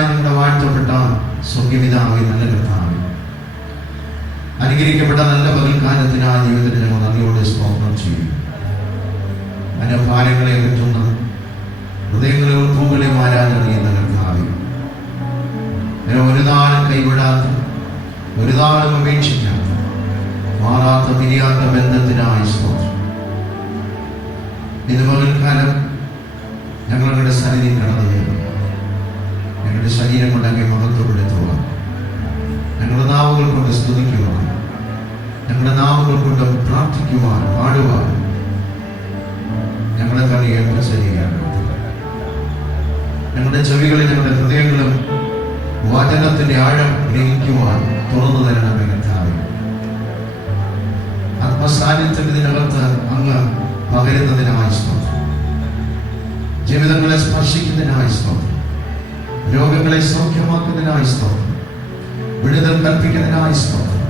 ദൈവമായ നിങ്ങളുടെ വാഴ്ത്തപ്പെട്ട സ്വർഗ്ഗപിതാവേ, നല്ല കർത്താവേ, അനുഗ്രഹിക്കപ്പെട്ട നല്ല പകൽക്കാലത്തിനായ ജീവിതത്തിൽ ഞങ്ങൾ നന്ദിയോടെ സ്തോത്രം ചെയ്യും. മനോഭാരങ്ങളെ അകറ്റുന്ന ഹൃദയങ്ങളെ ഉൾപ്പൂകളെ ആരാധനയുന്ന കർത്താവേ, ഒരു നാളും കൈവിടാത്ത, ഒരു നാളും ഉപേക്ഷിക്കാത്ത, മാറാത്ത പിരിയാത്ത ബന്ധത്തിനായി സ്തോത്രം. ഇന്ന് പകൽക്കാലം ഞങ്ങളുടെ സന്നിധി കടന്നു വരുന്നു. ഞങ്ങളുടെ ശരീരം കൊണ്ട് അങ്ങേ മഹത്വപ്പെടുത്തുക, ഞങ്ങളുടെ നാവുകൾ കൊണ്ട് സ്തുതിക്കുവാൻ, ഞങ്ങളുടെ നാവുകൾ കൊണ്ട് പ്രാർത്ഥിക്കുവാൻ, പാടുവാൻ ഞങ്ങളെ തന്നെ ഏൽപ്പിച്ചിരിക്കുകയാണ്. ഞങ്ങളുടെ ചെവികളിൽ, ഞങ്ങളുടെ ഹൃദയങ്ങളും വചനത്തിന്റെ ആഴം ഗ്രഹിക്കുവാൻ തുറന്നു തരണമേ കർത്താവേ. ആത്മസാന്നിധ്യം ഇതിനകത്ത് അങ്ങ് പകരുന്നതിനായി സ്തോത്രം. ജീവിതങ്ങളെ സ്പർശിക്കുന്നതിനായി സ്തോത്രം. രോഗങ്ങളെ സൗഖ്യമാക്കുന്നതിനായി സ്തോത്രം. വിടുതൽ കൽപ്പിക്കുന്നതിനായി സ്തോത്രം.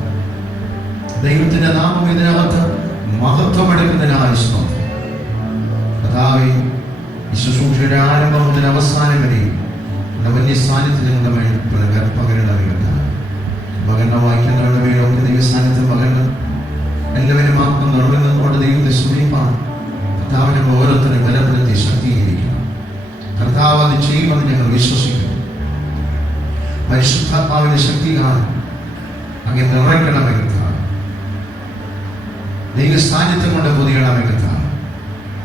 ദൈവത്തിന്റെ നാമം ഇതിനകത്ത് മഹത്വമെടുക്കുന്നതിനായി സ്തോത്രം. കർത്താവേ, ഈ ശുശ്രൂഷയുടെ ആരംഭം മുതൽ അവസാനം വരെയും വലിയ സാന്നിധ്യം ഞങ്ങളുടെ മേൽ പകരണമേ കർത്താവേ. പകർന്ന വാക്യങ്ങളുടെ മേലൊക്കെ ദൈവ സാന്നിധ്യം പകരണം. എല്ലാവരും ആത്മ നിറവിൽ നിന്നുകൊണ്ട് ദൈവത്തെ സ്തുതിപ്പാൻ കർത്താവ് ഞങ്ങൾ ഓരോരുത്തരും ബലപ്പെടുത്തി ശക്തീകരിക്കണം. കർത്താവ് അത് ചെയ്യുമെന്ന് ഞങ്ങൾ വിശ്വസിക്കുന്നു. പരിശുദ്ധാത്മാവിന്റെ ശക്തി കാണും അങ്ങനെ നിറയ്ക്കണമേ കർത്താവ്. ദൈവ സാന്നിധ്യം കൊണ്ട് പൊതിയണമേ കർത്താവ്.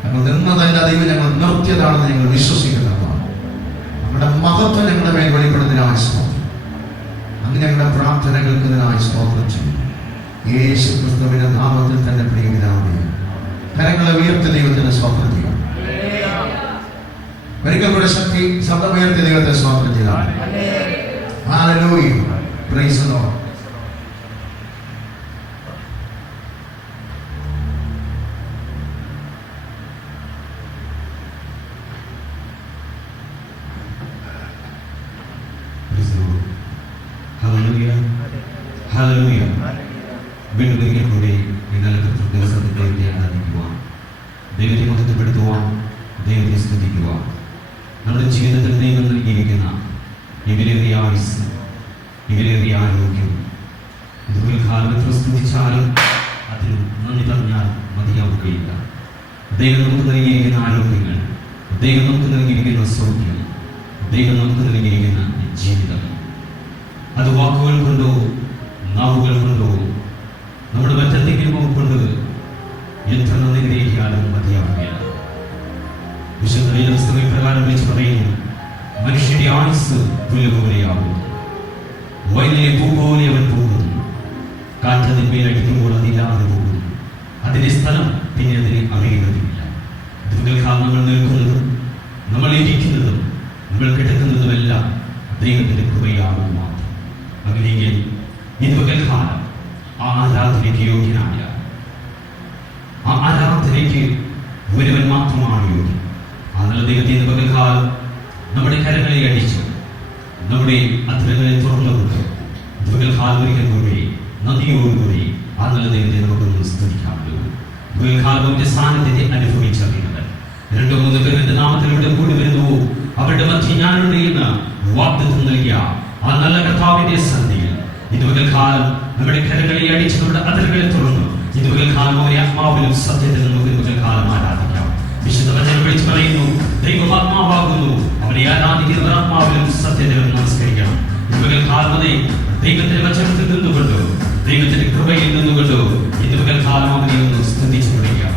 ഞങ്ങൾ നിന്നതല്ല ദൈവം ഞങ്ങൾ നിർത്തിയതാണെന്ന് ഞങ്ങൾ വിശ്വസിക്കുന്നതാണ്. നമ്മുടെ മഹത്വം ഞങ്ങളുടെ മേൽ വെളിപ്പെടുന്നതിനായി സ്തോത്രം. അങ്ങ് ഞങ്ങളുടെ പ്രാർത്ഥനകൾക്കുന്നതിനായി സ്തോത്രം ചെയ്യും. യേശു ക്രിസ്തുവിന്റെ നാമത്തിൽ തന്നെ പ്രിയപിതാവേ, കരങ്ങളെ ഉയർത്തി ദൈവത്തിന് സ്തോത്രം ചെയ്യാം. ഒരിക്കൽ കൂടെ ശക്തി ശബ്ദമുയർത്തി ദൈവത്തെ സ്തോത്രം ചെയ്യാം. Hallelujah, praise the Lord. വീണ്ടും കൂടി ഈ നല്ല ദിവസത്തിൽ ദൈവത്തെ ആരാധിക്കുവാൻ, ദൈവത്തെ മഹത്വപ്പെടുത്തുവാൻ, ദൈവത്തെ സ്തുതിക്കുവാൻ, നമ്മുടെ ജീവിതത്തിൽ ദൈവം നൽകിയിരിക്കുന്ന ഇവരേറിയ ആയുസ്, ഇവരേറിയ ആരോഗ്യം, ഇതുപോലെ കാലത്ത് സ്തുതിച്ചാലും അതിന് നന്ദി പറഞ്ഞാൽ മതിയാവുകയില്ല. ദൈവം നമുക്ക് നൽകിയിരിക്കുന്ന ആരോഗ്യങ്ങൾ, ദൈവം നമുക്ക് നൽകിയിരിക്കുന്ന സൗഖ്യം, ദൈവം നമുക്ക് നൽകിയിരിക്കുന്ന ജീവിതം, അത് വാക്കുകൾ കൊണ്ടോ നാവുകൾ കൊണ്ടോ നമ്മുടെ മറ്റെന്തെങ്കിലും കൊണ്ട് എത്ര നന്ദി ഗ്രഹിക്കാനും മതിയാവുകയില്ല. വിശുദ്ധ വേദപുസ്തകം പ്രകാരം വെച്ച് പറയുന്നു, മനുഷ്യന്റെ ആയുസ് പുല്ല് പോലെയാകുന്നു, വയലിലെ പൂ പോലെ അവൻ പോകുന്നു, കാറ്റതിന്മേൽ അടിക്കുമ്പോൾ അതില്ലാതെ പോകുന്നു, അതിന്റെ സ്ഥലം പിന്നെ അതിനെ അറിയുന്നതുമില്ല. നമ്മൾ നിൽക്കുന്നതും നമ്മൾ ഇരിക്കുന്നതും നമ്മൾ കിടക്കുന്നതുമെല്ലാം ദൈവത്തിന്റെ കൃപയാകും മാത്രം. അങ്ങനെയെങ്കിൽ ഇതുവകൽ കാലം ആ ആരാധനയ്ക്ക് യോഗ്യനായ, ആ ആരാധനയ്ക്ക് ഒരുവൻ മാത്രമാണ് യോഗ്യൻ. ആ നല്ല ദൈവത്തെ ഇന്ന് പകൽക്കാലം നമ്മുടെ കരങ്ങളെ അടിച്ച്, നമ്മുടെ അധരങ്ങളെ തുറന്നുകൊണ്ട് പകൽക്കാലം ഒരിക്കൽ കൂടി നദിയോടുകൂടി ആ നല്ല ദൈവത്തെ നമുക്കൊന്ന് സ്തുതിക്കാമല്ലോ. പകൽക്കാലത്തിന്റെ സാന്നിധ്യത്തെ അനുഭവിച്ചറിയുന്നത് 2-3 പേർ എന്റെ നാമത്തിൽ ഇവിടെ കൂടി വരുന്നുവോ അവരുടെ മധ്യ ഞാനുണ്ട് എന്ന് വാഗ്ദത്തം നൽകിയ ആ നല്ല കർത്താവിന്റെ സന്നിധിയിൽ ഇത് പകൽക്കാലം നമ്മുടെ കരകളെ അടിച്ച്, നമ്മുടെ അതിരുകളെ തുറന്നു ഇത് പകൽക്കാലം അവരെ ആത്മാവിലും സത്യത്തിലും നമുക്ക് പകൽക്കാലം ആരാധിക്കാം. വിശുദ്ധ വചനം വിളിച്ച് പറയുന്നു, ദൈവമാത്മാവാകുന്നു, അവനെ ആരാധിക്കുന്ന ആത്മാവിലും സത്യത്തിലും നമസ്കരിക്കണം. ഇത് പകൽക്കാലം ദൈവത്തിന്റെ വചനത്തിൽ നിന്നുകൊണ്ടോ ദൈവത്തിന്റെ കൃപയിൽ നിന്നുകൊണ്ടോ ഇത് പകൽക്കാലം അവനെ ഒന്ന് സ്തുതിച്ചു തുടങ്ങിയാൽ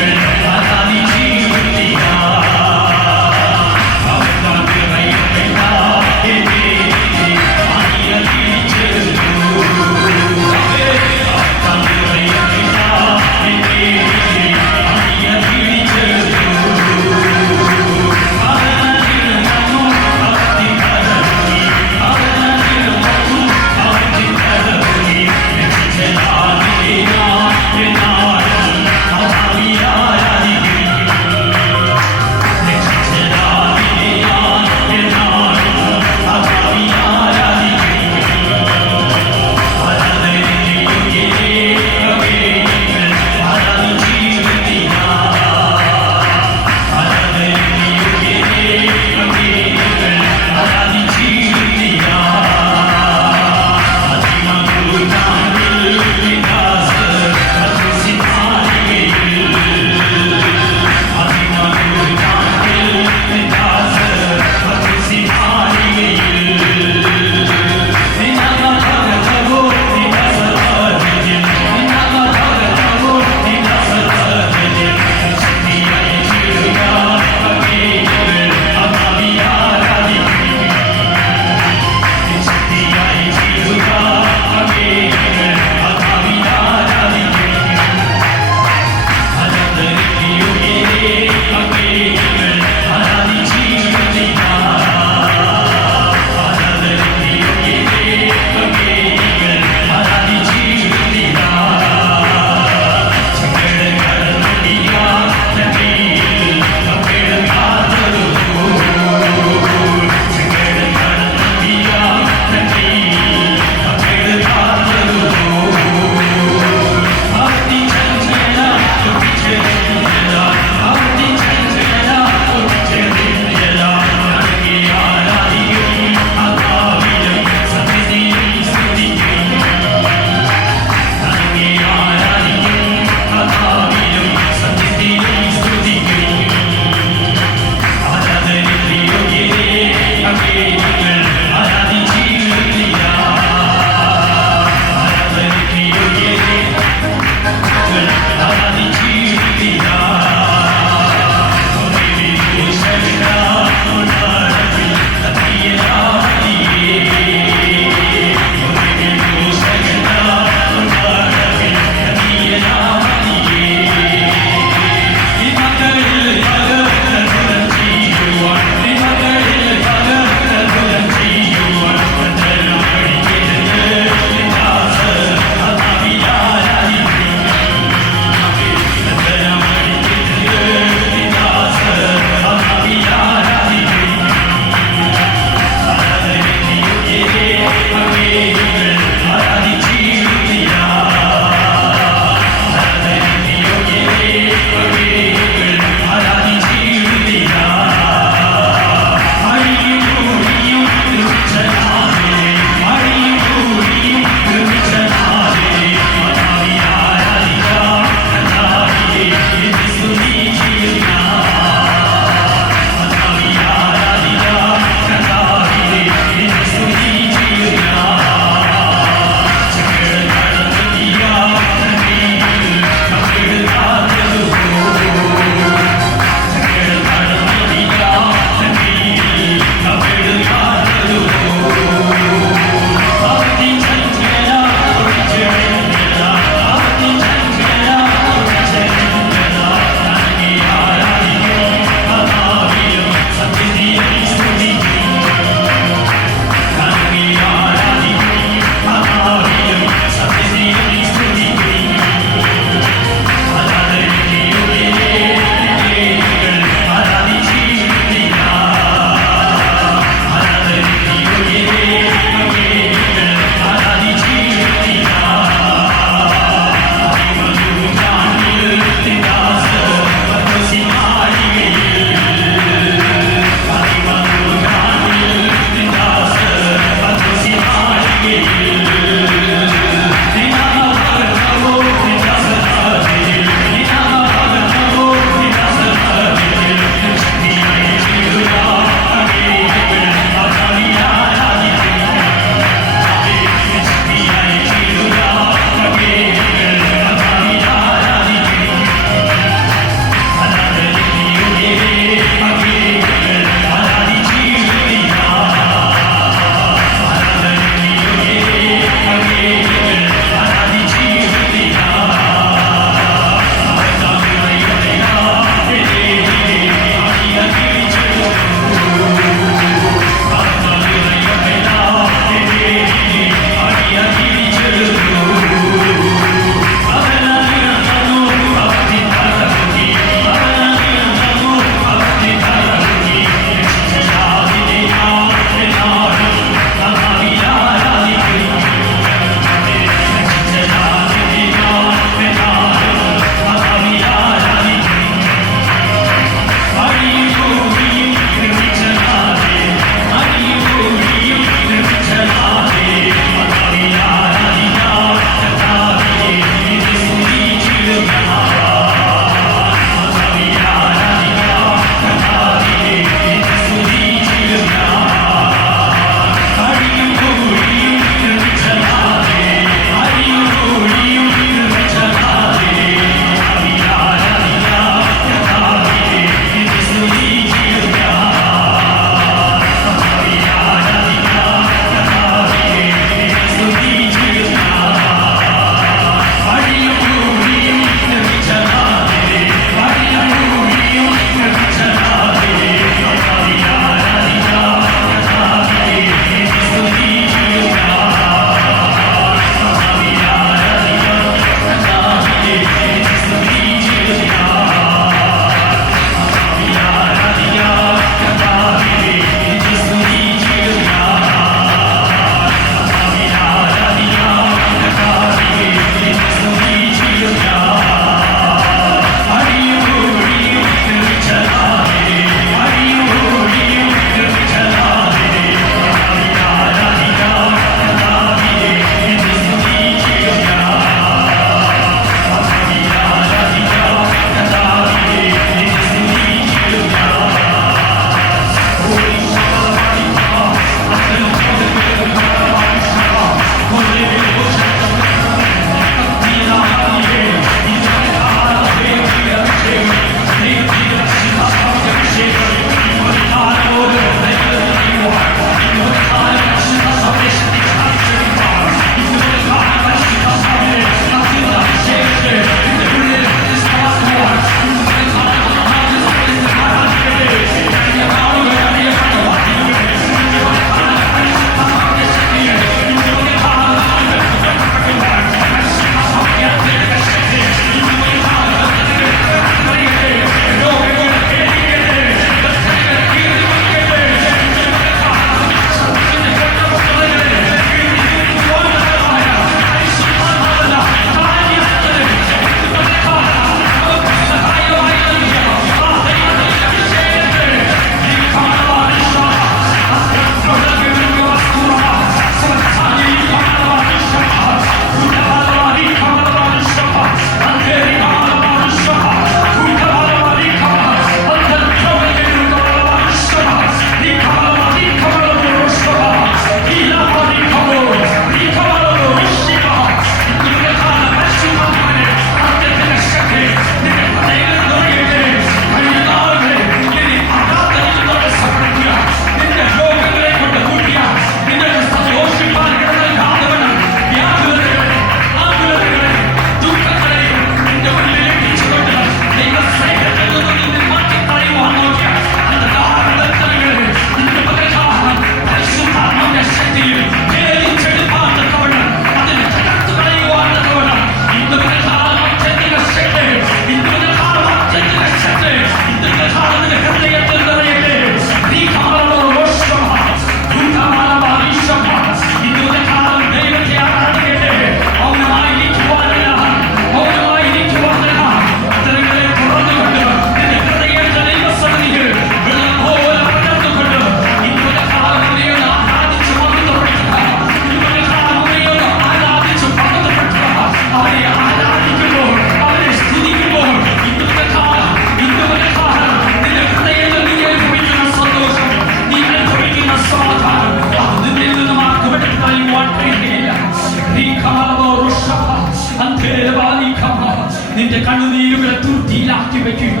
വെക്കുക,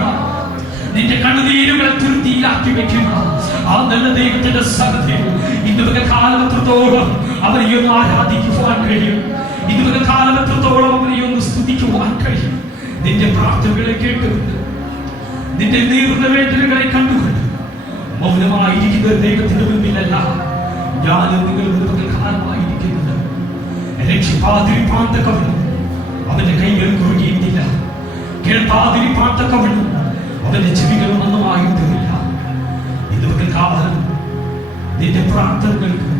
നിന്റെ കണ്ണുനീരുകളെ തുരുത്തിയിലാക്കി വെക്കുക. ആ നല്ല ദൈവത്തിന്റെ സന്നിധിയിൽ ഇന്ന് കാലത്രത്തോളം അവരെ ഒന്ന് ആരാധിക്കുവാൻ കഴിയും. ഇന്ന് കാലത്രത്തോളം അവരെ ഒന്ന് സ്തുതിക്കുവാൻ കഴിയും. നിന്റെ പ്രാർത്ഥനകളെ കേട്ടുകൊണ്ട്, നിന്റെ നീർവേദനകളെ കണ്ടുകൊണ്ട് മൗനമായിരിക്കുന്ന ദൈവത്തിന്റെ മുന്നിലല്ല ഞാനും നിങ്ങളുടെ കാലമായിരിക്കുന്നത്. രക്ഷിപ്പാതിരിപ്പാൻ തക്കവണ്ണം അവന്റെ കൈകൾ കുറുകിയിട്ടില്ല, കേൾപ്പാതിരിപ്പാൻ തക്കവണ്ണം അവന്റെ ചെവികൾ ഒന്നുമായിട്ടില്ല. ഇതൊക്കെ കാലം നിന്റെ പ്രാർത്ഥനകൾക്ക്,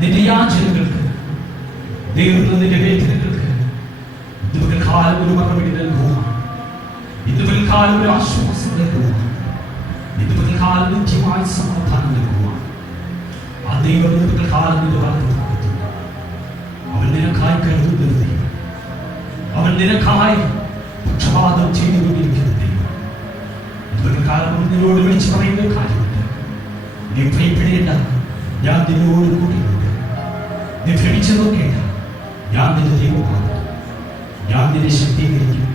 നിന്റെ യാചനകൾക്ക്, ദൈവം നിന്റെ വേദനകൾക്ക് ഇതൊക്കെ കാലം ഒരു മറുപടി നൽകുവാൻ, ഇതൊക്കെ കാലം ഒരു ആശ്വാസം നൽകുവാൻ, ഇതൊക്കെ കാലം നിത്യമായ സമാധാനം നൽകുവാൻ ആ ദൈവം ഇതൊക്കെ കാലം നിന്റെ വളർന്നു. അവൻ നിനക്കായി കരുതുന്ന ദൈവം, അവൻ നിനക്കായി പക്ഷപാതം ചെയ്തുകൊണ്ടിരിക്കുന്ന ദൈവം. ഇതൊക്കെ കാലം നിന്നോട് വിളിച്ചു പറയുന്ന കാര്യമുണ്ട്. നീ ഭയപ്പെടേണ്ട, ഞാൻ നിന്നോട് കൂടിയുണ്ട്. നീ ഭ്രമിച്ചു നോക്കേണ്ട, ഞാൻ നിന്റെ ദൈവമാണ്. ഞാൻ നിന്നെ ശക്തീകരിക്കും,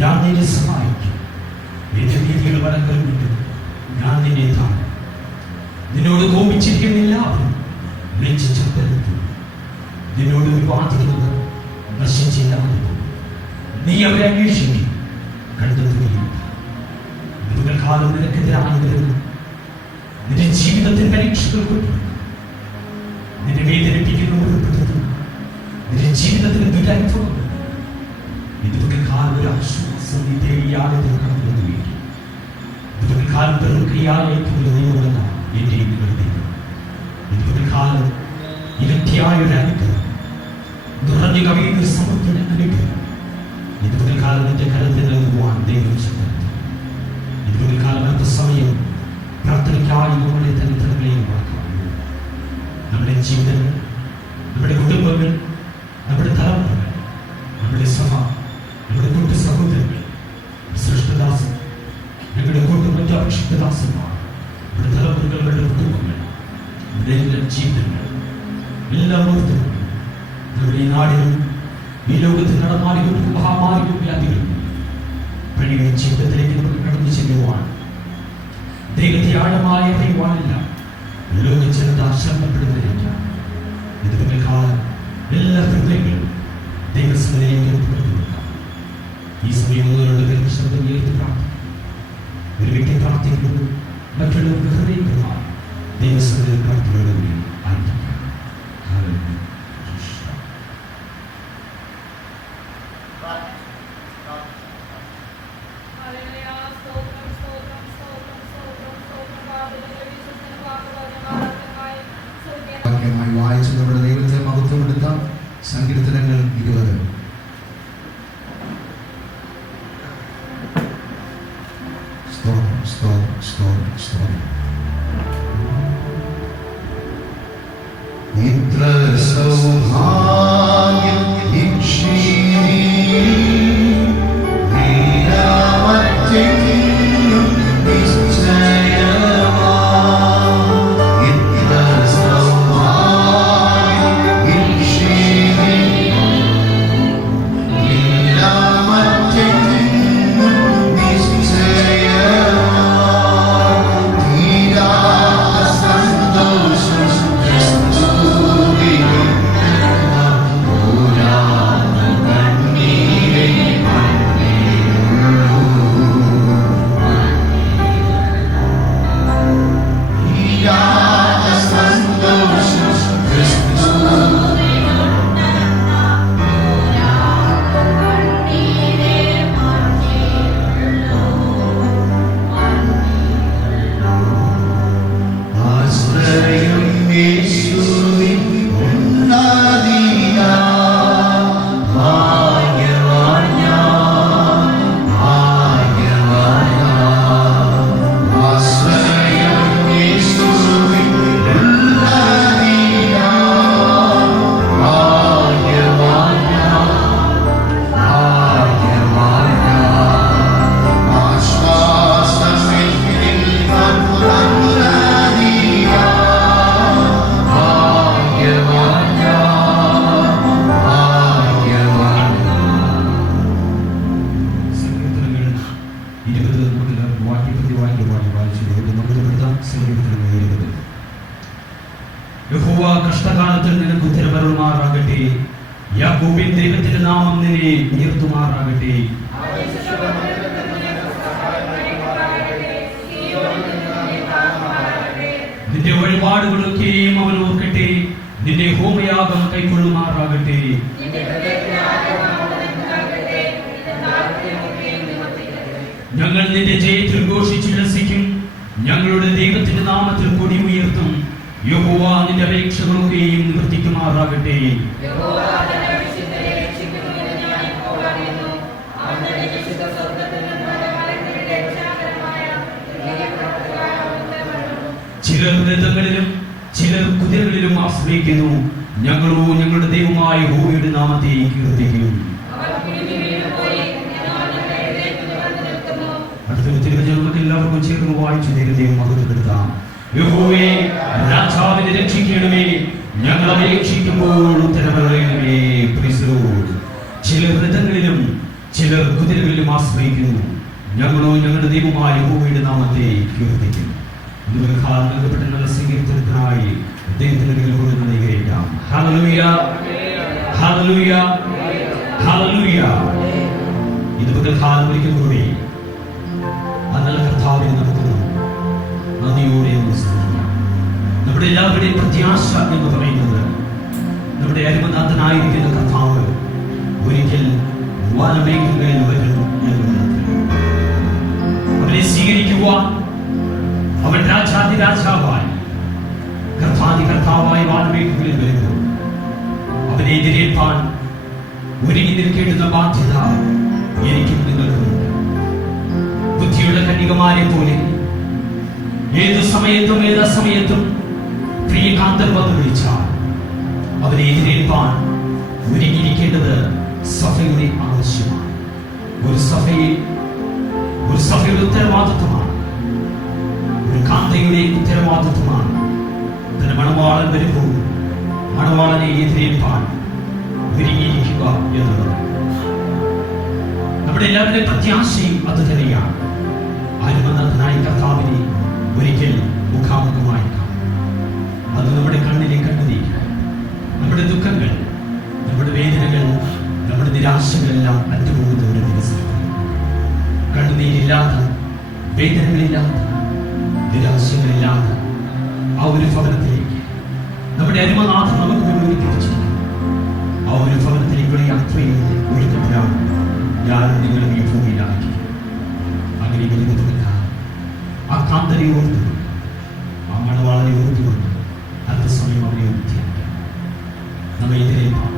ഞാൻ നിന്നെ സഹായിക്കും. നിന്റെ രീതികൾ വരങ്ങൾ വിട്ടു ഞാൻ നിന്നെ താങ്ങും. നിന്നോട് കോപിച്ചിരിക്കുന്നില്ല, നിന്നോട് വിവാദിക്കുന്നത് നശിച്ചില്ലാതെ നീ അവരെ അന്വേഷിക്കും, കണ്ടെത്തുകയില്ല. കാലം നിനക്കെതിരായി വരുന്നു. നിന്റെ ജീവിതത്തിൽ പരീക്ഷകൾ കൊണ്ടു, നിന്നെ വേദനിപ്പിക്കുന്ന ഉൾപ്പെടുത്തുന്നു, നിന്റെ ജീവിതത്തിന് ദുരനുഭവം. ഇതൊക്കെ കാലം ഒരു ആശ്വാസം നീ തേടിയാതെ കടന്നുകൊണ്ടിരിക്കും. ഇതൊക്കെ കാലം പ്രക്രിയയായിട്ടുള്ള ദൈവമെന്ന എന്റെ ഇതൊക്കെ കാലം ഇരട്ടിയായ ഒരു അനുഗ്രഹം, നിറഞ്ഞു കവിയുന്ന സമൃദ്ധിയുടെ അനുഗ്രഹം. ഇതൊക്കെ കാലം നിന്റെ കരത്തിൽ നൽകുവാൻ ദൈവം ശ്രമിക്കുന്നു. ഇതൊക്കെ കാലം അല്പസമയം പ്രാർത്ഥനയ്ക്കായി നമ്മളെ തന്നെ തലങ്ങളെയും വാക്കാം. നമ്മുടെ ജീവിതങ്ങൾ, നമ്മുടെ കുടുംബങ്ങൾ, നമ്മുടെ തലമുറകൾ, നമ്മുടെ സഭ, നമ്മുടെ കൂട്ടു സഹോദരങ്ങൾ, സൃഷ്ടദാസൻ, ഞങ്ങളുടെ കൂട്ടു മറ്റു അപക്ഷിതദാസന്മാർ, നമ്മുടെ തലമുറകൾ, നമ്മുടെ കുടുംബങ്ങൾ, നമ്മുടെ എല്ലാ ജീവിതങ്ങൾ എല്ലാം ഓർത്ത് നമ്മുടെ ഈ നാടിനും ഈ ലോകത്തിൽ നടമാറിയും മഹാമാരിയും വ്യാധികളും പഴയ ജീവിതത്തിലേക്ക് നമുക്ക് കടന്നു ചെല്ലുവാൻ, ദൈവത്തെ ആഴമായ അറിയുവാനില്ല ലോക ജനത ശ്രമപ്പെടുന്നതിലേക്കാണ്. ഇതുപോലെ കാലം എല്ലാ ഹൃദയങ്ങളും ദൈവസന്നിധിയിലേക്ക് കൊടുക്കാം. ഈ സമയം മുതലുള്ള ശബ്ദം ഉയർത്തി പ്രാർത്ഥിക്കും. ഒരു വ്യക്തി പ്രാർത്ഥിക്കുന്നു, മറ്റുള്ളവർക്ക് ഹൃദയങ്ങളുമായി ദൈവസന്നിധിയിൽ പ്രാർത്ഥനയോടുകൂടി ആയിരിക്കാം. വായിച്ച് നമ്മുടെ ദൈവത്തെ മഹത്വപ്പെടുത്താം. സങ്കീർത്തനങ്ങൾ 20. സ്തോത്രം, സ്തോത്രം, സ്തോത്രം, സ്തോത്രം. ഇത്ര സൗഭാഗ്യം Oh, yeah. കഷ്ടകാലത്തിൽ നിനക്ക് ഉത്തരവരുമാറാകട്ടെ. യാക്കോബിൻ ദൈവത്തിന്റെ നാമം നിന്നെ ഉയർത്തുമാറാകട്ടെ. നിന്റെ വഴിപാടുകളൊക്കെയും അവൻ ഓർക്കട്ടെ. നിന്റെ ഹോമയാഗം കൈക്കൊള്ളുമാറാകട്ടെ. ഞങ്ങൾ നിന്റെ ജയത്തിൽ ഘോഷിച്ചുല്ലസിക്കും. ഞങ്ങളുടെ ദൈവത്തിന്റെ നാമത്തിൽ കൊടി ഉയർത്തും. യഹോവ നിന്റെ അപേക്ഷകളൊക്കെയും നിവർത്തിക്കുമാറാകട്ടെ. ചിലർ രഥങ്ങളിലും ചിലർ കുതിരകളിലും ആശ്രയിക്കുന്നു. ഞങ്ങളോ ഞങ്ങളുടെ ദൈവമായ യഹോവയുടെ നാമത്തെ കീർത്തിക്കും. നമുക്ക് എല്ലാവർക്കും ചേർന്ന് വായിച്ചു ദൈവം മഹത്വപ്പെടുത്താം. യഹോവേ, രാജാവിനെ രക്ഷിക്കണമേ. ഞങ്ങൾ അപേക്ഷിക്കുമ്പോൾ ഉത്തരവരുളണമേ. ചിലർ രഥങ്ങളിലും ചിലർ കുതിരകളിലും ആശ്രയിക്കുന്നു. ഞങ്ങളോ ഞങ്ങളുടെ ദൈവമായ യഹോവയുടെ നാമത്തെ കീർത്തിക്കും. നൽകപ്പെട്ട നല്ല സങ്കീർത്തനത്തിനായി ദൈവത്തിന്റെ നന്ദികേൾക്കാം. Hallelujah, hallelujah, hallelujah. ഇത് പകൽക്കാലം ഒരിക്കൽ കൂടി ആ നല്ല കർത്താവിനെ നമുക്ക് നന്ദിയോടെ സ്തുതിക്കാം. നമ്മുടെ എല്ലാവരുടെയും പ്രത്യാശ എന്ന് പറയുന്നത് നമ്മുടെ അരുമനാഥനായിരിക്കുന്ന കർത്താവ് ഒരിക്കൽ വാനമേഘങ്ങളിൽ വരും എന്നുള്ളത്. അവനെ സ്വീകരിക്കുവാൻ അവൻ രാജാതിരാജാവായി കർത്താവായി വാനമേഘങ്ങളിൽ വരുമ്പോൾ അവനെ എതിരേൽപ്പാൻ ഒരുങ്ങി നിൽക്കേണ്ടുന്ന ബാധ്യത എനിക്കും നിങ്ങൾക്കുമുണ്ട്. ബുദ്ധിയുള്ള കന്യകമാരെ പോലെ ഏതു സമയത്തും ഏതസമയത്തും പ്രിയകാന്തൻ വന്നു വിളിച്ചാൽ അവനെ എതിരേൽപ്പാൻ ഒരുങ്ങിയിരിക്കേണ്ടത് സഭയുടെ ആവശ്യമാണ്. ഒരു സഭയുടെ ഉത്തരവാദിത്വമാണ്. ഒരു കാന്തയുടെ ഉത്തരവാദിത്വമാണ്. തന്റെ മണവാളൻ വരുമ്പോൾ മണവാളനെ എതിരേൽപ്പാൻ ഒരുങ്ങിയിരിക്കുക എന്നുള്ളത്. നമ്മുടെ എല്ലാവരുടെയും പ്രത്യാശയും അത് തന്നെയാണ്. അരുമനാഥനായ കർത്താവിനെ ഒരിക്കൽ മുഖാമുഖമായി കാണും. അത് നമ്മുടെ കണ്ണിലെ കണ്ണുനീർ, നമ്മുടെ ദുഃഖങ്ങൾ, നമ്മുടെ വേദനകൾ, നമ്മുടെ നിരാശകളെല്ലാം അറ്റുപോകുന്ന ഒരു ദിവസം. കണ്ണുനീരില്ലാത്ത, വേദനകളില്ലാത്ത, നിരാശകളില്ലാത്ത ആ ഒരു ഭവനത്തിലേക്ക് നമ്മുടെ അരുമനാഥൻ നമുക്ക് മുന്നിൽ തിരിച്ചിരിക്കും. ആ ഒരു ഭവനത്തിലേക്കുള്ള യാത്രയിൽ ഒരുക്കത്തിലാണ് ഞാനും നിങ്ങളും ഈ ഭൂമിയിലായിരിക്കും. അങ്ങനെ ആ കാന്തനെ ഓർത്തുകൊണ്ട്, ആ മണവാളനെ ഓർത്തുകൊണ്ട് അല്പസമയം അവനെ ഓർത്തിരിക്കാം. നമ്മെ എതിരേൽപ്പാൻ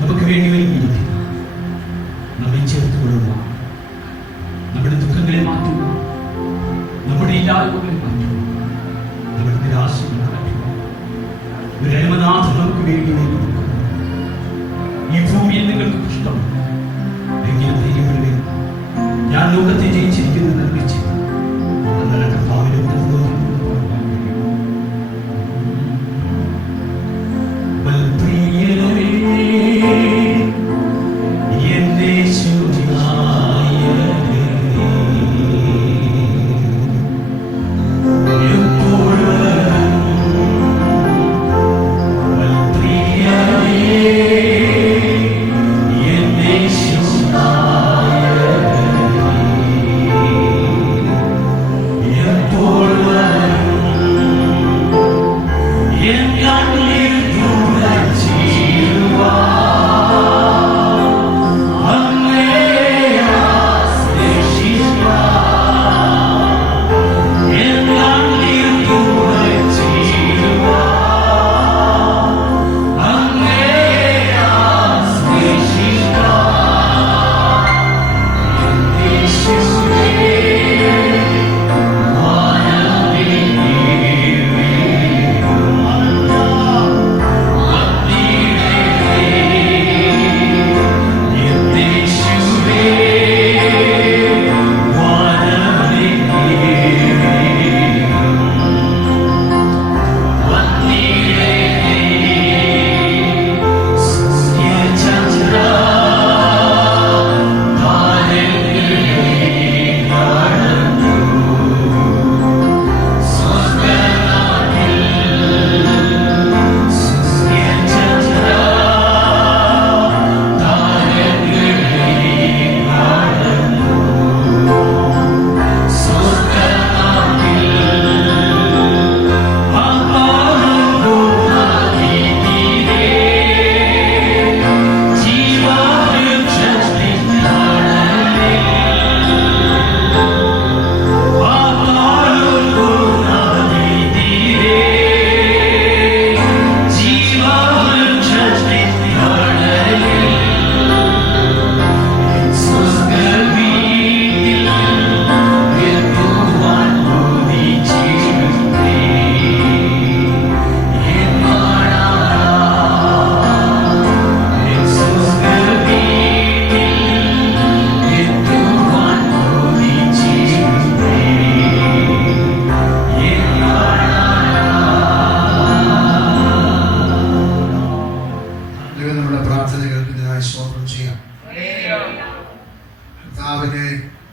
നമുക്ക് വേണ്ടി ഒരുങ്ങിയിരിക്കുക, നമ്മെ ചേർത്ത് കൊള്ളുക, നമ്മുടെ ദുഃഖങ്ങളെ മാറ്റുക, നമ്മുടെ ഇല്ലായ്മകളെ മാറ്റുക, നമ്മുടെ നിരാശകളെ മാറ്റുക. ഒരു അരുമനാഥൻ നമുക്ക് വേണ്ടി ഒരുങ്ങിയിരിക്കുക. ഈ ഭൂമിയിൽ നിങ്ങൾക്ക് ഇഷ്ടം എങ്കിലും ധൈര്യപ്പെടുക. ഞാൻ ലോകത്തെ ജയിച്ചിരിക്കുന്നു നിർമ്മിച്ചു നല്ല കർത്താവിനെ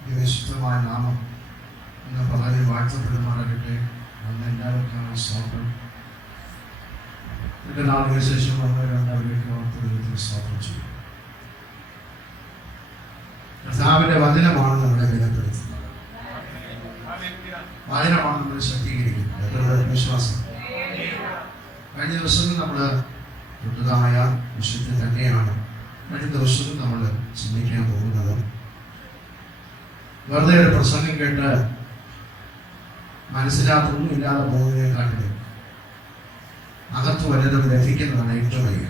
ഈ വിശുദ്ധമായ നാമം ഇന്ന് പകലിൽ വാഴ്ത്തപ്പെടുമാറാകട്ടെ. അന്ന് എല്ലാവർക്കും സ്തോത്രം. ഇതിന്റെ നാളുകൾക്ക് ശേഷം നമ്മൾ രണ്ടാമതിലേക്ക് വാർത്തകളിൽ സ്തോത്രം ചെയ്യും. കർത്താവിന്റെ വചനമാണ് നമ്മളെ ബലപ്പെടുത്തുന്നത്. വചനമാണ് നമ്മളെ ശക്തീകരിക്കുന്നത്. എത്ര വിശ്വാസം. കഴിഞ്ഞ ദിവസങ്ങൾ നമ്മൾ പുതുതായ വിഷയത്തിൽ തന്നെയാണ് കഴിഞ്ഞ ദിവസങ്ങൾ നമ്മൾ ചിന്തിക്കാൻ പോകുന്നത്. വെറുതെ ഒരു പ്രസംഗം കേട്ട് മനസ്സിലാത്തൊന്നും ഇല്ലാതെ പോകുന്നതിനെക്കാട്ടിലും അകത്ത് വലുതും ലഭിക്കുന്നതാണ് ഏറ്റവും വലിയ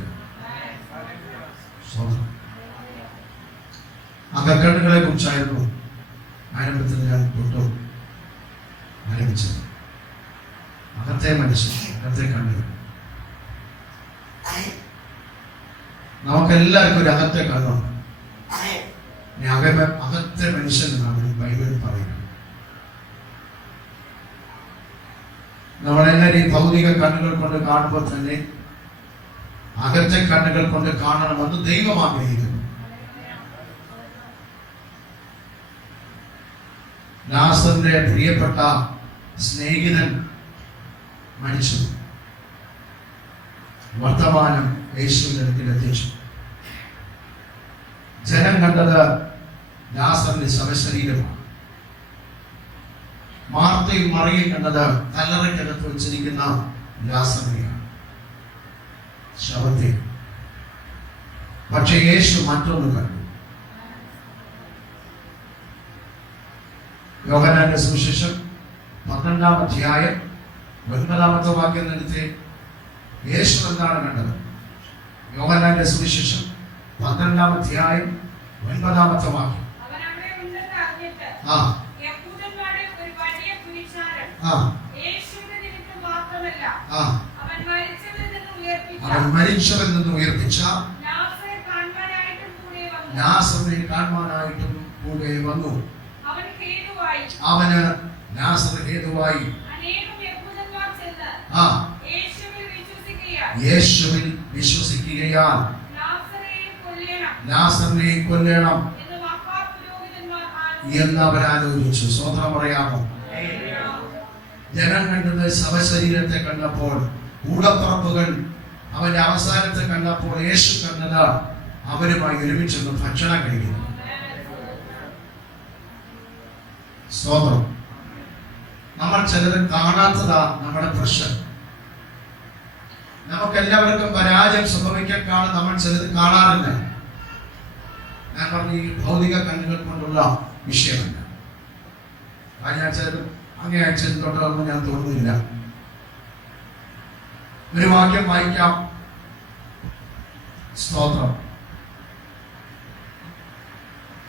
അകക്കണ്ണുകളെ കുറിച്ചായിരുന്നു ആരംഭത്തിൽ ഞാൻ തൊട്ടും ആരംഭിച്ചത്. അകത്തെ മനസ്സ്, അകത്തെ കണ്ണുകൾ. നമുക്കെല്ലാവർക്കും ഒരു അകത്തെ കണ്ണുണ്ട്. അകത്തെ മനുഷ്യൻ എന്നാണ് ബൈബിളിൽ പറയുന്നത്. നമ്മളെല്ലാവരും ഈ ഭൗതിക കണ്ണുകൾ കൊണ്ട് കാണുമ്പോൾ തന്നെ അകത്തെ കണ്ണുകൾ കൊണ്ട് കാണണമെന്ന് ദൈവം ആഗ്രഹിക്കുന്നു. ലാസറിന്റെ പ്രിയപ്പെട്ട സ്നേഹിതൻ മരിച്ചു. വർത്തമാനം യേശുവിന്റെ അടുക്കൽ എത്തിച്ചു. ജനം കണ്ടത് ലാസറിന്റെ ശവശരീരമാണ്. മാർത്തയും മറിയും കണ്ടത് കല്ലറയ്ക്കകത്ത് വെച്ചിരിക്കുന്ന ലാസറിനെയാണ്, ശവത്തെ. പക്ഷെ യേശു മറ്റൊന്ന് കണ്ടു. യോഹന്നാന്റെ സുവിശേഷം 12-ാം അധ്യായം 9-ാമത്തെ വാക്യം എടുത്ത് യേശു എന്താണ് കണ്ടത്? യോഹന്നാന്റെ സുവിശേഷം 12-ാം അധ്യായം 9-ാമത്തെ വാക്യം. അവൻ മരിച്ചവരിൽ നിന്ന് ഉയർപ്പിച്ച ലാസറിനെ കാണുവാനായിട്ടും കൂടെ വന്നു. അവന് ലാസർ ഹേതുവായി യേശുവിൽ വിശ്വസിക്കുകയാൽ ലാസറിനെ കൊല്ലണം എന്ന് അവരാലോചിച്ചു. സ്വതന്ത്രം പറയാമോ? ജനം കണ്ടത് ശവശരീരത്തെ കണ്ടപ്പോൾ, കൂടപ്പറപ്പുകൾ അവന്റെ അവസാനത്തെ കണ്ടപ്പോൾ യേശു കണ്ടത് അവരുമായി ഒരുമിച്ചൊന്ന് ഭക്ഷണം കഴിക്കുന്നു. സ്തോത്രം. നമ്മൾ ചിലത് കാണാത്തതാ നമ്മുടെ പ്രശ്നം. നമുക്കെല്ലാവർക്കും പരാജയം സംഭവിക്കാൻ കാണും. നമ്മൾ ചിലത് കാണാറില്ല. ഞാൻ പറഞ്ഞ ഈ ഭൗതിക കണ്ണുകൾ കൊണ്ടുള്ള വിഷയമല്ല. അങ്ങേ ആഴ്ച തൊട്ടതൊന്നും ഞാൻ തോന്നുന്നില്ല. ഒരു വാക്യം വായിക്കാം. സ്തോത്രം.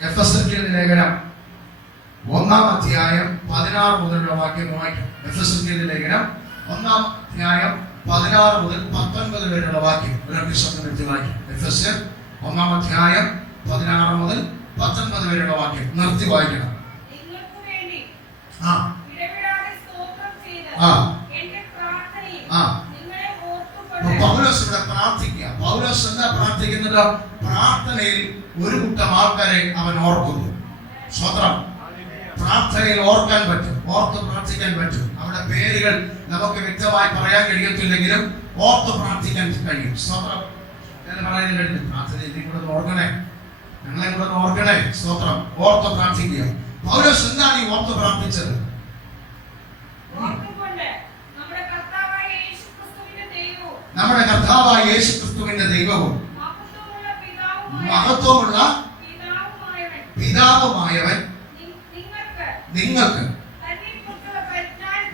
എഫെസ്യർക്കെഴുതിയ ലേഖനം 1-ാം അധ്യായം 16 മുതലുള്ള വാക്യം വായിക്കാം. എഫെസ്യർക്കെഴുതിയ ലേഖനം 1-ാം അധ്യായം 16 മുതൽ 19 വരെയുള്ള വാക്യം ഒരു ശബ്ദം എടുത്ത് വായിക്കാം. എഫെസ്യർ 1-ാം അധ്യായം 16 മുതൽ 19 വരെയുള്ള വാക്യം നിർത്തി വായിക്കണം. പൗലോസ് ഇവിടെ പ്രാർത്ഥിക്കുക. പൗലോസ് എന്താ പ്രാർത്ഥിക്കുന്നത്? പ്രാർത്ഥനയിൽ ഒരു കൂട്ടം ആൾക്കാരെ അവൻ ഓർക്കുന്നു. സ്വതന്ത്രം. പ്രാർത്ഥനയിൽ ഓർക്കാൻ പറ്റും, ഓർത്ത് പ്രാർത്ഥിക്കാൻ പറ്റും. നമ്മുടെ പേരുകൾ നമുക്ക് വ്യക്തമായി പറയാൻ കഴിയത്തില്ലെങ്കിലും ഓർത്ത് പ്രാർത്ഥിക്കാൻ കഴിയും. സ്വതന്ത്രം എന്ന് പറയുന്നത് പ്രാർത്ഥനയിൽ കൂടെ ഓർക്കണേ, ഞങ്ങളെ കൂടെ ഓർക്കണേ. സ്തോത്രം. ഓർത്ത് പ്രാർത്ഥിക്കുക. പൗലോസ് എന്താണ് ഈ ഓർത്ത് പ്രാർത്ഥിച്ചത്? നമ്മുടെ കർത്താവായ യേശു ക്രിസ്തുവിന്റെ ദൈവവും മഹത്വമുള്ള പിതാവുമായവൻ നിങ്ങൾക്ക്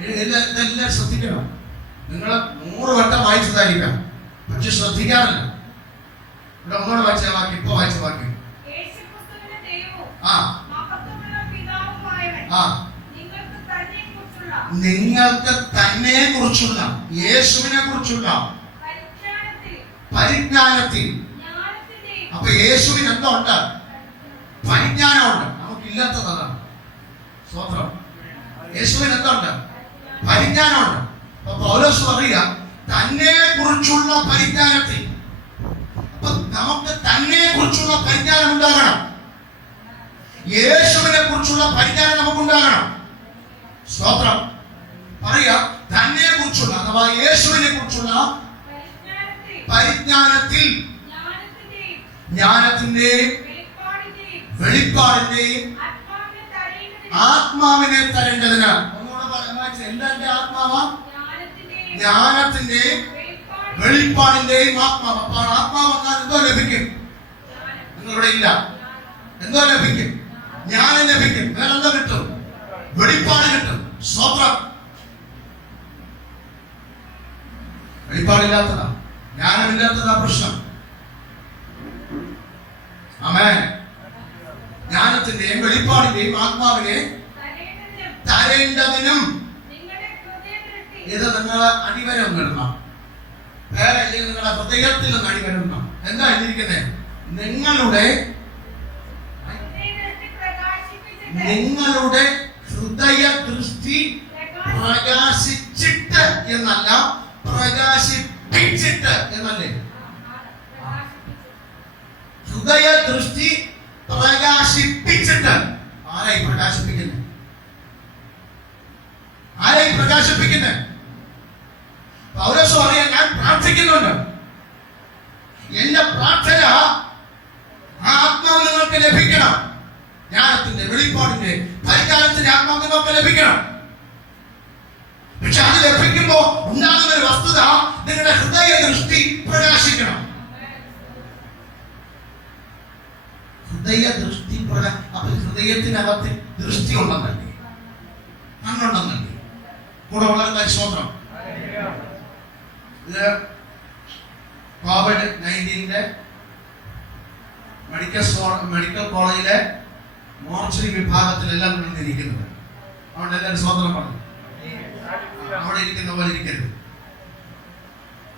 ഇതെല്ലാം ശ്രദ്ധിക്കണം. നിങ്ങൾ 100 വട്ടം വായിച്ചതായിരിക്കാം, പക്ഷെ ശ്രദ്ധിക്കാറില്ല. ഇവിടെ ഒന്നോടെ വായിച്ച വാക്യം, ഇപ്പൊ വായിച്ച വാക്യം. നിങ്ങൾക്ക് തന്നെ കുറിച്ചുള്ള, യേശുവിനെ കുറിച്ചുള്ള പരിജ്ഞാനത്തിൽ. അപ്പൊ യേശുവിന് എന്തുണ്ട്? പരിജ്ഞാനമുണ്ട്. നമുക്കില്ലാത്തതാണ്. സ്തോത്രം. യേശുവിന് എന്തുണ്ട്? പരിജ്ഞാനമുണ്ട്. അപ്പൊ പൗലോസ് പറയുക തന്നെ കുറിച്ചുള്ള പരിജ്ഞാനത്തിൽ. അപ്പൊ നമുക്ക് തന്നെ കുറിച്ചുള്ള പരിജ്ഞാനം ഉണ്ടാകണം. യേശുവിനെ കുറിച്ചുള്ള പരിജ്ഞാനം നമുക്കുണ്ടാകണം. സ്തോത്രം. പറയാ, തന്നെ കുറിച്ചുള്ള അഥവാ യേശുവിനെ കുറിച്ചുള്ള പരിജ്ഞാനത്തിൽ ജ്ഞാനത്തിന്റെയും വെളിപ്പാടിന്റെയും ആത്മാവിനെ തരേണ്ടതിന്. എന്താ ആത്മാവാ? ജ്ഞാനത്തിന്റെയും വെളിപ്പാടിന്റെയും ആത്മാവ്. അപ്പോൾ ആത്മാവ് വന്നാൽ എന്തോ ലഭിക്കും? നിങ്ങളിവിടെ ഇല്ല. എന്തോ ലഭിക്കും? ജ്ഞാനം ലഭിക്കും. വേറെ എന്തോ കിട്ടും? വെളിപ്പാട് കിട്ടും. സ്തോത്രം. വെളിപ്പാടില്ലാത്തതാ, ജ്ഞാനമില്ലാത്തതാ പ്രശ്നം. ആമേൻ. ജ്ഞാനത്തിന്റെയും വെളിപ്പാടിന്റെയും ആത്മാവിനെ തരേണ്ടതിനും. ഇത് നിങ്ങളെ അടിവരം ഇടണം. വേറെ നിങ്ങളുടെ ഹൃദയത്തിൽ നിന്ന് അടിവരണം. എന്താ എഴുതിയിരിക്കുന്നത്? നിങ്ങളുടെ ഹൃദയ ദൃഷ്ടി പ്രകാശിച്ചിട്ട് എന്നല്ല, പ്രകാശിപ്പിച്ചിട്ട് എന്നല്ലേ? ഹൃദയ ദൃഷ്ടി പ്രകാശിപ്പിച്ചിട്ട്. ആരായി പ്രകാശിപ്പിക്കുന്നത്? ആരായി പ്രകാശിപ്പിക്കുന്നത്? പൗലോസ് പറയാൻ, ഞാൻ പ്രാർത്ഥിക്കുന്നുണ്ട്, എന്റെ പ്രാർത്ഥന ആ ആത്മാവ് നിങ്ങൾക്ക് ലഭിക്കണം. ജ്ഞാനത്തിന്റെ വെളിപ്പാടിന്റെ പരിജ്ഞാനത്തിന്റെ ആത്മാവ് നിങ്ങൾക്ക് ലഭിക്കണം. പക്ഷെ അത് ലഭിക്കുമ്പോ ഉണ്ടാകുന്ന ഒരു വസ്തുത, നിങ്ങളുടെ ഹൃദയ ദൃഷ്ടി പ്രകാശിക്കണം. ഹൃദയ ദൃഷ്ടി അപ്പൊ ഹൃദയത്തിനകത്ത് ദൃഷ്ടി ഉണ്ടെന്നല്ലേ, കണ്ണുണ്ടെന്നല്ലേ? കൂടെ വളരെ സ്തോത്രം. ഇത് COVID-19 മെഡിക്കൽ കോളേജിലെ മോർച്ചറി വിഭാഗത്തിലെല്ലാം നിന്നിരിക്കുന്നത്. അവിടെ എല്ലാവരും സ്തോത്രം പറഞ്ഞു. അവിടെ ഇരിക്കുന്ന പോലെ ഇരിക്കരുത്.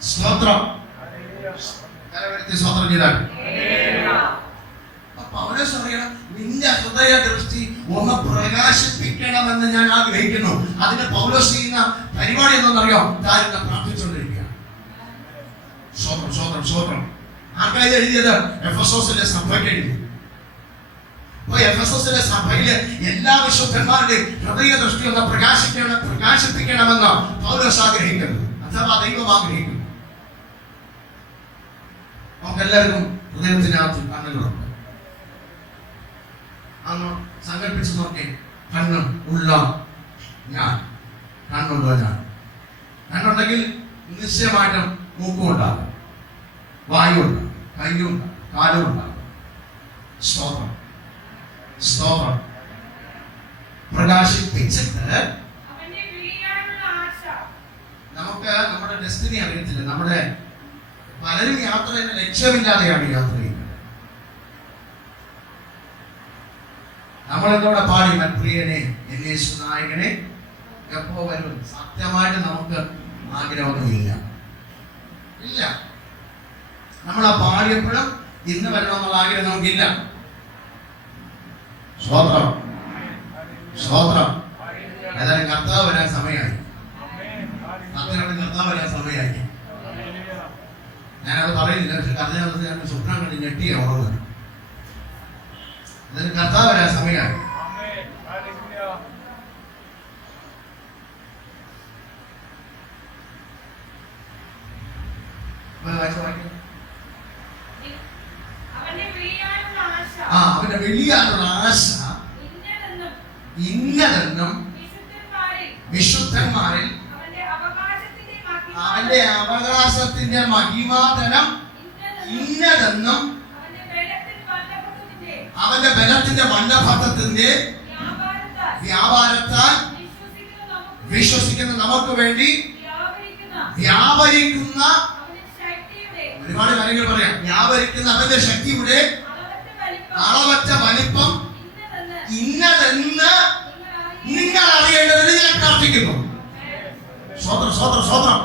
സ്തോത്രം. സ്തോത്രം ചെയ്താൽ പൗലോസ് പറയണം, നിന്റെ ഹൃദയ ദൃഷ്ടി ഒന്ന് പ്രകാശിപ്പിക്കണമെന്ന് ഞാൻ ആഗ്രഹിക്കുന്നു. അതിന് പൗലോസ് ചെയ്യുന്ന പരിപാടി എന്താണെന്നറിയോ? താരനെ പ്രാർത്ഥിച്ചുകൊണ്ടിരിക്കുകയാണ്. സ്തോത്രം, സ്തോത്രം, സ്തോത്രം. ആർക്കായി എഴുതിയത്? എഫെസോസിലെ സഭയ്ക്ക് എഴുതി. അപ്പൊ എഫെസോസിലെ സഭയിലെ എല്ലാ വിശുദ്ധന്മാരുടെയും ഹൃദയ ദൃഷ്ടി ഒന്ന് പ്രകാശിപ്പിക്കണമെന്ന് പൗലോസ് ആഗ്രഹിക്കുന്നു, അഥവാ ദൈവം ആഗ്രഹിക്കുന്നു. നമുക്കെല്ലാവർക്കും ഹൃദയത്തിനകത്ത് കണ്ണുകളുണ്ട്. അന്ന് സങ്കല്പിച്ചു നോക്കി, കണ്ണും ഉള്ള ഞാൻ, കണ്ണുള്ള ഞാൻ. കണ്ണുണ്ടെങ്കിൽ നിശ്ചയമായിട്ടും മൂക്കും ഉണ്ടാകും, വായു ഉണ്ടാകും, കയ്യും ഉണ്ടാകും, കാലും ഉണ്ടാകും. സ്തോത്രം, സ്തോത്രം. പ്രകാശിപ്പിച്ചിട്ട് നമുക്ക് നമ്മുടെ ഡെസ്റ്റിനി അറിയത്തില്ല. നമ്മുടെ പലരും യാത്ര ചെയ്യുന്ന ലക്ഷ്യമില്ലാതെയാണ് യാത്ര ചെയ്യുന്നത്. നമ്മളെന്തോടെ പാടി, മൻപ്രിയനെ, യേശു നായകനെ, എപ്പോ വരും? സത്യമായിട്ട് നമുക്ക് ആഗ്രഹമൊന്നുമില്ല, ഇല്ല. നമ്മൾ ആ പാടിയപ്പോഴും ഇന്ന് വരണമെന്നുള്ള ആഗ്രഹം നമുക്കില്ല. സ്തോത്രം, സ്തോത്രം. ഏതായാലും കർത്താവ് വരാൻ സമയമായി. കർത്താവ് വരാൻ സമയമായി. ഞാനത് പറയുന്നില്ല, പക്ഷെ കർത്താവ് ഞാൻ സ്വപ്നം കണ്ട് ഞെട്ടിയ ഓർമ്മ. അതിന് കർത്താവ് വരാൻ സമയമായി. അവന്റെ വെളിയാനുള്ള ആശ ഇന്നതെന്നും വിശുദ്ധന്മാരിൽ അവന്റെ അവകാശത്തിന്റെ മഹിമാതനം ഇന്നതെന്നും അവന്റെ ബലത്തിന്റെ വല്ലഭത്വത്തിന്റെ വ്യാപാരത്താൽ വിശ്വസിക്കുന്ന നമുക്ക് വേണ്ടി വ്യാപരിക്കുന്ന, ഒരുപാട് കാര്യങ്ങൾ പറയാം. വ്യാപരിക്കുന്ന അവന്റെ ശക്തിയുടെ അളവറ്റ വലിപ്പം ഇന്നതെന്ന് നിങ്ങൾ അറിയേണ്ടതിന് ഞാൻ പ്രാർത്ഥിക്കുന്നു. സ്വതന്ത്രം, സ്വതന്ത്രം, സ്വതന്ത്രം.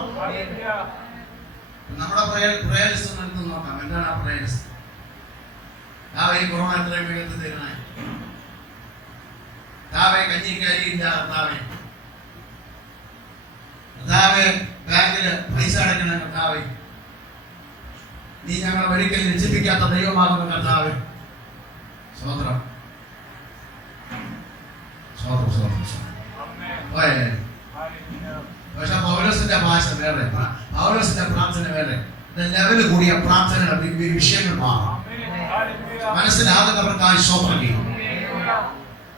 നമ്മുടെ പ്രയർ ലിസ്റ്റ് എടുത്ത് നോക്കാം. എന്താണ് ആ പ്രയർ ലിസ്റ്റ്? ഈ കൊറോണ എത്രയും വേഗത്തിൽ തീരണേ. കഞ്ഞിക്കരിയില്ല. ബാങ്കില് പൈസ അടയ്ക്കണ കർത്താവേ, നീ ഞങ്ങളെ ഒരിക്കലും രക്ഷിപ്പിക്കാത്ത ദൈവമാകുന്ന കർത്താവേ, സ്വതന്ത്രം. പക്ഷെ പൗലോസിന്റെ ഭാഷ വേറെ, പൗലോസിന്റെ പ്രാർത്ഥന വേറെ. ലെവല് കൂടിയ പ്രാർത്ഥനകൾ വിഷയങ്ങൾ മാറും. മനസ്സിലാകുന്നവർക്കായി സ്വപ്നം ചെയ്യും.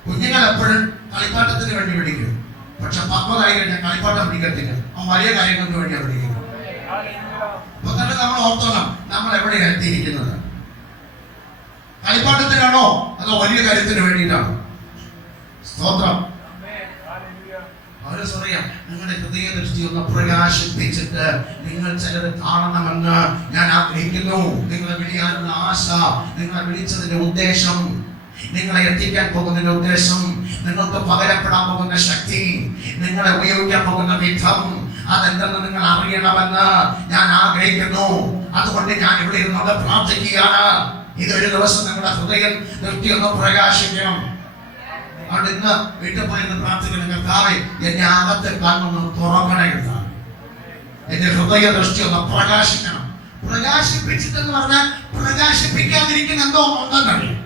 കുഞ്ഞുങ്ങൾ എപ്പോഴും കളിപ്പാട്ടത്തിന് വേണ്ടി പിടിക്കും. പക്ഷെ പക്വതായി കഴിഞ്ഞാൽ കളിപ്പാട്ടം പിടിക്കത്തില്ല. അവൻ വലിയ കാര്യങ്ങൾക്ക് വേണ്ടിയാണ് പിടിക്കുന്നത്. അപ്പൊ തന്നെ നമ്മൾ ഓർത്തോണം, നമ്മൾ എവിടെയാണ് എത്തിയിരിക്കുന്നത്. കളിപ്പാട്ടത്തിനാണോ അതോ വലിയ കാര്യത്തിന് വേണ്ടിയിട്ടാണോ? സ്തോത്രം. പറയാം, നിങ്ങളുടെ ഹൃദയ ദൃഷ്ടി ഒന്ന് പ്രകാശിപ്പിച്ചിട്ട് നിങ്ങൾ ചിലത് കാണണമെന്ന് ഞാൻ ആഗ്രഹിക്കുന്നു. നിങ്ങളെ വിളിയാനുള്ള ആശ, നിങ്ങളെ വിളിച്ചതിന്റെ ഉദ്ദേശം, നിങ്ങളെ എത്തിക്കാൻ പോകുന്നതിന്റെ ഉദ്ദേശം, നിങ്ങൾക്ക് പകരപ്പെടാൻ പോകുന്ന ശക്തി, നിങ്ങളെ ഉപയോഗിക്കാൻ പോകുന്ന വിധം, അതെന്തെന്ന് നിങ്ങൾ അറിയണമെന്ന് ഞാൻ ആഗ്രഹിക്കുന്നു. അതുകൊണ്ട് ഞാൻ ഇവിടെ ഇരുന്നത് പ്രാർത്ഥിക്കുകയാണ്. ഇതൊരു ദിവസം നിങ്ങളുടെ ഹൃദയം ദൃഷ്ടി ഒന്ന് പ്രകാശിക്കണം. അതുകൊണ്ട് ഇന്ന് വീട്ടിൽ പോയിരുന്ന് പ്രാർത്ഥിക്കണം, കർത്താവേ എന്നെ അകത്തെ കണ്ണൊന്ന് തുറക്കണേ, എന്റെ ഹൃദയ ദൃഷ്ടി ഒന്ന് പ്രകാശിക്കണം. പ്രകാശിപ്പിച്ചിട്ടെന്ന് പറഞ്ഞാൽ പ്രകാശിപ്പിക്കാതിരിക്കുന്ന എന്തോ ഉണ്ടെന്നറിയാം.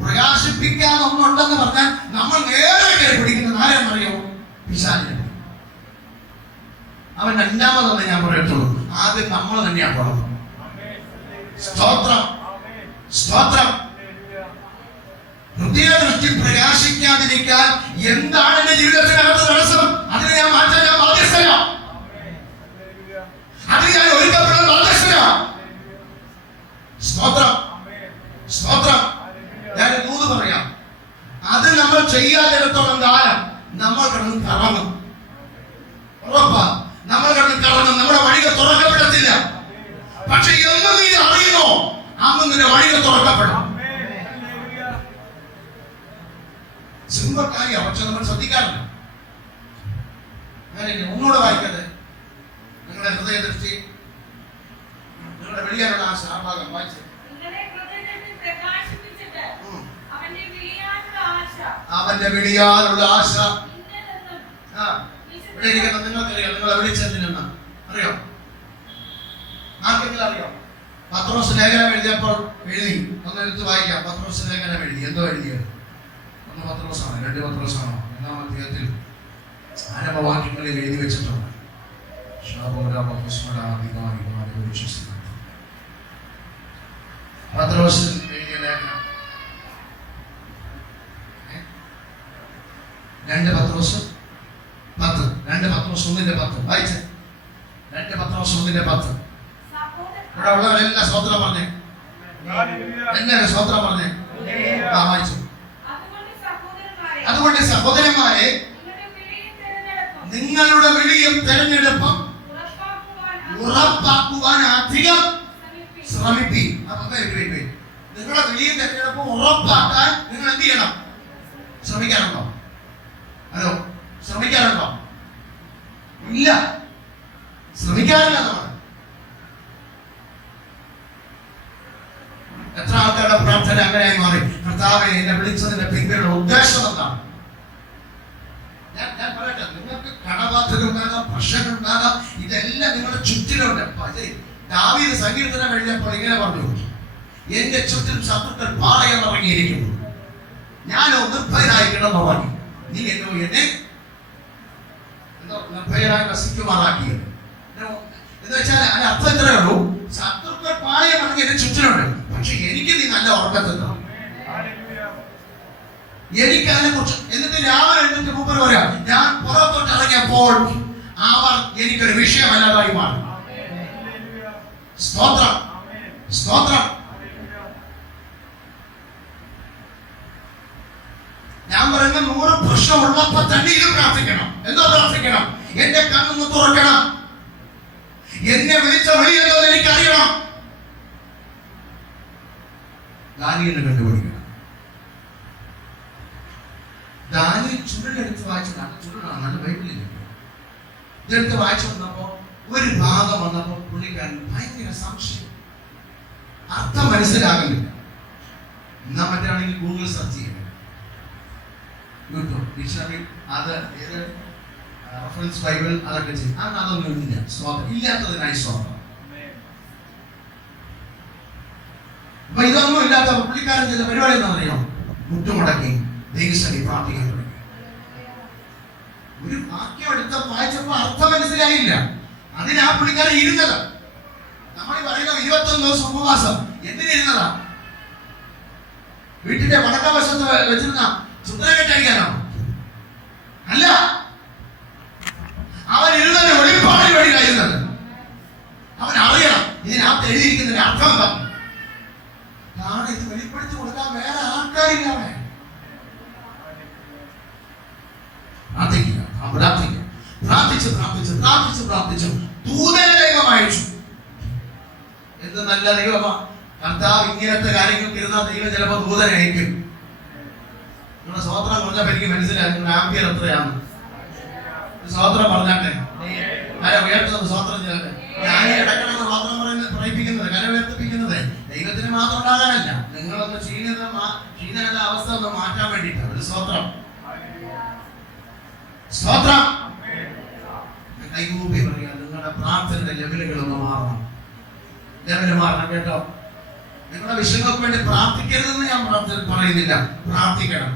പ്രകാശിപ്പിക്കാതെ ഒന്നുണ്ടെന്ന് പറഞ്ഞാൽ നമ്മൾ നേരെ കയറി പിടിക്കുന്ന ആരെന്നറിയോ? പിശാചിനെ. അവൻ രണ്ടാമതെന്ന് ഞാൻ പറയത്തുള്ളൂ, ആദ്യം നമ്മൾ തന്നെയാണ് പോകണം. സ്തോത്രം, സ്തോത്രം. ഹൃദയ ദൃഷ്ടി പ്രകാശിക്കാതിരിക്കാൻ എന്താണ് എന്റെ ജീവിതത്തിനകത്ത് തടസ്സം? അതിനെ ഞാൻ മാറ്റാൻ ഞാൻ ബാധ്യസ്ഥന. അതിന് ഞാൻ ഒരുക്കപ്പെടാൻ ബാധ്യസ്ഥന. സ്തോത്രം, സ്തോത്രം. ഞാൻ മൂന്ന് പറയാം. അത് നമ്മൾ ചെയ്യാതിടത്തോളം കാലം നമ്മൾ കിടന്ന് കറങ്ങും. ഉറപ്പാ, നമ്മൾ കിടന്ന് കറങ്ങും. നമ്മുടെ വഴികൾ തുറക്കപ്പെടത്തില്ല. പക്ഷെ എന്ന് നീ അറിയുന്നോ അന്ന് നിന്റെ വഴികൾ തുറക്കപ്പെടാം. സിമ്പിൾ കാര്യം, പക്ഷെ നമ്മൾ ശ്രദ്ധിക്കാറില്ല. അങ്ങനെ ഒന്നുകൂടെ വായിക്കട്ടെ. നിങ്ങളുടെ ഹൃദയ ദൃഷ്ടി, നിങ്ങളുടെ വെളിയാനുള്ള ആശ, ആ ഭാഗം വായിച്ചു. അവന്റെ വിളിയാനുള്ള ആശ. ഇവിടെ ഇരിക്കുന്ന നിങ്ങൾക്കറിയാം, നിങ്ങളെ വിളിച്ചതിനെന്ന് അറിയോ? ആർക്കെങ്കിലും അറിയോ? പത്രോസ് ലേഖനം എഴുതിയപ്പോൾ എഴുതി, ഒന്ന് എടുത്ത് വായിക്കാം. പത്രോസ് ലേഖനം എഴുതി, എന്തോ എഴുതിയത്? ഒന്ന് പത്രോസാണ്, 2 പത്രോസാണോ? 1-ാം അധ്യായത്തിൽ ആരംഭവാക്യങ്ങളിൽ എഴുതി വെച്ചിട്ടുണ്ട്. പത്രോസ് എഴുതിയ ലേഖനം 2 പത്രോസ് 10. 2 പത്രോസ് 1:10 വായിച്ചേ. 2 പത്രോസ് 1:10. ഇവിടെ ഉള്ളവരെല്ലാം സ്തോത്രം പറഞ്ഞേ. എല്ലാവരും സ്തോത്രം പറഞ്ഞേ. ആ വായിച്ചു. അതുകൊണ്ട് സഹോദരന്മാരെ, നിങ്ങളുടെ വിളിയും തെരഞ്ഞെടുപ്പും ഉറപ്പാക്കുവാൻ അധികം ശ്രമിപ്പി. നിങ്ങളുടെ വിളിയും തെരഞ്ഞെടുപ്പും ഉറപ്പാക്കാൻ നിങ്ങൾ എന്ത് ചെയ്യണം? ശ്രമിക്കാറുണ്ടോ? ഹലോ, ശ്രമിക്കാറുണ്ടോ? ഇല്ല, ശ്രമിക്കാറില്ല. നമ്മൾ എത്ര ആൾക്കാരുടെ പ്രാർത്ഥന അങ്ങനെയായി മാറി. കർത്താവേ, എന്നെ വിളിച്ചതിന്റെ പിന്നിലുള്ള ഉദ്ദേശം എന്താണ്? ഞാൻ പറയട്ടെ, നിങ്ങൾക്ക് കടബാധ്യത ഉണ്ടാകാം, പ്രശ്നങ്ങൾ ഉണ്ടാകാം, ഇതെല്ലാം നിങ്ങളുടെ ചുറ്റിലുണ്ട്. ദാവീദ് സങ്കീർത്തനം എഴുതിയപ്പോൾ ഇങ്ങനെ പറഞ്ഞു, എന്റെ ചുറ്റും ശത്രുക്കൾ പാളയം ഇറങ്ങിയിരിക്കുന്നു, ഞാനോ നിർഭയനായി കിടന്നുറങ്ങി. നീ എന്നോ എന്നെ നിർഭയനായി വസിക്കുമാറാക്കിയത് എന്ന് വെച്ചാൽ അതിന്റെ അർത്ഥം എത്രയേ ഉള്ളൂ? ശത്രുക്കൾ പാളയം ഇറങ്ങി എന്റെ ചുറ്റിലുണ്ട്, പക്ഷെ എനിക്ക് നീ നല്ല ഉറക്കത്തുണ്ടോ? എനിക്ക് അതിനെ കുറിച്ച്. എന്നിട്ട് രാവിലെ എഴുന്നേറ്റ് മൂപ്പർ പറയാം, ഞാൻ പുറത്തോട്ട് ഇറങ്ങിയപ്പോൾ അവർ എനിക്കൊരു വിഷയമല്ലാതായി മാറി. സ്തോത്രം, സ്തോത്രം. ഞാൻ പറയുന്ന 100 പ്രശ്നമുള്ളപ്പോ തന്നെ ഇത് പ്രാർത്ഥിക്കണം. എന്തോ പ്രാർത്ഥിക്കണം? എന്റെ കണ്ണൊന്ന് തുറക്കണം, എന്നെ വിളിച്ച വിളിയല്ലോ എനിക്കറിയണം. ദാനിയേലിനെ കണ്ടുപിടിക്കണം. ദാനിയേൽ ചുരുളെടുത്ത് വായിച്ചതാണ്. ചുരുളാണ്, നല്ല ബൈബിളിൽ ഇതെടുത്ത് വായിച്ചു വന്നപ്പോ ഒരു ഭാഗം വന്നപ്പോ പുള്ളിക്കാരൻ ഭയങ്കര സംശയം, അർത്ഥം മനസ്സിലാകുന്നില്ല. എന്നാ മറ്റാണെങ്കിൽ ഗൂഗിൾ സെർച്ച് ചെയ്യണം, യൂട്യൂബ് ഡിക്ഷണറി, അത് ഏത് റെഫറൻസ് ബൈബിൾ, അതൊക്കെ ചെയ്യും. അതൊന്നും ഇല്ല. സ്വാഗതം ഇല്ലാത്തതിനായി സ്വാഗതം. അപ്പൊ ഇതൊന്നും ഇല്ലാത്ത പുള്ളിക്കാരൻ ചെയ്ത പരിപാടി എന്താ അറിയാം? മുട്ടുമടക്കി ദൈവസഭയിൽ പ്രാർത്ഥന. വാക്യം എടുത്ത വായിച്ചപ്പോ അർത്ഥം മനസ്സിലായില്ല. അതിനാ പുള്ളിക്കാരൻ ഇരുന്നത്. നമ്മൾ പറയുന്ന 21 ദിവസം ഉപവാസം എന്തിനിരുന്നതാ? വീട്ടിന്റെ വടക്കവശത്ത് വെച്ചിരുന്ന ചുണ്ടകെട്ടടിക്കാനോ? അല്ല, അവൻ ഇരുന്നത് വെളിപ്പാടിന് വേണ്ടിയായിരുന്നത്. അവൻ അറിയണം ഇതിനകത്ത് എഴുതിയിരിക്കുന്നതിന്റെ അർത്ഥം എന്താ. കാരണം ഇത് വെളിപ്പെടുത്തി കൊടുക്കാൻ വേറെ ആൾക്കാരില്ല. അവൻ പ്രാർത്ഥിച്ചു ദൂതനെ ദൈവം അയച്ചു. എന്ത് നല്ല ദൈവമാ! കർത്താവ് ഇങ്ങനത്തെ കാര്യങ്ങൾക്ക് ഇരുന്ന ദൈവം ചിലപ്പോ ദൂതനെ അയക്കും. നിങ്ങളുടെ സ്വോത്രം പറഞ്ഞപ്പോ എനിക്ക് മനസ്സിലായി നിങ്ങളുടെ ആംബിയർ എത്രയാണ്. സ്വോത്രം പറഞ്ഞാട്ടെ, കര ഉയർത്തുന്നത് സ്വോത്രം ചെയ്യട്ടെ. ഞാൻ ഇടക്കിടക്ക് സ്വോത്രം പറയിപ്പിക്കുന്നത്, കര ഉയർത്തിപ്പിക്കുന്നത് ദൈവത്തിന് മാത്രം ഉണ്ടാകാനല്ല, നിങ്ങളൊന്ന് ക്ഷീണത അവസ്ഥ ഒന്ന് മാറ്റാൻ വേണ്ടിയിട്ടാണ്. ഒരു സ്വോത്രം കൈകൂപ്പി പറയുക. നിങ്ങളുടെ പ്രാർത്ഥനയുടെ ലെവലുകളൊന്ന് മാറണം. കേട്ടോ. നിങ്ങളുടെ വിഷയങ്ങൾക്ക് വേണ്ടി പ്രാർത്ഥിക്കരുതെന്ന് ഞാൻ പറയുന്നില്ല. പ്രാർത്ഥിക്കണം.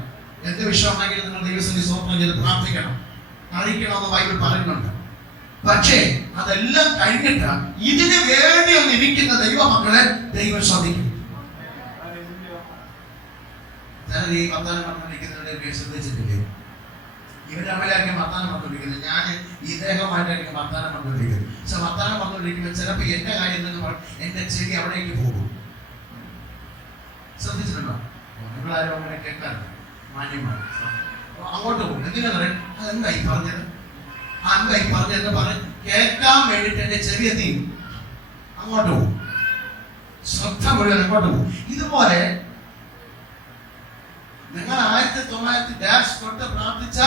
എന്ത് വിഷയം ഉണ്ടെങ്കിലും നിങ്ങൾ ദൈവസന്നിധി സ്വപ്നം ചെയ്ത് പ്രാർത്ഥിക്കണം, അറിയിക്കണമെന്ന് ബൈബിൾ പറയുന്നുണ്ട്. പക്ഷേ അതെല്ലാം കഴിഞ്ഞിട്ട് ഇതിന് വേണ്ടി ഒന്ന് ഇരിക്കുന്ന ദൈവമക്കളെ ദൈവം ശ്രദ്ധിക്കും. ഈ വർത്താനം പറഞ്ഞിരിക്കുന്നവരുടെ ശ്രദ്ധിച്ചിട്ടില്ലേ? ഇവർ തമ്മിലായിരിക്കും വർത്താനം പറഞ്ഞുകൊണ്ടിരിക്കുന്നത്. ഞാൻ ഇദ്ദേഹമായിട്ടായിരിക്കും വർത്താനം പറഞ്ഞുകൊണ്ടിരിക്കുന്നത്. പക്ഷെ വർത്താനം പറഞ്ഞുകൊണ്ടിരിക്കുമ്പോൾ ചിലപ്പോൾ എന്റെ കാര്യം എന്ന് എന്റെ ചെവി അവിടേക്ക് പോകും. ശ്രദ്ധിച്ചിട്ടുണ്ടോ? നിങ്ങളാരും അങ്ങനെ കേൾക്കാറില്ല. മാന്യന്മാർ അങ്ങോട്ട് പോകും. എന്തിനാ പറയാം, അതെന്തായി പറഞ്ഞത്, എന്തായി പറഞ്ഞതെന്ന് പറഞ്ഞ് കേൾക്കാൻ വേണ്ടിട്ട് എന്റെ ചെവി എത്തി അങ്ങോട്ട് പോകും. ശ്രദ്ധ മുഴുവൻ അങ്ങോട്ട് പോകും. ഇതുപോലെ നിങ്ങൾ 1900 തൊട്ട് പ്രാർത്ഥിച്ച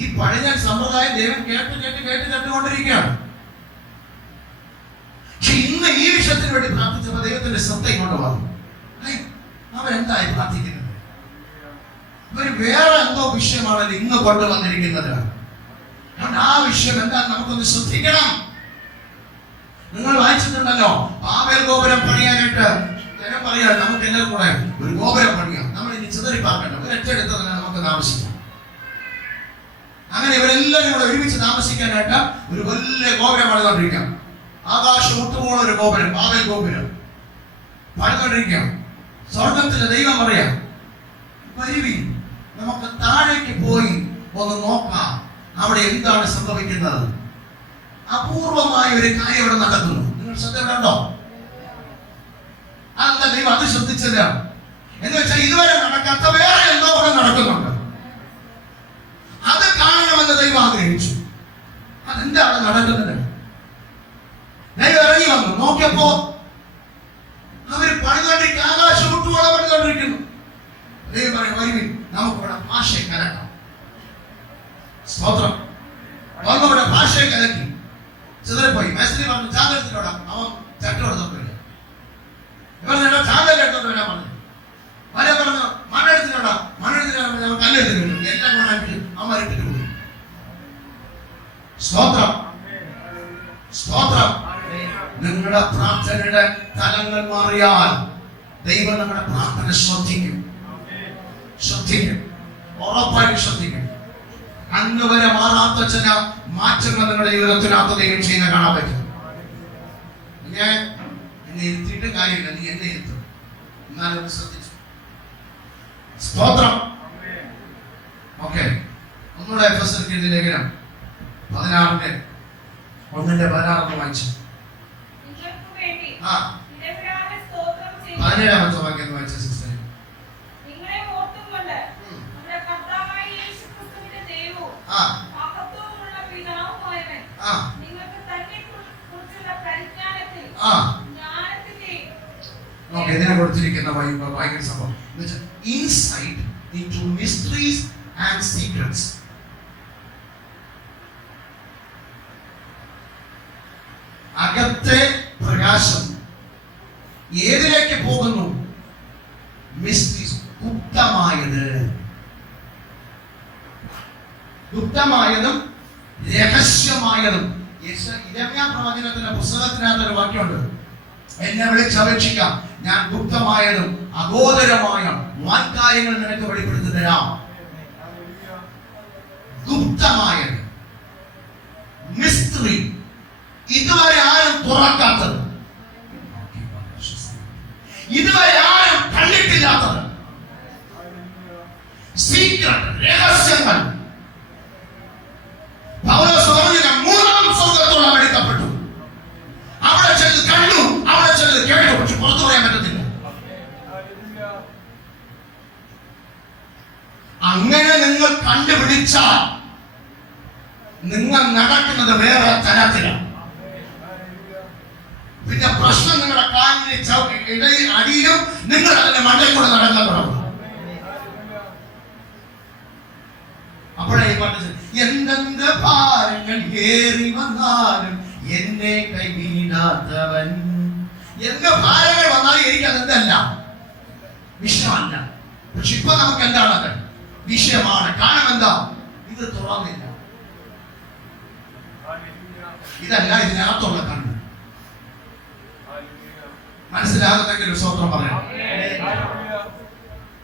ഈ പഴയ സമ്പ്രദായം ദൈവം കേട്ടുകൊണ്ടിരിക്കുകയാണ്. പക്ഷെ ഇന്ന് ഈ വിഷയത്തിന് വേണ്ടി പ്രാർത്ഥിച്ചപ്പോൾ ദൈവത്തിന്റെ ശ്രദ്ധ ഇങ്ങോട്ട് വന്നു. അവൻ എന്തായി പ്രാർത്ഥിക്കുന്നത്? ഇവര് വേറെ എന്തോ വിഷയമാണല്ലോ ഇന്ന് കൊണ്ടുവന്നിരിക്കുന്നത്. ആ വിഷയം എന്താ നമുക്കൊന്ന് ശ്രദ്ധിക്കണം. നിങ്ങൾ വായിച്ചിട്ടുണ്ടല്ലോ, ബാബേൽ ഗോപുരം പണിയാനായിട്ട് ജനം പറയാം, നമുക്ക് എല്ലാവരും കൂടെ ഒരു ഗോപുരം പണിയാം, നമ്മൾ ഇനി ചിതറി പാർക്കണ്ട, ഒരൊറ്റെടുത്ത് തന്നെ നമുക്ക് താമസിക്കാം. അങ്ങനെ ഇവരെല്ലാവരും കൂടെ ഒരുമിച്ച് താമസിക്കാനായിട്ട് ഒരു വലിയ ഗോപുരം പണിതുകൊണ്ടിരിക്കാം. ആകാശം മുട്ടുപോണ ഒരു ഗോപുരം, ബാബേൽ ഗോപുരം പണിതുകൊണ്ടിരിക്കാം. സ്വർഗത്തിലെ ദൈവം പറയാം, വരുവി നമുക്ക് താഴേക്ക് പോയി ഒന്ന് നോക്കാം അവിടെ എന്താണ് സംഭവിക്കുന്നത്. അപൂർവമായ ഒരു കാര്യം ഇവിടെ നടക്കുന്നു. നിങ്ങൾ ശ്രദ്ധയുണ്ടോ? അതെന്താ ദൈവം അത് ശ്രദ്ധിച്ചത് എന്ന് വെച്ചാൽ ഇതുവരെ നടക്കാത്ത വേറെ എന്തോ ഇവിടെ നടക്കുന്നുണ്ട്. അത് കാണണമെന്ന് ദൈവം ആഗ്രഹിച്ചു. അതെന്താ അവിടെ നടക്കുന്നത്? ദൈവം ഇറങ്ങി വന്നു നോക്കിയപ്പോ അവര് പണിതുകൊണ്ടിരിക്കുക, ആകാശം മുട്ടുവോളം പണിതുകൊണ്ടിരിക്കുന്നു. ദൈവം പറയും, വരുവിൻ നമുക്കിവിടെ ഭാഷയെ കലക്കാം. സ്തോത്രം. നമ്മുടെ ഭാഷയെ കലക്കി ചിതറിപ്പോയി. മേസ്ത്രി പറഞ്ഞു ചാന്തെടുത്തിട്ടോടാ, അവൻ ചട്ടോടത്തൊക്കെ ഇവർ ചാന്തലെടുത്തോണ്ട് വരാൻ പറഞ്ഞു. വരെ പറഞ്ഞു മണ്ണെടുത്തിട്ടോടാ, മണ്ണെടുത്തിട്ട് അവൻ കല്ലെടുത്തിട്ടുണ്ട്. എല്ലാം കൊണ്ടാക്കി അവൻ ഇട്ടിട്ട് പോയി. സ്തോത്രം, സ്തോത്രം. നിങ്ങളുടെ പ്രാർത്ഥനയുടെ തലങ്ങൾ മാറിയാൽ ദൈവം നിങ്ങളുടെ പ്രാർത്ഥന ശ്രദ്ധിക്കും, ശ്രദ്ധിക്കും, ഉറപ്പായിട്ട് ശ്രദ്ധിക്കും. അന്ന് വരെ മാറാത്ത ചില മാറ്റങ്ങൾ നിങ്ങളുടെ ജീവിതത്തിനകത്ത് ദൈവം ചെയ്യുന്ന കാണാൻ പറ്റും. ഞാൻ എന്നെ ഇരുത്തിയിട്ട് കാര്യമില്ല, നീ എന്നെ ഇരുത്തും, എന്നാലും ശ്രദ്ധിച്ചു. സ്തോത്രം. ഓക്കെ, ഒന്നുകൂടെ എഫെസ്യർക്കെഴുതിയ ലേഖനം 16:1-16 വായിച്ചു. 17-ാമത്തെ വാക്യം വായിച്ച സിസ്റ്റർ. ഇതിനെ കൊടുത്തിരിക്കുന്ന ഭയങ്കര സംഭവം insight into mysteries and secrets. അകത്തെ പ്രകാശം ഏതിലേക്ക് പോകുന്നു? മിസ്റ്ററീസ്, ഗുപ്തമായത്, ഗുപ്തമായതും രഹസ്യമായതും. യിരെമ്യാ പ്രവചനത്തിന്റെ പുസ്തകത്തിനകത്ത് ഒരു വാക്യമുണ്ട്, എന്നെ വിളിച്ചപേക്ഷിക്കാം, ഞാൻ ഗുപ്തമായതും അഗോചരമായ വാൻകാര്യങ്ങൾ നിനക്ക് വെളിപ്പെടുത്തി തരാം. ഗുപ്തമായത് മിസ്റ്ററി ഇതുവരെ ആരും തുറക്കാത്തത്, ഇതുവരെ ആരും കണ്ടിട്ടില്ലാത്തത്, സീക്രട്ട്, രഹസ്യങ്ങൾ. പൗലോസ് പറഞ്ഞ മൂന്നാം സ്വർഗ്ഗത്തോളം എടുക്കപ്പെട്ടു. അവിടെ ചെന്ന് കണ്ടു, അവിടെ ചെന്ന് കേട്ടു, പക്ഷെ പുറത്തു പറയാൻ പറ്റത്തില്ല. അങ്ങനെ നിങ്ങൾ കണ്ടുപിടിച്ചാൽ നിങ്ങൾ നടക്കുന്നത് വേറെ തരത്തിലാണ്. പിന്നെ പ്രശ്നം നിങ്ങളുടെ കാലിന് അടിയിലും നിങ്ങൾ അതിന്റെ മണ്ടയിൽ കൂടെ നടക്കാൻ തുടങ്ങും. അപ്പോഴേ എന്തെന്ത് ഭാരങ്ങൾ ഏറി വന്നാലും എന്നെ കൈവിടാത്തവൻ. എന്ത് ഭാരങ്ങൾ വന്നാലും എനിക്ക് അതെന്തല്ല, വിഷയമല്ല. പക്ഷെ ഇപ്പൊ നമുക്ക് എന്താണ് അത് വിഷയമാണ്. കാരണം എന്താ, ഇത് തുറന്നില്ല. ഇതല്ല ഇതിനകത്തുള്ള കണ്ണ്. മനസ്സിലാകുന്നെങ്കിൽ സ്വത്രം പറയാം.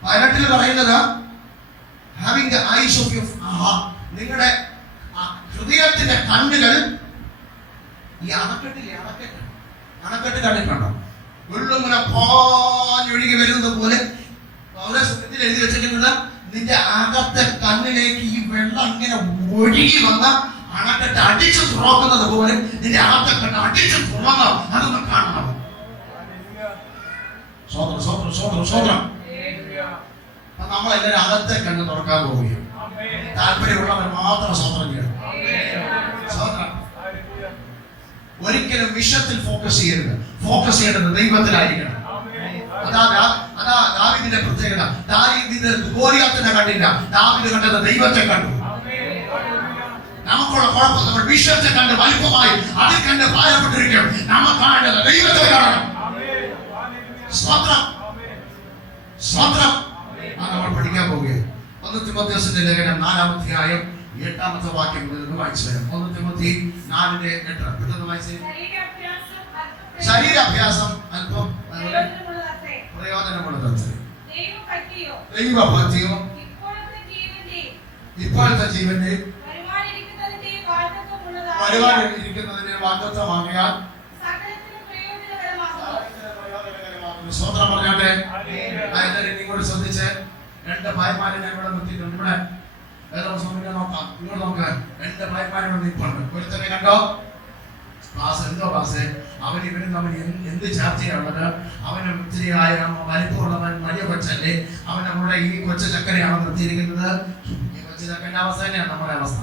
18 പറയുന്നത് having the eyes of your heart, നിങ്ങളുടെ ഹൃദയത്തിന്റെ കണ്ണുകൾ ഈ അണക്കെട്ട് കണ്ടിട്ടുണ്ടോ? വെള്ളം ഇങ്ങനെ പാഞ്ഞൊഴുകി വരുന്നത് പോലെ പൗരസ്ത്യത്തിൽ എഴുതി വെച്ചിരിക്കുന്നത് നിന്റെ അകത്തെ കണ്ണിലേക്ക് ഈ വെള്ളം ഇങ്ങനെ ഒഴുകി വന്ന അണക്കെട്ട് അടിച്ചു തുറക്കുന്നത് പോലെ നിന്റെ അകത്തെ കണ്ണ് അടിച്ചു തുറന്നോ അതൊന്ന് കാണണം. സ്വതന്ത്രം സ്വതന്ത്രം സ്വതന്ത്രം സ്വതന്ത്രം. നമ്മളെല്ലാവരും അകത്തെ കണ്ണ് തുറക്കാൻ പോവുകയും താല്പര്യമുള്ളവർ മാത്രം സ്വതന്ത്രം ചെയ്യണം. സ്വതന്ത്രം. ഒരിക്കലും വിഷയത്തിൽ ഫോക്കസ് ചെയ്യരുത്. ഫോക്കസ് ചെയ്യേണ്ടത് ദൈവത്തിലായിരിക്കണം. അതാ ദാവീദിന്റെ പ്രത്യേകത. ദാവീദിന്റെ ഗോലിയാത്തിനെ കണ്ടില്ല, ദാവീദ് കണ്ടത് ദൈവത്തെ കണ്ടു. നമുക്കുള്ള കുഴപ്പം നമ്മൾ വിഷയത്തെ കണ്ട് വലിപ്പമായി അതിൽ കണ്ട് ഭാരപ്പെട്ടിരിക്കും. നമ്മൾ കാണേണ്ടത് ദൈവത്തെ കാണണം. സ്വതന്ത്രം സ്വതന്ത്രം. നമ്മൾ പഠിക്കാൻ പോവുകയാണ്. 1 തിമോഥെയോസിന്റെ ലേഖനം 4-ാം അധ്യായം 8-ാമത്തെ വാക്യം മുതൽ വായിച്ചു തരാം. 1 തിമോത്തി 4:8 പെട്ടെന്ന് വായിച്ചേ. ശരീരാഭ്യാസം അല്പം പ്രയോജനമുള്ളതത്രേ. ദൈവഭക്തിയോ ഇപ്പോഴത്തെ ജീവന്റെ വരുവാനിരിക്കുന്നതിന്റെ വാഗ്ദത്തമാകിയാൽ സ്വതന്ത്രം പറഞ്ഞാട്ടെ. ഇങ്ങോട്ട് ശ്രദ്ധിച്ച് 2 ഭാര്യമാരെ ഞാൻ ഇവിടെ നിർത്തിയിട്ടുണ്ട്. ഇവിടെ നോക്കാം, ഇങ്ങോട്ട് നോക്കാൻ 2 ഭാര്യമാരെ ഇവിടെ നിൽപ്പുണ്ട്. ഒരുത്തനെ കണ്ടോ? ക്ലാസ് എന്തോ ക്ലാസ്. അവൻ ഇവനും തമ്മിൽ എന്ത് ചർച്ചയാണുള്ളത്? അവന് ഒത്തിരിയായ വലിപ്പമുള്ളവൻ വലിയ കൊച്ചല്ലേ, അവൻ നമ്മുടെ ഈ കൊച്ച ചക്കരയാണ് നിർത്തിയിരിക്കുന്നത്. ഈ കൊച്ച ചക്കന്റെ അവസ്ഥ തന്നെയാണ് നമ്മുടെ അവസ്ഥ.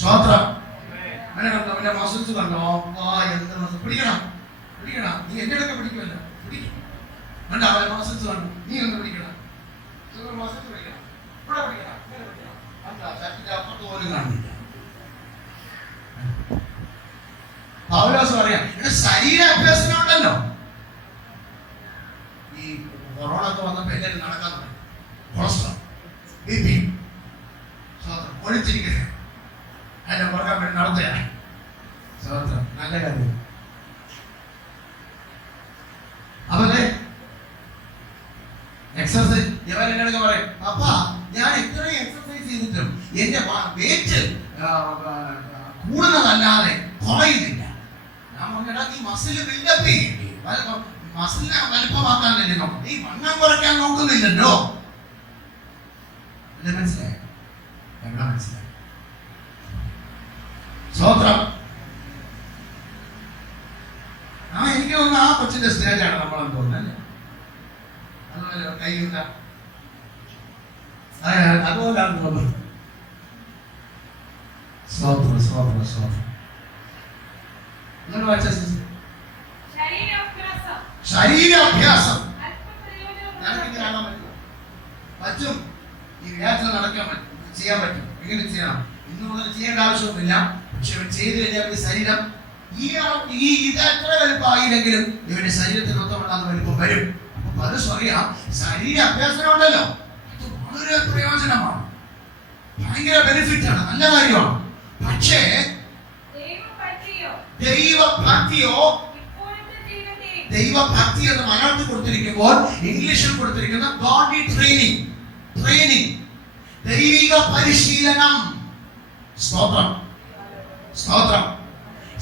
സ്വതന്ത്രം. അങ്ങനെ കണ്ടോ? അവന്റെ മസിൽസ് കണ്ടോ? എന്ത് മസിൽ പിടിക്കണം പിടിക്കണം. നീ എന്റെ അടുക്ക പിടിക്കുമല്ല, പിടിക്കും. കണ്ട അവന്റെ മസിൽസ് കണ്ടു. നീ ഒന്ന് പിടിക്കണം, മസിൽസ് പിടിക്കണം, ഇവിടെ പിടിക്കണം, ഇങ്ങനെ പിടിക്കണം. അല്ല ചട്ടിന്റെ അപ്പുറത്ത് പോലും കാണില്ല. പൗലോസ് പറയാം, ഇവിടെ ശരീരാഭ്യാസം ഉണ്ടല്ലോ. ഈ കൊറോണ ഒക്കെ വന്നപ്പോ എല്ലാവരും നടക്കാൻ തുടങ്ങി. കൊളസ്ട്രോൾ, ബിപി, ഒഴിച്ചിരിക്കുക, അതിനെ കുറക്കാൻ വേണ്ടി നടത്തുകയാണ്. നല്ല കാര്യം. അവനെ എക്സർസൈസ് ഇവരെന്നോടൊക്കെ പറയും, അപ്പാ ഞാൻ ഇത്രയും എക്സർസൈസ് ചെയ്തിട്ടും എന്റെ വെയിറ്റ് കൂടുന്നതല്ലാതെ കുറയുന്നില്ല. ഞാൻ പറഞ്ഞാ നീ മസിൽ ബിൽഡപ്പ് ചെയ്യേ, മസിലിനെ വലുപ്പമാക്കാനല്ലേ നോക്കും, നീ വണ്ണം കുറയ്ക്കാൻ നോക്കുന്നില്ലല്ലോ. മനസ്സിലായോ? എവിടെ മനസ്സിലായി? സ്വതന്ത്രം. എനിക്ക് തോന്നുന്നു ആ കൊച്ചിന്റെ സ്റ്റേജാണ് നമ്മളെന്ന് തോന്നുന്നല്ലേ. അതുപോലെ കൈയില്ല, അതുപോലാണ് തോന്നുന്നത്. സ്വതന്ത്രം സ്വതന്ത്രം സ്വതന്ത്രം. ശരീരാഭ്യാസം നടക്കാൻ പറ്റും. ഈ വ്യാജം നടക്കാൻ പറ്റും, ചെയ്യാൻ പറ്റും. എങ്ങനെ ചെയ്യണം? ഇന്ന് മുതൽ ചെയ്യേണ്ട ആവശ്യമൊന്നുമില്ല. പക്ഷെ ചെയ്തു കഴിഞ്ഞാൽ ശരീരം ഈ ഇതെത്ര വലുപ്പമായില്ലെങ്കിലും ഇവന്റെ ശരീരത്തിന് ഒത്തവണ്ണാന്ന് വലുപ്പം വരും. അപ്പൊ അത് അറിയാം, ശരീരാഭ്യാസം ഉണ്ടല്ലോ, ഇത് വളരെ പ്രയോജനമാണ്, ഭയങ്കര ബെനിഫിറ്റ് ആണ്, നല്ല കാര്യമാണ്. പക്ഷേ ദൈവഭക്തി എന്ന് മലയാളത്തിൽ കൊടുത്തിരിക്കുമ്പോൾ ഇംഗ്ലീഷിൽ കൊടുത്തിരിക്കുന്ന ബോഡി ട്രെയിനിങ്, ദൈവിക പരിശീലനം. സ്തോത്രം. സ്തോത്രം.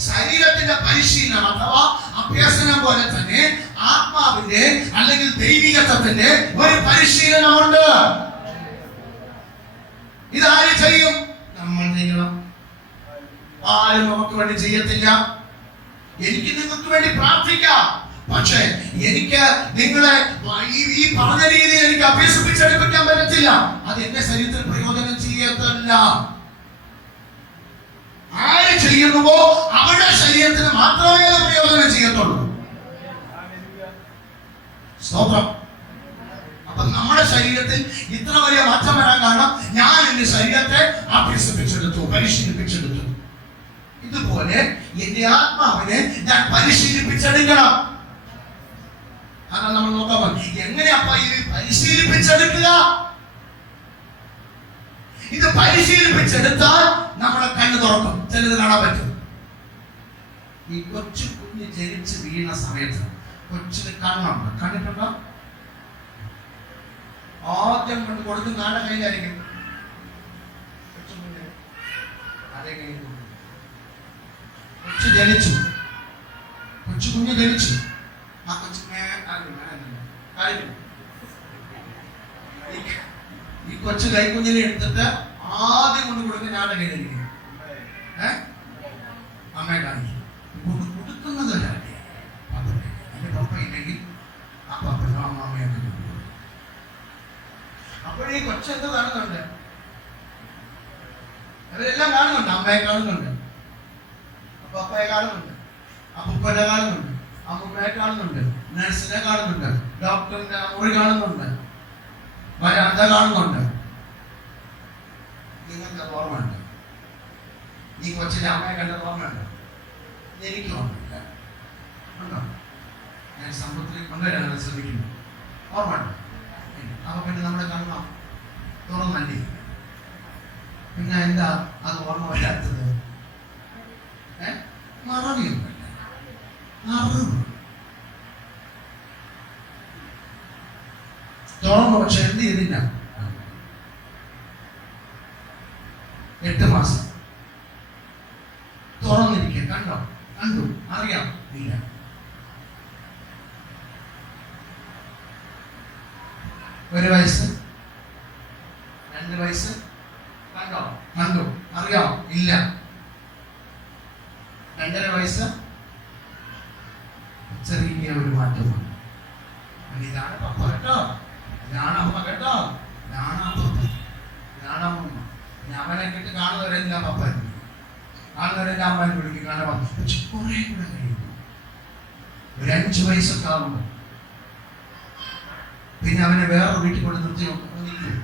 ശരീരത്തിന്റെ പരിശീലനം അഥവാ അഭ്യസനം പോലെ തന്നെ ആത്മാവിന്റെ അല്ലെങ്കിൽ ദൈവികത്വത്തിന്റെ ഒരു പരിശീലനമുണ്ട്. ഇതാര് ചെയ്യും? നമ്മൾ ചെയ്യണം. ആരും നമുക്ക് വേണ്ടി ചെയ്യത്തില്ല. എനിക്ക് നിങ്ങൾക്ക് വേണ്ടി പ്രാർത്ഥിക്കാം, പക്ഷേ എനിക്ക് നിങ്ങളെ ഈ പറഞ്ഞ രീതിയിൽ എനിക്ക് അഭ്യസിപ്പിച്ചെടുപ്പിക്കാൻ പറ്റത്തില്ല. അത് എന്റെ ശരീരത്തിൽ പ്രയോജനം ചെയ്യത്തല്ല. ആര് ചെയ്യുന്നുവോ അവരുടെ ശരീരത്തിന് മാത്രമേ അത് പ്രയോജനം ചെയ്യത്തുള്ളൂ. സ്തോത്രം. അപ്പൊ നമ്മുടെ ശരീരത്തിൽ ഇത്ര വലിയ മാറ്റം വരാൻ കാരണം ഞാൻ എന്റെ ശരീരത്തെ അഭ്യസിപ്പിച്ചെടുത്തു, പരിശീലിപ്പിച്ചെടുത്തു. ഇതുപോലെ എന്റെ ആത്മാവിനെ ഞാൻ പരിശീലിപ്പിച്ചെടുക്കണം. അതാണ് നമ്മൾ നോക്കാൻ എങ്ങനെയപ്പ ഇത് പരിശീലിപ്പിച്ചെടുക്കുക? ഇത് പരിശീലിപ്പിച്ചെടുത്താൽ നമ്മളെ കണ്ണ് തുറക്കും. ചിലത് കാണാൻ പറ്റും. ഈ കൊച്ചു കുഞ്ഞ് ജനിച്ച് വീണ സമയത്ത് കൊച്ചിന് കണ്ണുണ്ട്. കണ്ടിട്ടുണ്ടോ? ആദ്യം കൊണ്ട് കൊടുക്കും നാളെ കയ്യിലായിരിക്കും. കൊച്ചു ജനിച്ചു, കൊച്ചു കുഞ്ഞ് ജനിച്ചു. ആ കൊച്ചിനെ ഈ കൊച്ചു കൈക്കുഞ്ഞിനെ എടുത്തിട്ട് ആദ്യം കൊണ്ട് കൊടുക്കുന്ന ഞാന്റെ കയ്യിലായിരിക്കും. അമ്മയെ കാണിക്കും. കൊടുക്കുന്നത് എന്റെ പപ്പ ഇല്ലെങ്കിൽ ആ പപ്പ അമ്മയൊക്കെ കൊടുക്കും. അപ്പോഴീ കൊച്ചെന്ത് കാണുന്നുണ്ട്? അവരെല്ലാം കാണുന്നുണ്ട്. അമ്മയെ കാണുന്നുണ്ട്, പപ്പയെ കാണുന്നുണ്ട്, അപ്പൂപ്പനെ കാണുന്നുണ്ട്, അമ്മൂമ്മയെ കാണുന്നുണ്ട്, നഴ്സിനെ കാണുന്നുണ്ട്, ഡോക്ടറിന്റെ മുറി കാണുന്നുണ്ട്, വരാന്ത കാണുന്നുണ്ട്. നിങ്ങൾക്ക് ഓർമ്മയുണ്ട്? ഈ കൊച്ചിന്റെ അമ്മയെ കണ്ട ഓർമ്മയുണ്ട്? എനിക്ക് ഓർമ്മയില്ല. ഉണ്ടോ? ഞാൻ സമൂഹത്തിലേക്ക് കൊണ്ടുവരാൻ ശ്രമിക്കുന്നു. ഓർമ്മയുണ്ട്? അപ്പൊ പിന്നെ നമ്മുടെ കണ്ണ തുറന്നല്ലേ? പിന്നെ എന്താ അത് ഓർമ്മ വരാത്തത്? മറവിയൊന്നുമില്ല, അറിവ് തുറന്നു. പക്ഷെ എന്ത് ചെയ്തില്ല? 8 മാസം തുറന്നിരിക്കുക. കണ്ടോ? കണ്ടു, അറിയാം, ഇല്ല. ഒരു വയസ്സ്, 2 വയസ്സ്, കണ്ടോ? കണ്ടു, അറിയാം, ഇല്ല. 2.5 വയസ്സ്, ചെറിയ ഒരു മാറ്റമാണ്. ഇതാണ് പപ്പ കേട്ടോ, ഇതാണ് അമ്മ കേട്ടോ, ഇതാണ് അപ്പ, ഇതാണ് അമ്മ. അവനെ കിട്ടി കാണുന്നവരെല്ലാം പപ്പ, കാണുന്നവരെല്ലാം അമ്മനെ വിളിക്കും. കാണാൻ പക്ഷെ കുറെ കൂടെ കഴിയുന്നു. ഒരു 5 വയസ്സൊക്കെ ആകുമ്പോൾ പിന്നെ അവനെ വേറെ വീട്ടിൽ കൊണ്ട് നിർത്തി നിൽക്കും.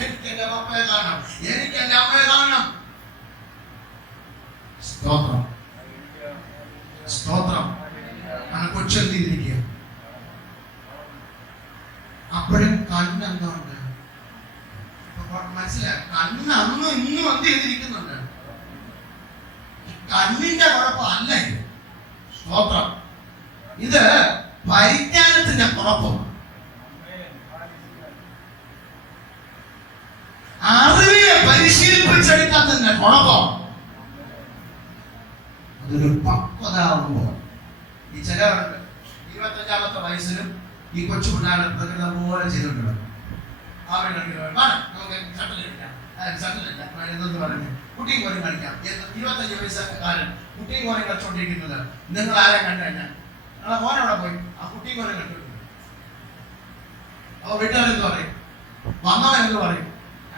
എനിക്ക് എന്റെ പപ്പയെ കാണണം, എനിക്ക് എന്റെ അമ്മയെ കാണണം. സ്തോത്രം, സ്തോത്രം. അങ്ങനെ കൊച്ചെത്തിയിരിക്കുക. അപ്പോഴും കണ്ണെന്തുണ്ട്? മനസ്സിലായി? കണ്ണ് അന്നും ഇന്നും എന്ത് ചെയ്തിരിക്കുന്നുണ്ട്? കണ്ണിന്റെ കുഴപ്പമല്ല ഇത്. സ്തോത്രം. ഇത് പരിജ്ഞാനത്തിന്റെ കുഴപ്പമാണ്. അറിവിനെ പരിശീലിപ്പിച്ചെടുക്കാത്തതിന്റെ കുഴപ്പം. അതൊരു പക്വതാവുമ്പോൾ ഈ ചിലവരുണ്ട് 25-ാമത്തെ വയസ്സിലും ഈ കൊച്ചു പിള്ളേരുടെ പ്രകൃതം പോലെ ചെയ്തിട്ടുണ്ട്. നമുക്ക് ഷട്ടിലില്ല പറഞ്ഞു കുട്ടിയും കോലും കളിക്കാം. 25 വയസ്സുകാരൻ കുട്ടിയും കോലും കളിച്ചോണ്ടിരിക്കുന്നത് നിങ്ങൾ ആരെ കണ്ടു കഴിഞ്ഞാൽ നിങ്ങളെ മോൻ അവിടെ പോയി ആ കുട്ടിയും കോലും കണ്ടിട്ടുണ്ട്. അപ്പൊ വീട്ടുകാരെന്ത് പറയും? വന്നവൻ എന്ത് പറയും?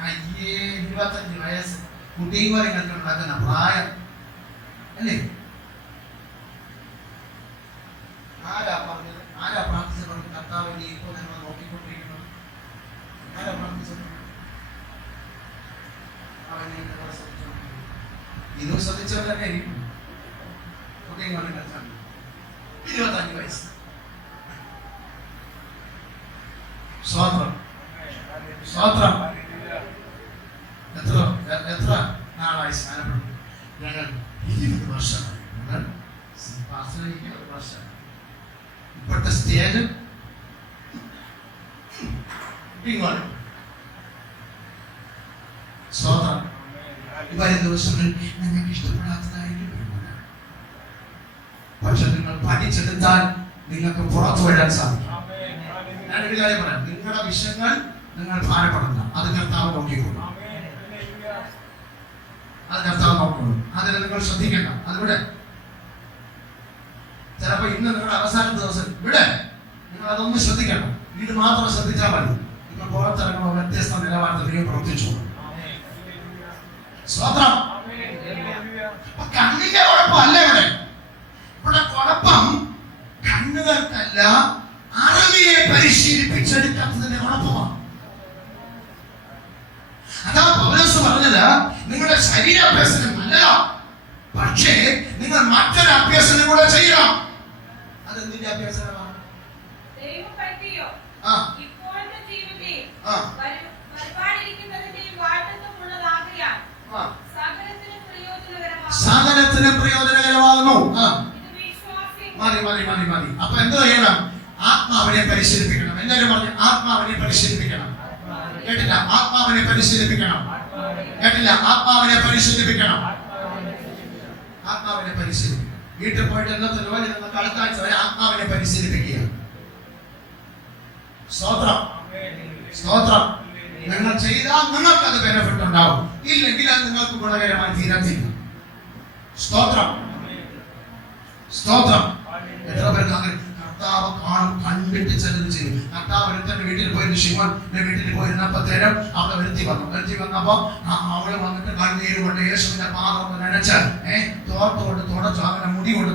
അയ്യേ 25 വയസ്സ് കുട്ടിയും കോലും കണ്ടിട്ടുണ്ടാക്കുന്ന പ്രായം അല്ലേ? ആരാ പറഞ്ഞത്? ആരാ പ്രാർത്ഥിച്ചത്? പറഞ്ഞു കർത്താവ് നീ ഇപ്പോൾ ഞങ്ങൾ നോക്കിക്കൊണ്ടിരിക്കുന്നത്. ആരാ പ്രാർത്ഥിച്ചത്? ഇതും ശ്രദ്ധിച്ചവർ തന്നെ ആയിരിക്കും. കുട്ടിയും കൊണ്ട് കളിച്ചാൽ 25 വയസ്സ്. സ്വാത്രം, സ്വാത്രം. എത്ര നാളായി സ്നാനപ്പെടും? ഞങ്ങൾ 20 വർഷമായി. ഇപ്പോഴത്തെ സ്റ്റേജ് സ്തോത്രം. വരും ദിവസങ്ങളിൽ നിങ്ങൾക്ക് ഇഷ്ടപ്പെടാത്തതായിരിക്കും. പക്ഷെ നിങ്ങൾ പഠിച്ചെടുത്താൽ നിങ്ങൾക്ക് പുറത്തു വരാൻ സാധിക്കും. ഞാനൊരു കാര്യം പറയാം, നിങ്ങളുടെ വിഷയങ്ങൾ നിങ്ങൾ ഭാരപ്പെടണ്ട, അത് കർത്താവ് നോക്കിക്കൊള്ളു. അത് കർത്താവ് നോക്കുള്ളൂ. അതിന് നിങ്ങൾ ശ്രദ്ധിക്കണ്ട. അതിവിടെ ചിലപ്പോ ഇന്ന് നിങ്ങളുടെ അവസാന ദിവസം ഇവിടെ നിങ്ങൾ അതൊന്നും ശ്രദ്ധിക്കണം. ഇത് മാത്രം ശ്രദ്ധിച്ചാൽ മതി. നിങ്ങൾ പുറത്തിറങ്ങുമ്പോൾ വ്യത്യസ്ത നിലവാരത്തിൽ പ്രവർത്തിച്ചു. സ്വതന്ത്രം. കണ്ണിന്റെ കുഴപ്പമല്ല ഇവിടെ. ഇവിടെ കുഴപ്പം കണ്ണുകൾക്കല്ല, അറിവിനെ പരിശീലിപ്പിച്ചെടുക്കാത്തതിന്റെ കുഴപ്പമാണ്. അതാ പൗലോസ് പറഞ്ഞത്, നിങ്ങളുടെ ശരീരാഭ്യാസം നല്ലതാ, പക്ഷേ നിങ്ങൾ മറ്റൊരു അഭ്യാസം കൂടെ ചെയ്യണം. അതെന്തിന്റെ അഭ്യാസമാണ്? സകലത്തിന് പ്രയോജനകരമാകുന്നു. മതി മതി മതി മതി. അപ്പൊ എന്ത് ചെയ്യണം? ആത്മാവിനെ പരിശീലിപ്പിക്കണം. എല്ലാവരും പറഞ്ഞു ആത്മാവിനെ പരിശീലിപ്പിക്കണം. കേട്ടില്ല? ആത്മാവിനെ പരിശീലിപ്പിക്കണം. കേട്ടില്ല? ആത്മാവിനെ പരിശീലിപ്പിക്കണം. ആത്മാവിനെ പരിശീലിപ്പിക്കണം. വീട്ടിൽ പോയിട്ട് എന്നത്തെ ജോലി നിങ്ങൾക്ക് അടുത്താഴ്ച വരെ ആത്മാവിനെ പരിശീലിപ്പിക്കുക. സ്തോത്രം സ്തോത്രം. നിങ്ങൾ ചെയ്താൽ നിങ്ങൾക്ക് അത് ബെനിഫിറ്റ് ഉണ്ടാവും, ഇല്ലെങ്കിൽ അത് നിങ്ങൾക്ക് ഗുണകരമായി തീരത്തില്ല. സ്തോത്രം സ്തോത്രം. എത്ര പേർക്ക് അങ്ങനെ കർത്താവ് കാണും, കണ്ടിട്ട് ചിലത് ചെയ്യും. കർത്താവ് ഒരുത്തന്റെ വീട്ടിൽ പോയിരുന്നു, ശിവന്റെ വീട്ടിൽ പോയിരുന്നപ്പോഴത്തേനും അവിടെ വരുത്തി വന്നപ്പോ അവള് വന്നിട്ട് കണ്ണീര് കൊണ്ട് യേശുവിന്റെ പാദം നനച്ച് തോർത്തുകൊണ്ട് തുടച്ചു, അവന്റെ മുടി കൊണ്ട്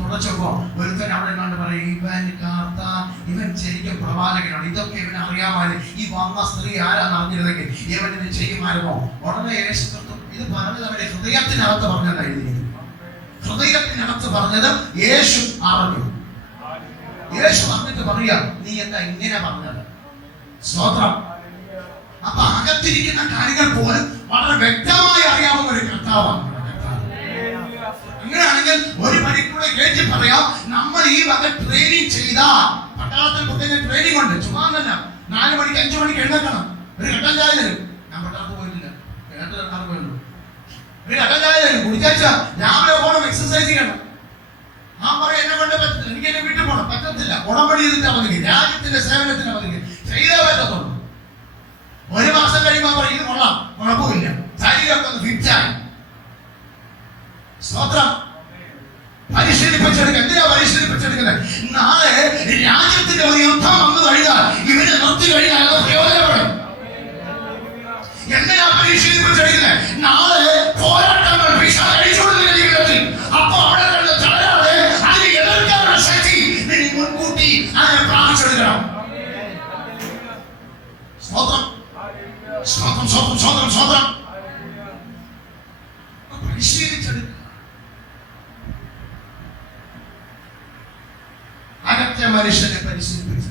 തുടച്ചപ്പോ ഒരുത്തൻ അവിടെ കണ്ട് പറയും, ഇവൻ ശരിക്കും പ്രവാചകനാണ്, ഇതൊക്കെ ഇവൻ അറിയാമായിരുന്നു, ഈ വന്ന സ്ത്രീ ആരാന്ന് അറിഞ്ഞിരുന്നെങ്കിൽ ഇവൻ ഇത് ചെയ്യുമായിരുന്നോ? ഉടനെ യേശു ഇത് പറഞ്ഞത് അവന്റെ ഹൃദയത്തിനകത്ത് പറഞ്ഞതായിരുന്നു. ഹൃദയത്തിനകത്ത് പറഞ്ഞത് യേശു അറിഞ്ഞു. യേശു വന്നിട്ട് പറയാ, നീ എന്താ ഇങ്ങനെ പറഞ്ഞത്? സ്തോത്രം. അപ്പൊ അകത്തിരിക്കുന്ന കാര്യങ്ങൾ പോലും വളരെ വ്യക്തമായി അറിയാവുന്ന ഒരു കർത്താവാണ്. അങ്ങനെയാണെങ്കിൽ ഒരു മണിക്കൂടെ കയറ്റി പറയാം, നമ്മൾ ഈ വക ട്രെയിനിങ് ചെയ്താൽ, പട്ടാളത്തിൽ കുട്ടികൾ ട്രെയിനിങ് ഉണ്ട്, ചുമ്മാന്നല്ല, 4 മണിക്ക് 5 മണിക്ക് എഴുന്നേക്കണം, ഒരു കട്ടൻ ചായ തരും. ഞാൻ പട്ടാളത്ത് പോയിട്ടില്ല, പോയുള്ളൂ. ഒരു കട്ടൻ ചായ തരും, കുടിച്ചാഴ്ച രാവിലെ പോകണം, എക്സസൈസ് ചെയ്യണം. ഞാൻ പറയാം, എന്നെ കൊണ്ട് പറ്റത്തില്ല, എനിക്ക് എന്നെ വീട്ടിൽ പോകണം, പറ്റത്തില്ല. ഉടമ്പടി ചെയ്തിട്ട് അവധിക്ക്, രാജ്യത്തിന്റെ സേവനത്തിന് അവധിക്ക് ചെയ്തേ പറ്റത്തുള്ളൂ. 1 മാസം കഴിയുമ്പോൾ പറയും, ഇത് കൊള്ളാം, കുഴപ്പമില്ല, ശരീരമൊക്കെ ഒന്ന് ഫിറ്റായി. സ്തോത്രം. പരിശീലിപ്പിച്ചെടുക്കുക. എന്തിനാ പരിശീലിപ്പിച്ചെടുക്കുന്നത്? നാളെ രാജ്യത്തിന്റെ ഒരു യുദ്ധം വന്നു കഴിഞ്ഞാൽ, ഇവരെ നിർത്തി കഴിഞ്ഞാൽ അത് പ്രയോജനപ്പെടും. എന്തിനാ പരിശീലിപ്പിച്ചെടുക്കുന്നത്? നാളെ പോരാട്ടങ്ങൾ പിശാചിന്റെ ജീവിതത്തിൽ, അപ്പൊ അവിടെ തടയാതെ അതിനെ എതിർക്കാനുള്ള ശക്തി നിങ്ങൾ മുൻകൂട്ടി അതിനെ പ്രാപിച്ചെടുക്കണം. സ്തോത്രം സ്തോത്രം സ്തോത്രം സ്തോത്രം സ്തോത്രം. പരിശീലിച്ചെടുക്കുക. അകത്തെ മനുഷ്യനെ പരിശീലിപ്പിച്ചു.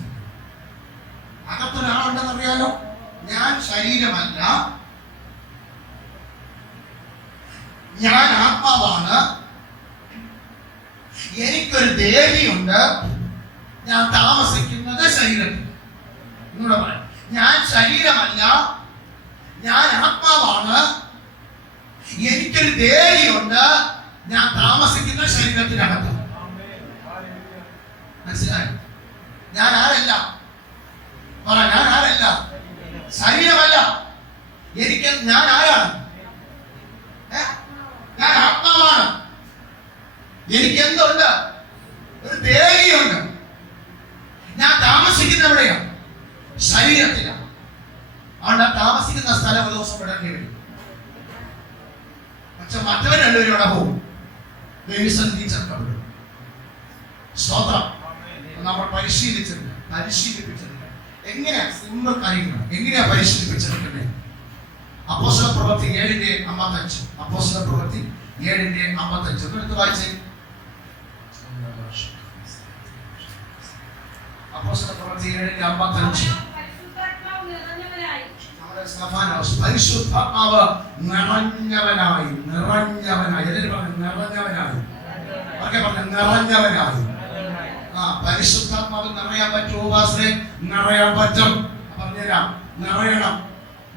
അകത്തൊരാളുണ്ടെന്ന് അറിയാലോ, ഞാൻ ശരീരമല്ല, ഞാൻ ആത്മാവാണ്, എനിക്കൊരു ദേഹിയുണ്ട്, ഞാൻ താമസിക്കുന്നത് ശരീരത്തിൽ. എന്നോട് പറയാം, ഞാൻ ശരീരമല്ല, ഞാൻ ആത്മാവാണ്, എനിക്കൊരു ദേഹിയുണ്ട്, ഞാൻ താമസിക്കുന്ന ശരീരത്തിനകത്ത്. മനസ്സിലായോ? ഞാൻ ആരല്ല? പറ, ഞാൻ ആരല്ല? ശരീരമല്ല. എനിക്ക് ഞാൻ ആരാണ്? ഞാൻ ആത്മാവാണ്. എനിക്ക് എന്തുണ്ട്? ഒരു ദേഹിയുണ്ട്. ഞാൻ താമസിക്കുന്ന എവിടെയാണ്? ശരീരത്തിലാണ്. അതുകൊണ്ട് താമസിക്കുന്ന സ്ഥലം ഒരു ദിവസം വിടേണ്ടി വരും. പക്ഷെ മറ്റവർ രണ്ടുപേരും ഇവിടെ പോകും. സ്തോത്രം. നമ്മൾ പരിശീലിപ്പിച്ചെടുക്കുക. എങ്ങനെയാ? സിമ്പിൾ കാര്യങ്ങൾ. എങ്ങനെയാ പരിശീലിപ്പിച്ചെടുക്കുന്നത്? അപ്പോസ്തല പ്രവൃത്തി 7:55. അപ്പോസ്തല പ്രവൃത്തി 7:55. എടുത്ത് വായിച്ചേ. അപ്പോസ്തല പ്രവൃത്തി 7:55. പരിശുദ്ധാത്മാവ് നിറഞ്ഞവനായി. എല്ലാവരും പറഞ്ഞു നിറഞ്ഞവനായി. നിറഞ്ഞവനായി. പരിശുദ്ധാത്മാവിൽ നിറയാൻ പറ്റുമോ? ഉപാസനെ നിറയാൻ പറ്റും. പറഞ്ഞുതരാം. നിറയണം.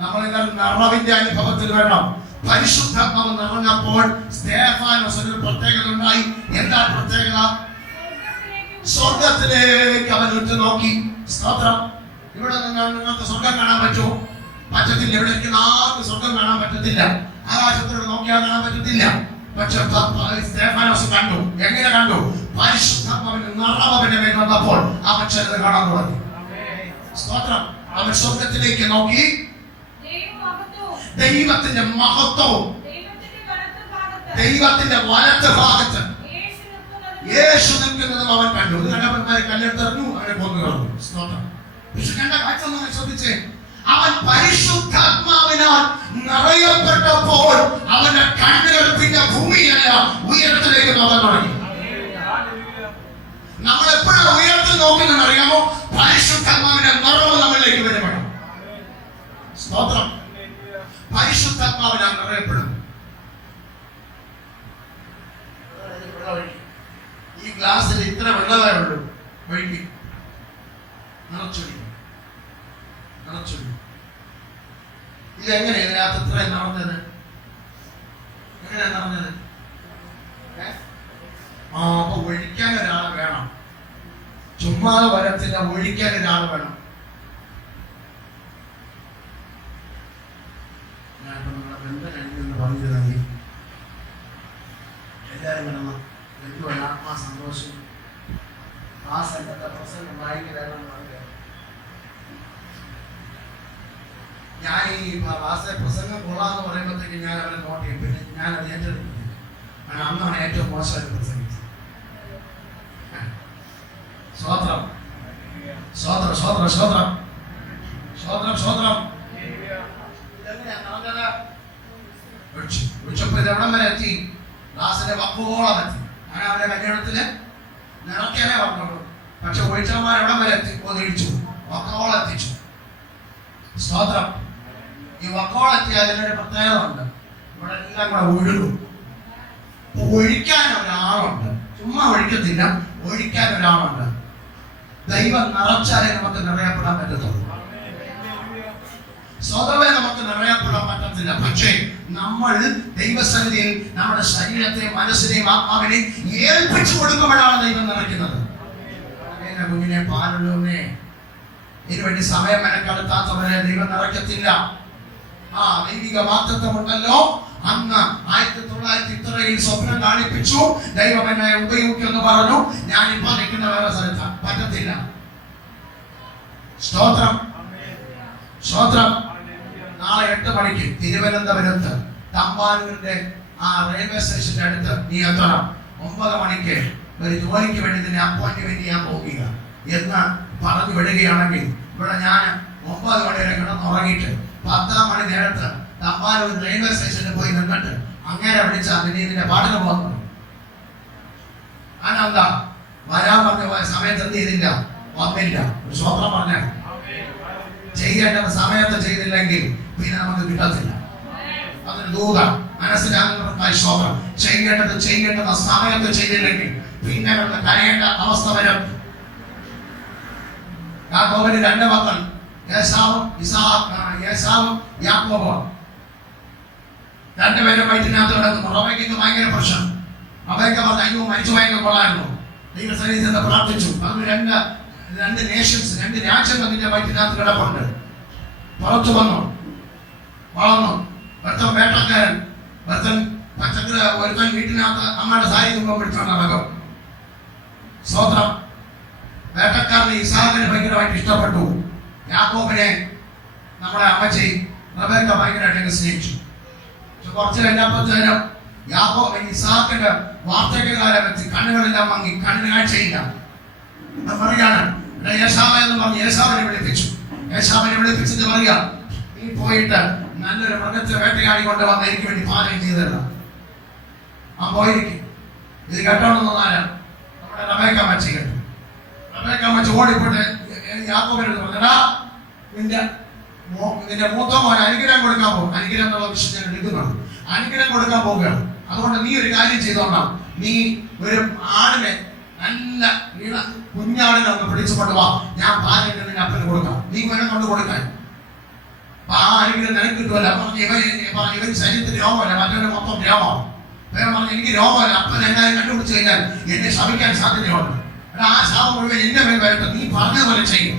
നമ്മളെല്ലാവരും നിറവിന്റെ അനുഭവത്തിൽ വേണം. പരിശുദ്ധാത്മാവ് നിറഞ്ഞപ്പോൾ സ്തേഫാനോസിന് ഒരു പ്രത്യേകത ഉണ്ടായി. എന്താ പ്രത്യേകത? സ്വർഗത്തിലേക്ക് അവൻ ഉറ്റുനോക്കി. സ്തോത്രം. ഇവിടെ നിന്നാണ് നിങ്ങൾക്ക് സ്വർഗം കാണാൻ പറ്റുമോ? പറ്റത്തില്ല. ഇവിടെ ഇരിക്കുന്ന ആർക്കും സ്വർഗം കാണാൻ പറ്റത്തില്ല. ആകാശത്തോട് നോക്കിയാൽ കാണാൻ പറ്റത്തില്ല. പക്ഷെ സ്തേഫാനോസ് കണ്ടു. എങ്ങനെ കണ്ടു? പരിശുദ്ധാത്മാവിന്റെ നിറവ് അവന്റെ മേൽ വന്നപ്പോൾ അവൻ ചിലത് കാണാൻ തുടങ്ങി. സ്തോത്രം. അവൻ സ്വർഗത്തിലേക്ക് നോക്കി. ദൈവത്തിന്റെ മഹത്വവും ദൈവത്തിന്റെ വലത്ത് ഭാഗത്ത് യേശു നിൽക്കുന്നതും അവൻ കണ്ടു. കണ്ടവന്മാരെ കല്ലെടുത്തെറിഞ്ഞു, അവനെ കൊന്നു കളഞ്ഞു. സ്തോത്രം. പക്ഷെ കണ്ട കാഴ്ച നമ്മൾ ശ്രദ്ധിച്ചേ. അവൻ പരിശുദ്ധാത്മാവിനാൽ നിറയപ്പെട്ടപ്പോൾ അവന്റെ കണ്ണുകൾ പിന്നെ ഭൂമിയല്ല ഉയരത്തിലേക്ക് നോക്കാൻ തുടങ്ങി. നമ്മൾ എപ്പോഴാണ് ഉയരത്തിൽ നോക്കുന്നതെന്ന് അറിയാമോ? പരിശുദ്ധാത്മാവിന്റെ നിറവ് നമ്മളിലേക്ക് വരുമ്പോൾ. സ്തോത്രം. പരിശുദ്ധാത്മാവിനാൽ നിറയപ്പെടും. ഈ ഗ്ലാസ്സിൽ ഇത്ര വെള്ളമേ ഉള്ളൂ. ഒഴുകി നിറച്ചൊഴി. ഇതെങ്ങനെ ഇതിനകത്ത് ഇത്രയും നടന്നത്? എങ്ങനെയാ നടന്നത്? അപ്പൊ ഒഴിക്കാൻ ഒരാൾ വേണം. ചുമ്മാതെ വരത്തില്ല, ഒഴിക്കാൻ ഒരാൾ വേണം. ഞാനിപ്പോ നിങ്ങളെ ബന്ധം കഴിഞ്ഞെന്ന് പറഞ്ഞിരുന്നെങ്കിൽ എല്ലാവരും കിടന്നു എന്തുവല്ല ആ സന്തോഷം. ആ സംഘത്തെ പ്രസംഗം വായിക്കലാണെന്ന് പറഞ്ഞത് ഞാൻ ഈ പ്രസംഗം കൊള്ളാന്ന് പറയുമ്പോഴത്തേക്ക് ഞാൻ അവരെ നോട്ട് ചെയ്യും. പിന്നെ ഞാൻ അത് ഏറ്റെടുക്കും. അന്നാണ് ഏറ്റവും മോശമായിട്ട് പ്രസംഗിച്ചത്. സ്തോത്രം സ്തോത്രം സ്തോത്രം സ്തോത്രം സ്തോത്രം സ്തോത്രം. ഒഴിച്ചപ്പോ ഇത് എവിടം വരെ എത്തി? ഗ്ലാസിന്റെ വക്കോളം എത്തി. അങ്ങനെ അവരുടെ കല്യാണത്തില് നിറയ്ക്കാനേ പറഞ്ഞുള്ളൂ. പക്ഷെ ഒഴിച്ചവന്മാർ എവിടം വരെ എത്തി? ഒന്നിടിച്ചു, വക്കോളം എത്തിച്ചു. സ്തോത്രം. ഈ വക്കോളം എത്തിയാൽ അതിനൊരു പ്രത്യേകത ഉണ്ട്. ഇവിടെ എല്ലാം കൂടെ ഒഴുകും. ഒഴിക്കാൻ ഒരാളുണ്ട്. ചുമ്മാ ഒഴിക്കത്തില്ല, ഒഴിക്കാൻ ഒരാളുണ്ട്. ദൈവം നിറച്ചാലേ നമുക്ക് നിറയപ്പെടാൻ പറ്റത്തുള്ളൂ. സ്വതവേ നമുക്ക് നിറയപ്പെടാൻ പറ്റത്തില്ല. പക്ഷേ നമ്മൾ ദൈവസന്നിധിയിൽ നമ്മുടെ ശരീരത്തെയും മനസ്സിനെയും ആത്മാവിനെയും ഏൽപ്പിച്ചു കൊടുക്കുമ്പോഴാണ് ദൈവം നിറയ്ക്കുന്നത്. കുഞ്ഞിനെ പാലുള്ളൂന്നേ, ഇതിനുവേണ്ടി സമയം മെനക്കെടുത്താത്തവരെ ദൈവം നിറയ്ക്കത്തില്ല. ആ ദൈവിക വാഗ്ദത്തമുണ്ടല്ലോ. അന്ന് 1900 ഇത്രയിൽ സ്വപ്നം കാണിപ്പിച്ചു. ദൈവം എന്നെ ഉപയോഗിക്കുമെന്ന് പറഞ്ഞു. ഞാനിപ്പോ നിൽക്കുന്ന വേറെ സ്ഥലത്ത് പറ്റത്തില്ല. സ്തോത്രം സ്തോത്രം. നാളെ 8 മണിക്ക് തിരുവനന്തപുരത്ത് തമ്പാനൂരിന്റെ ആ റെയിൽവേ സ്റ്റേഷന്റെ അടുത്ത് നീ എത്തണം. 9 മണിക്ക് ഒരു ജോലിക്ക് വേണ്ടി നിന്നെ അപ്പോയിന്റ്മെന്റ് ചെയ്യാൻ പോകുക എന്ന് പറഞ്ഞു വിടുകയാണെങ്കിൽ ഇവിടെ ഞാൻ 9 മണി വരെ കിടന്നുറങ്ങിയിട്ട് 10 മണി നേരത്ത് തമ്പാനൂർ റെയിൽവേ സ്റ്റേഷനിൽ പോയി നിന്നിട്ട് അങ്ങനെ വിളിച്ചാൽ നീ ഇതിന്റെ പാട്ടിന് പോകുന്നു. അതെന്താ? വരാൻ പറഞ്ഞ സമയത്ത് എന്ത് ചെയ്തില്ല? വന്നില്ല. ഒരു സ്വപ്നം പറഞ്ഞ ചെയ്യേണ്ടത് സമയത്ത് ചെയ്തില്ലെങ്കിൽ പിന്നെ നമുക്ക് കിട്ടത്തില്ല. അതൊരു ദൂത മനസ്സിലാകുന്ന സ്വപ്നം. ചെയ്യേണ്ടത് സമയത്ത് ചെയ്തില്ലെങ്കിൽ പിന്നെ കരയേണ്ട അവസ്ഥ വരും. യാക്കോബിന് 2 മക്കൾ, ഏശാവും യാക്കോബും. 2 പേരും വയറ്റിനകത്ത് കിടക്കുന്നു. റബേക്കയ്ക്ക് ഭയങ്കര പ്രശ്നം. റബേക്ക പറഞ്ഞു അയ്യോ മരിച്ചു പോയെങ്കിൽ കൊള്ളായിരുന്നു. ദൈവസന്നിധിയിൽ പ്രാർത്ഥിച്ചു. അതിന് രണ്ട് നേഷൻസ്, 2 രാജ്യങ്ങൾ നിന്റെ വയറ്റിനകത്ത് കിടപ്പുണ്ട്. പുറത്തു വന്നു, വളർന്നു. ഒരുത്തൻ വേട്ടക്കാരൻ, ഒരുത്തൻ പച്ചക്കറി, ഒരുത്തൻ വീട്ടിനകത്ത് അമ്മയുടെ സാരി തുമ്പം പിടിച്ചോണ്ട് നടക്കും. സ്തോത്രം. വേട്ടക്കാരന് ഇസാഖിനെ ഭയങ്കരമായിട്ട് ഇഷ്ടപ്പെട്ടു. യാക്കോബിനെ നമ്മുടെ അമ്മച്ചി റബേക്ക ഭയങ്കരമായിട്ട് സ്നേഹിച്ചു. കുറച്ച് കഴിഞ്ഞപ്പോഴത്തേനും ഇസാഖിന്റെ വാർദ്ധക്യകാലം എത്തി. കണ്ണുകളെല്ലാം മങ്ങി, കണ്ണിന് കാഴ്ചയില്ല. പറയാണ് യേശാവ എന്ന് പറഞ്ഞ് യേശാവിനെ വിളിപ്പിച്ചിട്ട് പറയുക, നീ പോയിട്ട് നല്ലൊരു മൃഗത്തെ വേട്ടയാടി കൊണ്ട് വന്ന് എനിക്ക് വേണ്ടി പാചകം ചെയ്തിരുന്നു. ആ പോയിരിക്കും. ഇത് കേട്ടോണെന്ന് തോന്നാല് നമ്മുടെ റബേക്ക അമ്മച്ചി കേട്ടു. റബേക്ക അമ്മച്ചി ഓടിപ്പോട്ട് യാക്കോബിനോട് പറഞ്ഞടാ, നിന്റെ മൂത്ത മോൻ അനുഗ്രഹം കൊടുക്കാൻ പോകും. അനുഗ്രഹം എന്നുള്ള വിഷയം ഞാൻ എടുക്കുന്നുണ്ട്. അനുഗ്രഹം കൊടുക്കാൻ പോവുകയാണ്. അതുകൊണ്ട് നീ ഒരു കാര്യം ചെയ്തോണ്ടാ, നീ ഒരു ആടിനെ, നല്ല കുഞ്ഞാടിനെ ഒന്ന് പിടിച്ചുകൊണ്ട് വാ, ഞാൻ പാലിന് നിന്റെ അപ്പന് കൊടുക്കാം. നീ വേണം കൊണ്ട് കൊടുക്കാൻ. അപ്പൊ ആ അനുഗ്രഹം നിനക്ക് കിട്ടുമല്ല. ഇവൻ ശരീരത്തിന് രോഗമല്ല, മറ്റൊരു മൊത്തം രോഗമാണ്. വേറെ പറഞ്ഞു എനിക്ക് രോഗമല്ല. അപ്പൻ എന്നെ കണ്ടുപിടിച്ചു കഴിഞ്ഞാൽ എന്നെ ശപിക്കാൻ സാധ്യതയുണ്ട്. ആ ശാപം മുഴുവൻ എന്റെ മേൽ വരട്ടെ, നീ പറഞ്ഞതുപോലെ ചെയ്യും.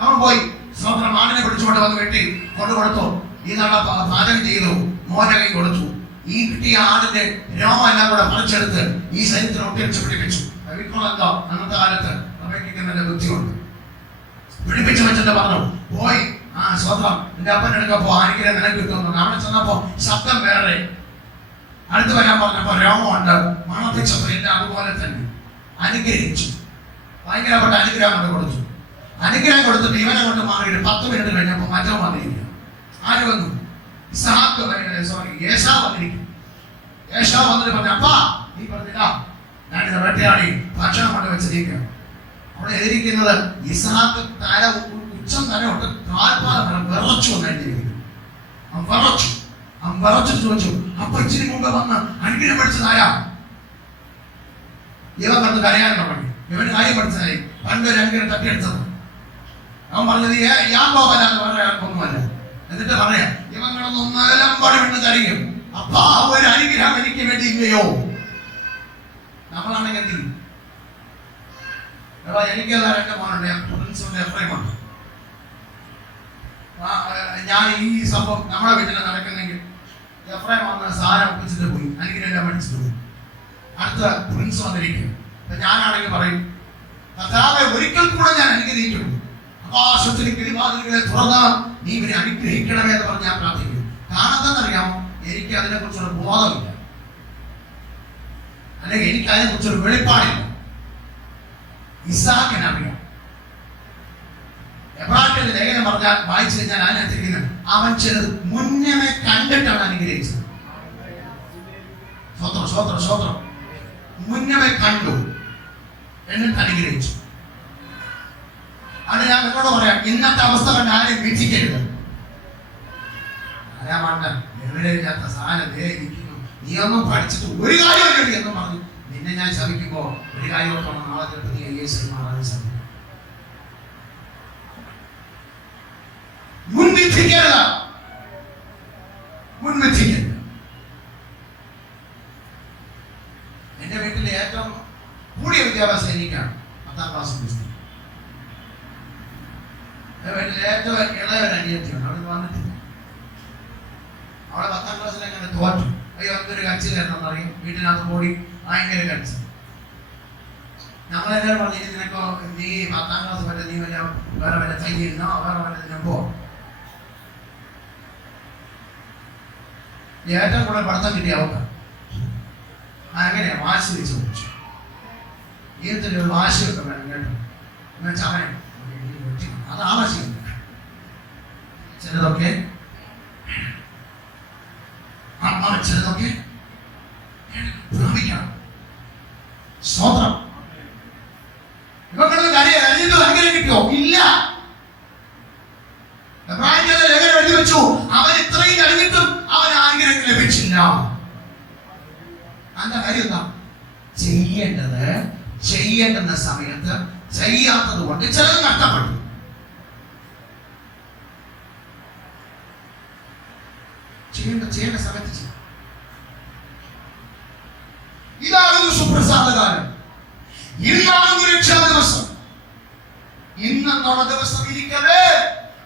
അവൻ പോയി സ്വന്തം ആടിനെ പിടിച്ചുകൊണ്ട് വന്ന് വെട്ടി കൊണ്ടുകൊടുത്തു. ഈ നാളെ പാചകം ചെയ്തു, മോന്റെ കൈ കൊടുത്തു. ഈ കിട്ടിയ ആടിന്റെ രോമം എല്ലാം കൂടെ പറിച്ചെടുത്ത് ഈ ശരീരത്തിന് ഒട്ടിച്ച് പിടിപ്പിച്ചു. വീട്ടിലെന്തോ അന്നത്തെ കാലത്ത് അപേക്ഷിക്കുന്നതിന്റെ ബുദ്ധിയുണ്ട്. പിടിപ്പിച്ചു വെച്ചിട്ട് പറഞ്ഞു, പോയി ആ സ്വന്തം എന്റെ അപ്പൻ്റെ അടുക്കപ്പോ അനുഗ്രഹം നിനക്ക് കിട്ടുന്നു. അവിടെ ചെന്നപ്പോ ശബ്ദം വേറെ. അടുത്ത് വരാൻ പറഞ്ഞപ്പോ രോമമുണ്ട്, മണപ്പിച്ചപ്പോ എല്ലാം അതുപോലെ തന്നെ അനുഗ്രഹിച്ചു. ഭയങ്കരപ്പെട്ട അനുഗ്രഹം കൊണ്ട് കൊടുത്തു. അനുഗ്രഹം കൊടുത്തിട്ട് ഇവനെ കൊണ്ട് മാറിയിട്ട് 10 മിനിറ്റ് കഴിഞ്ഞപ്പോ മറ്റോ വന്നിരിക്കുക. ആര് വന്നു? യേശാവ് വന്നിരിക്കും. യേശാവ് വന്നിട്ട് പറഞ്ഞു, അപ്പാ നീ പറഞ്ഞില്ല ഞാനിത് വേട്ടയാടി ഭക്ഷണം കൊണ്ട് വെച്ചിരിക്കുക. അവിടെ എഴുതിയിരിക്കുന്നത് ഇസ്ഹാക്ക് തല ഉച്ചം തലയോട്ട് കാൽപാദം വിറച്ചു വന്നെഴുതിയിരിക്കുന്നു. അവൻ വിറച്ചു. അവൻ വിറച്ചിട്ട് ചോദിച്ചു, അപ്പൊ ഇച്ചിരി മുമ്പ് വന്ന് അനുഗ്രഹം പഠിച്ചതാരാ? ഇവൻ കണ്ട് കരയാൻ തുടങ്ങി. ഇവന് കാര്യം പഠിച്ചതായി പണ്ടൊരു അനുഗ്രഹം തട്ടിയെടുത്തത്. അവൻ പറഞ്ഞത് യാക്കോബല്ലാതെ വേറെ ആർക്കൊന്നുമല്ല. എന്നിട്ട് പറയാം, ഇവൻ കിടന്നൊന്നെല്ലാം പടി വിട്ട് കരയും. അപ്പാ ഒരു അനുഗ്രഹം എനിക്ക് വേണ്ടി ഇല്ലയോ? നമ്മളാണെങ്കിൽ എന്ത് ചെയ്യും? എനിക്കതാ എന്റെ മോനുണ്ട്, പ്രിൻസിപ്പൽ എഫ്രൈമുണ്ട്. ഞാൻ ഈ സംഭവം നമ്മുടെ വീട്ടിൽ നടക്കുന്നെങ്കിൽ എഫ്രൈം വന്ന് സാധനം ഒപ്പിച്ചിട്ട് പോയി, അനുഗ്രഹം പഠിച്ചിട്ട് പോയി. അടുത്ത പ്രിൻസ് വന്നിരിക്കും. ഞാനാണെങ്കിൽ പറയും, കർത്താവേ ഒരിക്കൽ കൂടെ ഞാൻ അനുഗ്രഹിക്കുന്നു. ആകാശത്തിന് കിളിവാതിലുകളെ തുറന്നാൽ നീ ഇവരെ അനുഗ്രഹിക്കണമേ എന്ന് പറഞ്ഞ് ഞാൻ പ്രാർത്ഥിക്കും. കാണാതെന്നറിയാമോ, എനിക്ക് അതിനെ കുറിച്ചൊരു ബോധമില്ല, അല്ലെങ്കിൽ എനിക്ക് അതിനെ കുറിച്ചൊരു വെളിപ്പാടില്ല. ഇസ്ഹാക്കിനറിയാം. എബ്രായരുടെ ലേഖനം പറഞ്ഞാൽ വായിച്ചു കഴിഞ്ഞാൽ അതിനകത്തിരിക്കുന്നത് അവൻ ചിലത് മുന്നേ കണ്ടിട്ടാണ് അനുഗ്രഹിച്ചത്. സ്വത്രം സ്വത്രം സ്വത്രം മുന്നേ കണ്ടു, എന്നിട്ട് അനുഗ്രഹിച്ചു. അത് ഞാൻ നിങ്ങളോട് പറയാം, ഇന്നത്തെ അവസ്ഥ കണ്ട് ആരെയും വീക്ഷിക്കരുത്. ആരാ മണ്ടൻ, എവിടെയില്ലാത്ത സാധനം ഇരിക്കുന്നു, നീ ഒന്നും പഠിച്ചിട്ട് ഒരു കാര്യമില്ല എന്ന് പറഞ്ഞു നിന്നെ ഞാൻ ശപിക്കുമ്പോ ഒരു കാര്യത്തോളം നാളെ തൊട്ട് നീ യേശു മാറാൻ ശ്രമിക്കും. മുൻവിധിക്കരുത്, മുൻവിധിക്കരുത്. എന്റെ വീട്ടിലെ ഏറ്റവും കൂടിയ വിദ്യാഭ്യാസം എനിക്കാണ്, 10ാം ക്ലാസ് പുസ്തകം. ഏറ്റവും ഇളയൊരു അനിയത്തിയാണ്, അവിടെ വന്നിട്ടില്ല. അവളെ 10ാം ക്ലാസ്സിൽ എങ്ങനെ തോറ്റു. അയ്യോ എന്തൊരു കച്ചിലായിരുന്നു അറിയും, വീട്ടിനകത്ത് പോയി ഭയങ്കര കച്ചി. നമ്മളെല്ലാവരും പറഞ്ഞു, നിനക്കോ നീ 10ാം ക്ലാസ് പറ്റ നീ വല്ല വേറെ വല്ല തയ്യിരുന്നോ വേറെ വല്ലതിനും പോ. ഏറ്റവും കൂടുതൽ പഠിത്തം കിട്ടിയ അവർക്ക് അങ്ങനെ വാശി വെച്ച് വെച്ചു. ജീവിതത്തിൽ ഒരു വാശിയൊക്കെ വേണം കേട്ടോ. എന്നുവെച്ചാൽ അത് ആവശ്യമില്ല. ചിലതൊക്കെ ചിലതൊക്കെ ഭ്രമിക്കണം. സ്വതന്ത്രം ഇവർക്ക് അനുഗ്രഹം കിട്ടിയോ? ഇല്ല. ലേഖനം എഴുതി വെച്ചു, അവൻ ഇത്രയും കഴിഞ്ഞിട്ടും അവൻ അനുഗ്രഹം ലഭിച്ചില്ല. അതിന്റെ കാര്യം എന്താ? ചെയ്യേണ്ടുന്ന സമയത്ത് ചെയ്യാത്തത് കൊണ്ട് ചിലത് നഷ്ടപ്പെട്ടു. ചെയ്യേണ്ട സമയത്ത് ചെയ്യും. ഇതാകുന്നു സുപ്രസാദകാലം. ഇന്നാകുന്നു രക്ഷാ ദിവസം. ഇന്നെന്നുള്ള ദിവസം ഇരിക്കവേ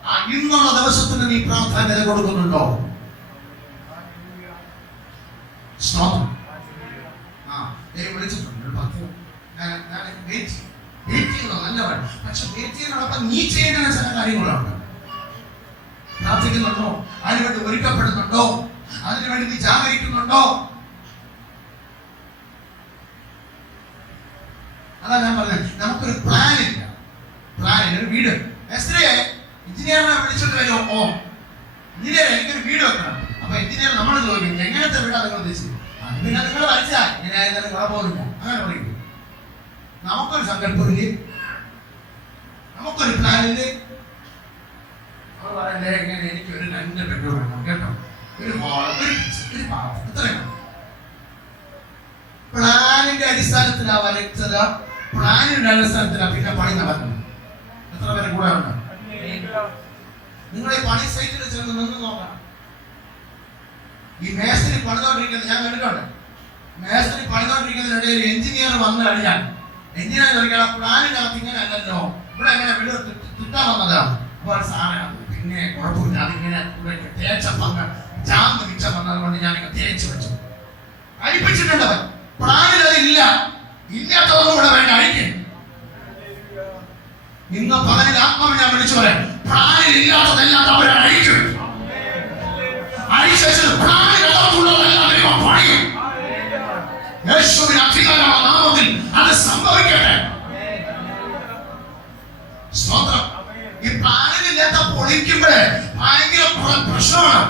ആ ഇന്നുള്ള ദിവസത്തിന് നീ പ്രാധാന്യത കൊടുക്കുന്നുണ്ടോ? വിളിച്ചിട്ടുണ്ട് നല്ലവൻ. പക്ഷെ വെയിറ്റിനോടൊപ്പം നീ ചെയ്യുന്ന ചില കാര്യങ്ങളുണ്ട്. പ്രാർത്ഥിക്കുന്നുണ്ടോ? അതിനുവേണ്ടി ഒരുക്കപ്പെടുന്നുണ്ടോ? അതിനുവേണ്ടി നീ ജാഗരിക്കുന്നുണ്ടോ? അതാ ഞാൻ പറഞ്ഞത്, നമുക്കൊരു പ്ലാൻ ഇല്ല. ഒരു വീട് എഞ്ചിനീയറിനെ വിളിച്ചോണ്ട് വരുമോ? ഓ എഞ്ചിനീയർ എനിക്കൊരു വീട് വെക്കണം. അപ്പൊ എഞ്ചിനീയർ നമ്മൾ ചോദിക്കും എങ്ങനത്തെ വീടാ നിങ്ങൾ ഉദ്ദേശിച്ചത്? പിന്നെ നിങ്ങൾ വരച്ചാ എങ്ങനെയായിരുന്നാലും കുഴപ്പമൊന്നുമില്ല, അങ്ങനെ പറയും. നമുക്കൊരു സങ്കല്പമില്ലേ, നമുക്കൊരു പ്ലാനില്ലേ? അവർ പറയല്ലേ എങ്ങനെ എനിക്കൊരു 2 ബെഡ്റൂം വേണം കേട്ടോ, ഒരു ഹാള്, ഒരു പാത്രം, ഇത്രയും. പ്ലാനിന്റെ അടിസ്ഥാനത്തിലാ വരച്ചത്, പ്ലാനിന്റെ അടിസ്ഥാനത്തിലാ പിന്നെ പണി നടക്കുന്നത്. എത്ര പേരെ കൂടെ ഉണ്ട്? നിങ്ങളെ പണി സൈറ്റിൽ ചെന്ന് നിന്ന് നോക്കണം. ഈ മേസ്ത്രി പണിതോണ്ടിരിക്കുന്നത് ഞാൻ കണ്ടിട്ടുണ്ട്. മേസ്ത്രി പണിതോണ്ടിരിക്കുന്നതിനിടയിൽ എഞ്ചിനീയർ വന്നു കഴിഞ്ഞാൽ എഞ്ചിനീയർ ചോദിക്കണം, പ്ലാനിനകത്ത് ഇങ്ങനെ അല്ലല്ലോ, ഇവിടെ എങ്ങനെ വീട് തിട്ടാൻ വന്നതാണ്. അപ്പോൾ സാധനം പിന്നെ കുഴപ്പമില്ല, അതിങ്ങനെ തേച്ച പങ്ക് ജാമ്പ് മിച്ചം വന്നത് കൊണ്ട് ഞാനിങ്ങനെ തേച്ച് വെച്ചു. അഴിപ്പിച്ചിട്ടുണ്ട്. പ്ലാനിൽ അതില്ല, ഇല്ലാത്തതൊന്നും ഇവിടെ വേണ്ട, അഴിക്കും. ഇന്ന് പകലിൽ ആത്മാവ് ഞാൻ വിളിച്ചു പറയാം, പ്ലാനിൽ ഇല്ലാത്തതെല്ലാം അവർ അഴിക്കും. അഴിച്ചു പ്ലാനിലുള്ളതെല്ലാം ദൈവം പണിയും. യേശുവിന്റെ അധികാരമുള്ള നാമത്തിൽ അത് സംഭവിക്കട്ടെ. സ്തോത്രം. ഈ പ്ലാനിലില്ലാത്ത പൊളിക്കുമ്പോഴേ ഭയങ്കര പ്രശ്നമാണ്.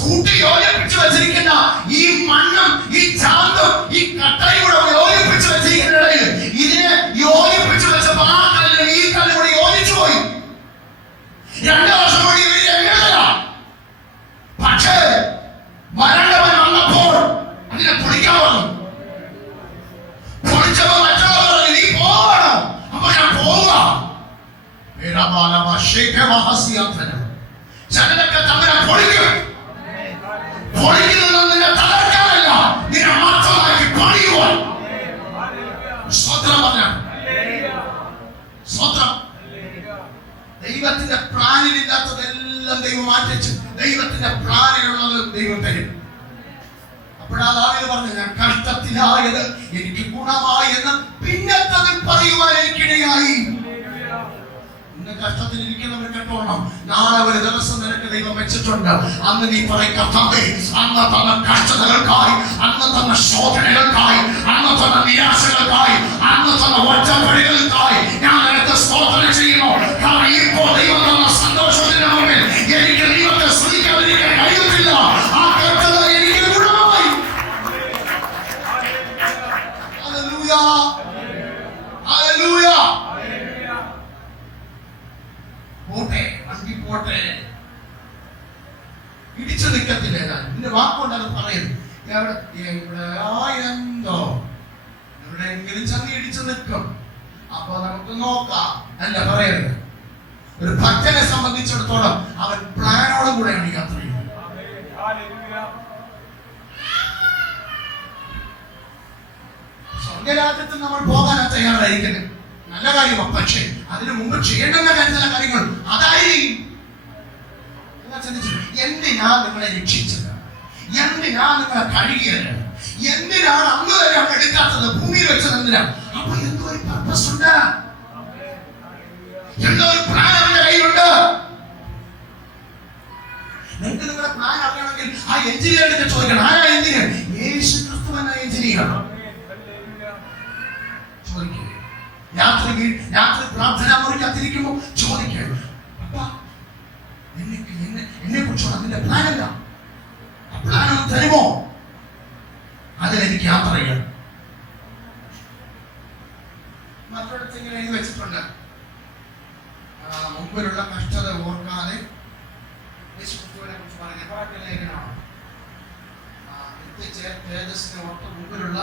കൂട്ടി യോജിപ്പിച്ച് വെച്ചിരിക്കുന്ന ഈ മണ്ണും ഈ ചാന്തും ഈ കട്ടയും കൂടെ യോജിപ്പിച്ച് വെച്ചിരിക്കുന്നിടയിൽ ഇതിനെ യോജിപ്പിച്ച് വെച്ചപ്പോ ആ കല്ലും ഈ കല്ലും കൂടി യോജിച്ചു പോയി. 2 വർഷം കൂടി ഇവര് എഴുതല. പക്ഷേ വരണ്ടവൻ വന്നപ്പോൾ അതിനെ പൊളിക്കാൻ വന്നു. പൊളിച്ചപ്പോ മറ്റുള്ളവർ പറഞ്ഞു, നീ പോകണം. അപ്പൊ ഞാൻ പോവുക. ചിലരൊക്കെ തമ്മിലെ പൊളിക്കും. പൊളിക്കുന്നത് നിന്നെ തകർക്കാനല്ല, നിന്നെ മാത്രമാക്കി പണിയുവാൻ. സ്വത്രം പറഞ്ഞ സ്വത്രം. ദൈവത്തിന്റെ പ്ലാനിലില്ലാത്തതെല്ലാം ദൈവം മാറ്റിച്ചു. ദൈവത്തിന്റെ പ്ലാനിലുള്ളത് ദൈവം തരും. അപ്പോഴാണ് പറഞ്ഞു, ഞാൻ കഷ്ടത്തിലായത് എനിക്ക് ഗുണമായി എന്ന് പിന്നത്തതിൽ പറയുവാൻ എനിക്കിടയായി. ഇന്ന് കഷ്ടത്തിലിരിക്കുന്നവർ കേട്ടോണം, നാളെ ഒരു ദിവസം നിനക്ക് ദൈവം വെച്ചിട്ടുണ്ട്. അന്ന് നീ പറയും, കർത്താവേ, അന്ന് തന്ന കഷ്ടതകൾക്കായി, അന്ന് തന്ന ശോധനകൾക്കായി, അന്ന് തന്ന നിരാശകൾക്കായി, അന്ന് തന്ന ഒറ്റപ്പെടലുകൾക്കായി ഞാൻ നിനക്ക് സ്തോത്രം ചെയ്യുന്നു. കാരണം ഇപ്പോൾ ദൈവം തന്ന സന്തോഷത്തിന് മുമ്പിൽ എനിക്ക് ദൈവത്തെ സ്തുതിക്കാതിരിക്കാൻ കഴിയത്തില്ല. ആ കഷ്ടത എനിക്ക് ഗുണമായി. Hallelujah, hallelujah. പോട്ടെ, വണ്ടി പോട്ടെ, ഇടിച്ചു നിൽക്കത്തില്ല. നിന്റെ വാക്കുകൊണ്ട് അത് പറയുന്നു. എന്തോ എവിടെയെങ്കിലും ചെന്ന് ഇടിച്ചു നിൽക്കും. അപ്പൊ നമുക്ക് നോക്കാം അല്ല പറയരുത്. ഒരു ഭക്തനെ സംബന്ധിച്ചിടത്തോളം അവൻ പ്ലാനോടും കൂടെയാണ് യാത്ര ചെയ്യുന്നത്. സ്വർഗരാജ്യത്തിൽ നമ്മൾ പോകാൻ തയ്യാറായിരിക്കുന്നത് നല്ല കാര്യമാണ്. പക്ഷേ അതിനു മുമ്പ് ചെയ്യേണ്ടുന്ന ചില കാര്യങ്ങൾ അതായിരിക്കും. എന്തിനാ നിങ്ങളെ രക്ഷിച്ചത്? എന്തിനാ നിങ്ങളെ കഴുകിയത്? എന്തിനാണ് അന്ന് വരെ നമ്മൾ എടുക്കാത്തത്? ഭൂമിയിൽ വെച്ചത് എന്തിനാ? അപ്പൊ എന്തോ ഒരു പർപ്പസ് ഉണ്ട്, എന്തോ ഒരു പ്ലാൻ അവന്റെ കയ്യിലുണ്ട്. നിങ്ങൾക്ക് നിങ്ങളുടെ പ്ലാൻ അറിയണമെങ്കിൽ ആ എഞ്ചിനീയറിനെ ചോദിക്കണം. ആരാ എഞ്ചിനീയർ? യേശു ക്രിസ്തു എന്ന എഞ്ചിനീയർ. ചോദിക്കുക. രാത്രി പ്രാർത്ഥന മുറിക്കകത്തിരിക്കുമ്പോൾ ചോദിക്കുക, എന്നെ കുറിച്ചുള്ള അതിന്റെ പ്ലാൻ അല്ല, പ്ലാൻ ഒന്ന് തരുമോ? അതിലെനിക്ക് യാത്ര ചെയ്യണം. മറ്റൊരിടത്ത് ഇങ്ങനെ എഴുതി വെച്ചിട്ടുണ്ട്, മുമ്പിലുള്ള കഷ്ടത ഓർക്കാതെ യേശുക്രിസ്തുവിനെ കുറിച്ച് പറയുന്ന ലേഖനമാണ്. തേജസ്സിനെ ഓർത്ത് മുമ്പിലുള്ള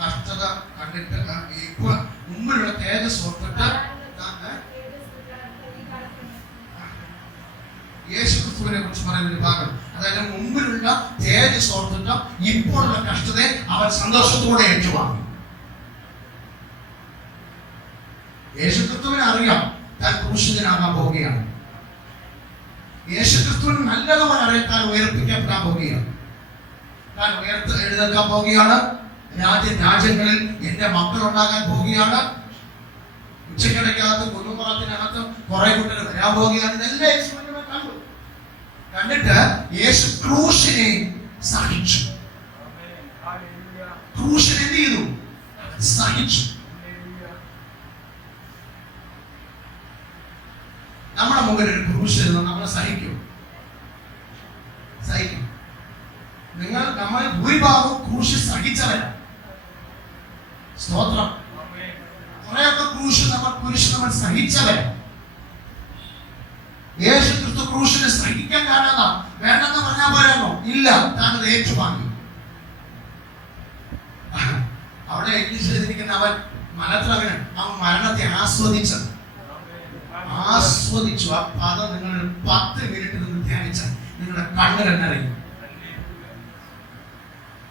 കഷ്ടത കണ്ടിട്ട് ഇപ്പൊ മുമ്പിലുള്ള തേജസ് ഓർത്തിട്ട് യേശുക്രിസ്തുവിനെ കുറിച്ച് പറയുന്ന ഒരു ഭാഗം. അതായത് മുമ്പിലുള്ള തേജസ് ഓർത്തിട്ട് ഇപ്പോഴുള്ള കഷ്ടതയെ അവൻ സന്തോഷത്തോടെ ഏറ്റുവാങ്ങി. യേശുക്രിസ്തുവിനെ അറിയാം താൻ ക്രൂശിതനാകാൻ പോവുകയാണ്. യേശുക്രിസ്തുവിന് നല്ലതുപോലെ അറിയാൻ താൻ ഉയർപ്പിക്കപ്പെടാൻ പോവുകയാണ്. താൻ എഴുന്നേൽക്കാൻ പോവുകയാണ്. രാജ്യങ്ങളിൽ എന്റെ മക്കൾ ഉണ്ടാകാൻ പോവുകയാണ്. ഉച്ചക്കിടയ്ക്കകത്ത് കുടുംബത്തിനകത്ത് കുറെ കുട്ടികൾ വരാൻ പോവുകയാണ്. ഇതെല്ലാം യേശുവിനെ കണ്ടു. കണ്ടിട്ട് യേശു ക്രൂശിനെ സഹിച്ചു. ക്രൂശിനെ എന്ത് ചെയ്തു? സഹിച്ചു. നമ്മുടെ മുമ്പിൽ ഒരു ക്രൂശ് നമ്മൾ സഹിക്കും. നമ്മൾ ഭൂരിഭാഗം ക്രൂശ് സഹിച്ചവരാണ്. സ്തോത്രം. കുറെയൊക്കെ ക്രൂശ് നമ്മൾ സഹിച്ചവരാണ്. യേശു ക്രിസ്തു ക്രൂശിനെ സഹിക്കാൻ കാരണം വേണ്ടെന്ന് പറഞ്ഞാൽ പോരാണോ? ഇല്ല, താനത് ഏറ്റുവാങ്ങി. അവിടെ എഴുതിയിരിക്കുന്ന അവൻ മരണത്തെ ആസ്വദിച്ചത്. ആസ്വദിച്ചു. ആ പദം നിങ്ങൾ 10 മിനിറ്റ് നിന്ന് ധ്യാനിച്ചാൽ നിങ്ങളുടെ കണ്ണുകൾ നിറയും.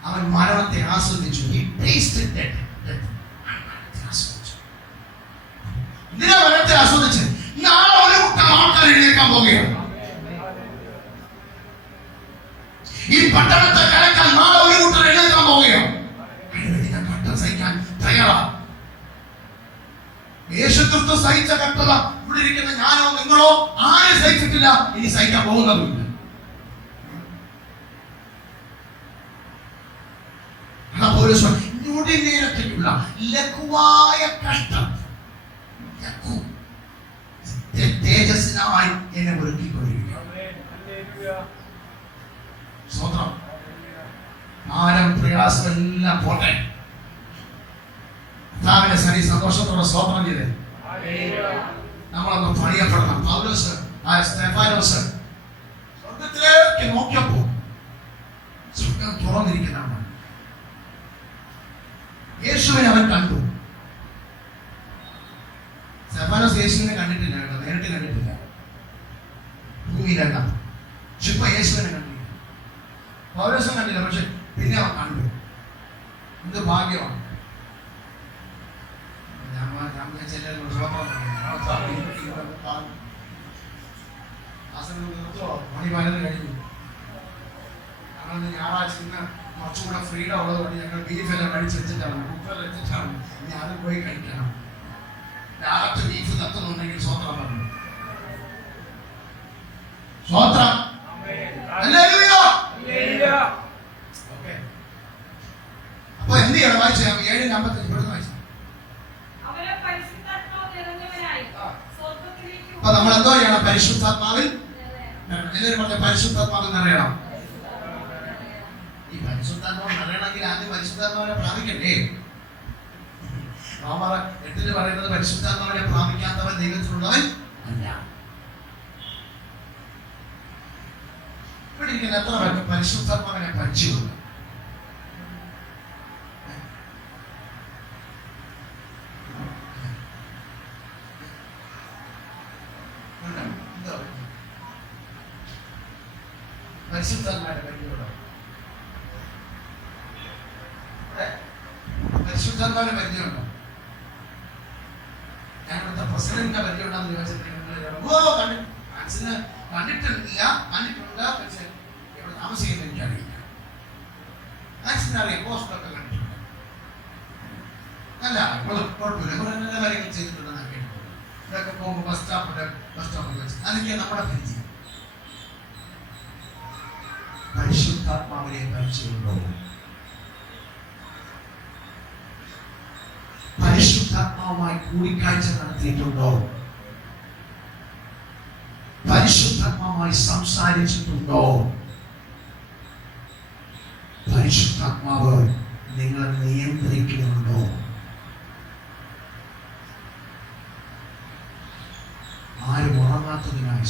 അവൻ മരണത്തെ ആസ്വദിച്ചു. He tasted death. എന്തിനാ മരണത്തെ ആസ്വദിച്ച്? നാളെ ഒരു കൂട്ടം ആൾക്കാർ എഴുന്നേൽക്കാൻ പോവുകയാണ്. ഈ പട്ടണത്തെ കലക്കാൻ നാളെ ഒരു കൂട്ടർ എഴുന്നേൽക്കാൻ പോവുകയാണ്. അതിനുവേണ്ടി കഷ്ടം സഹിക്കാൻ തയ്യാറാ. യേശുക്രിസ്തു സഹിച്ച കഷ്ടത ഇവിടെ ഇരിക്കുന്ന ഞാനോ നിങ്ങളോ ആരും സഹിച്ചിട്ടില്ല, ഇനി സഹിക്കാൻ പോകുന്നതുമില്ല. നേരത്തേക്കുള്ള ലഘുവായ കഷ്ടം തേജസ്സിനായി എന്നെ ഒരുക്കിക്കൊണ്ടിരിക്കുക. സ്വന്തം ഭാരം പ്രയാസം എല്ലാം പോട്ടെ. കർത്താവിന്റെ സരി സന്തോഷത്തോടെ സ്വന്തം ചെയ്ത് നമ്മളൊന്ന് പണിയപ്പെടണം. പൗലോസ് സ്തെഫാനോസ് സ്വർഗത്തിലേക്ക് നോക്കിയപ്പോ സ്വർഗം തുറന്നിരിക്കുന്നതാണ്. യേശുവിനെ അവൻ കണ്ടു. സ്തെഫാനോസ് യേശുവിനെ കണ്ടിട്ടില്ല കേട്ടോ, നേരിട്ട് കണ്ടിട്ടില്ല, ഭൂമിയിലല്ല. ഇപ്പൊ യേശുവിനെ കണ്ടില്ല, പൗലോസും കണ്ടില്ല, പക്ഷെ പിന്നെ അവൻ കണ്ടു. എന്ത് ഭാഗ്യമാണ്. മണി 12 കഴിഞ്ഞു. ഞങ്ങൾ ഞായറാഴ്ച ഇന്ന് കുറച്ചുകൂടെ ഫ്രീഡം ഉള്ളതുകൊണ്ട് ഞങ്ങൾ ബീഫെല്ലാം കഴിച്ച് വെച്ചിട്ടാണ്, കുക്കറിൽ വെച്ചിട്ടാണ്. ഇനി അത് പോയി കഴിക്കണം. രാത്രി ബീഫ് തത്തുന്നുണ്ടെങ്കിൽ സ്വത്രം പറഞ്ഞു. സ്വത്രം. അപ്പൊ എന്ത് ചെയ്യണം? വായിച്ചു 7:55 ഇവിടുന്ന് വായിച്ചു. അപ്പൊ നമ്മൾ എന്തോ ചെയ്യണം? പരിശുദ്ധാത്മാവിൽ. എല്ലാവരും പറഞ്ഞ പരിശുദ്ധാത്മാവിൽ നിറയണം. ഈ പരിശുദ്ധാത്മാവ് നിറയണമെങ്കിൽ ആദ്യം പരിശുദ്ധാത്മാവിനെ പ്രാപിക്കണ്ടേ? റോമർ 8 പറയുന്നത് പരിശുദ്ധാത്മാവിനെ പ്രാപിക്കാത്തവൻ ദൈവത്തിലുള്ളവൻ അല്ല. ഇവിടെ ഇരിക്കുന്ന എത്ര പേർക്ക് പരിശുദ്ധാത്മാവിനെ പരിചയമുണ്ട്? പരിശുദ്ധാത്മാവിനെ പരിചയമുണ്ടോ? പരിശുദ്ധാത്മാവിനെ പരിചയമുണ്ടോ? ഞാൻ ഇവിടുത്തെ പ്രസിഡന്റിന്റെ പരിചയമുണ്ടെന്ന് ചോദിച്ചിട്ട് കണ്ടിട്ടില്ല, കണ്ടിട്ടുണ്ട്, പക്ഷെ ഇവിടെ താമസിക്കുന്ന എനിക്കറിയില്ല. മാക്സിനെ അറിയാം, പോസ്റ്ററൊക്കെ കണ്ടിട്ടുണ്ട്. അല്ല കുഴപ്പമില്ല, കുറെ നല്ല കാര്യങ്ങൾ ചെയ്തിട്ടുണ്ടെന്ന് കേട്ടിട്ടുണ്ട്. ഇവിടെയൊക്കെ പോകുമ്പോൾ ബസ് സ്റ്റോപ്പിൽ വെച്ച് അതൊക്കെ നമ്മുടെ പരിചയം. പരിശുദ്ധാത്മാവിനെ പരിചയമുണ്ടോ? പരിശുദ്ധാത്മാവുമായി കൂടിക്കാഴ്ച നടത്തിയിട്ടുണ്ടോ? പരിശുദ്ധാത്മാവുമായി സംസാരിച്ചിട്ടുണ്ടോ? പരിശുദ്ധാത്മാവ് നിങ്ങളെ നിയന്ത്രിക്കുന്നുണ്ടോ? ആരും ഉറങ്ങാത്തതിനായി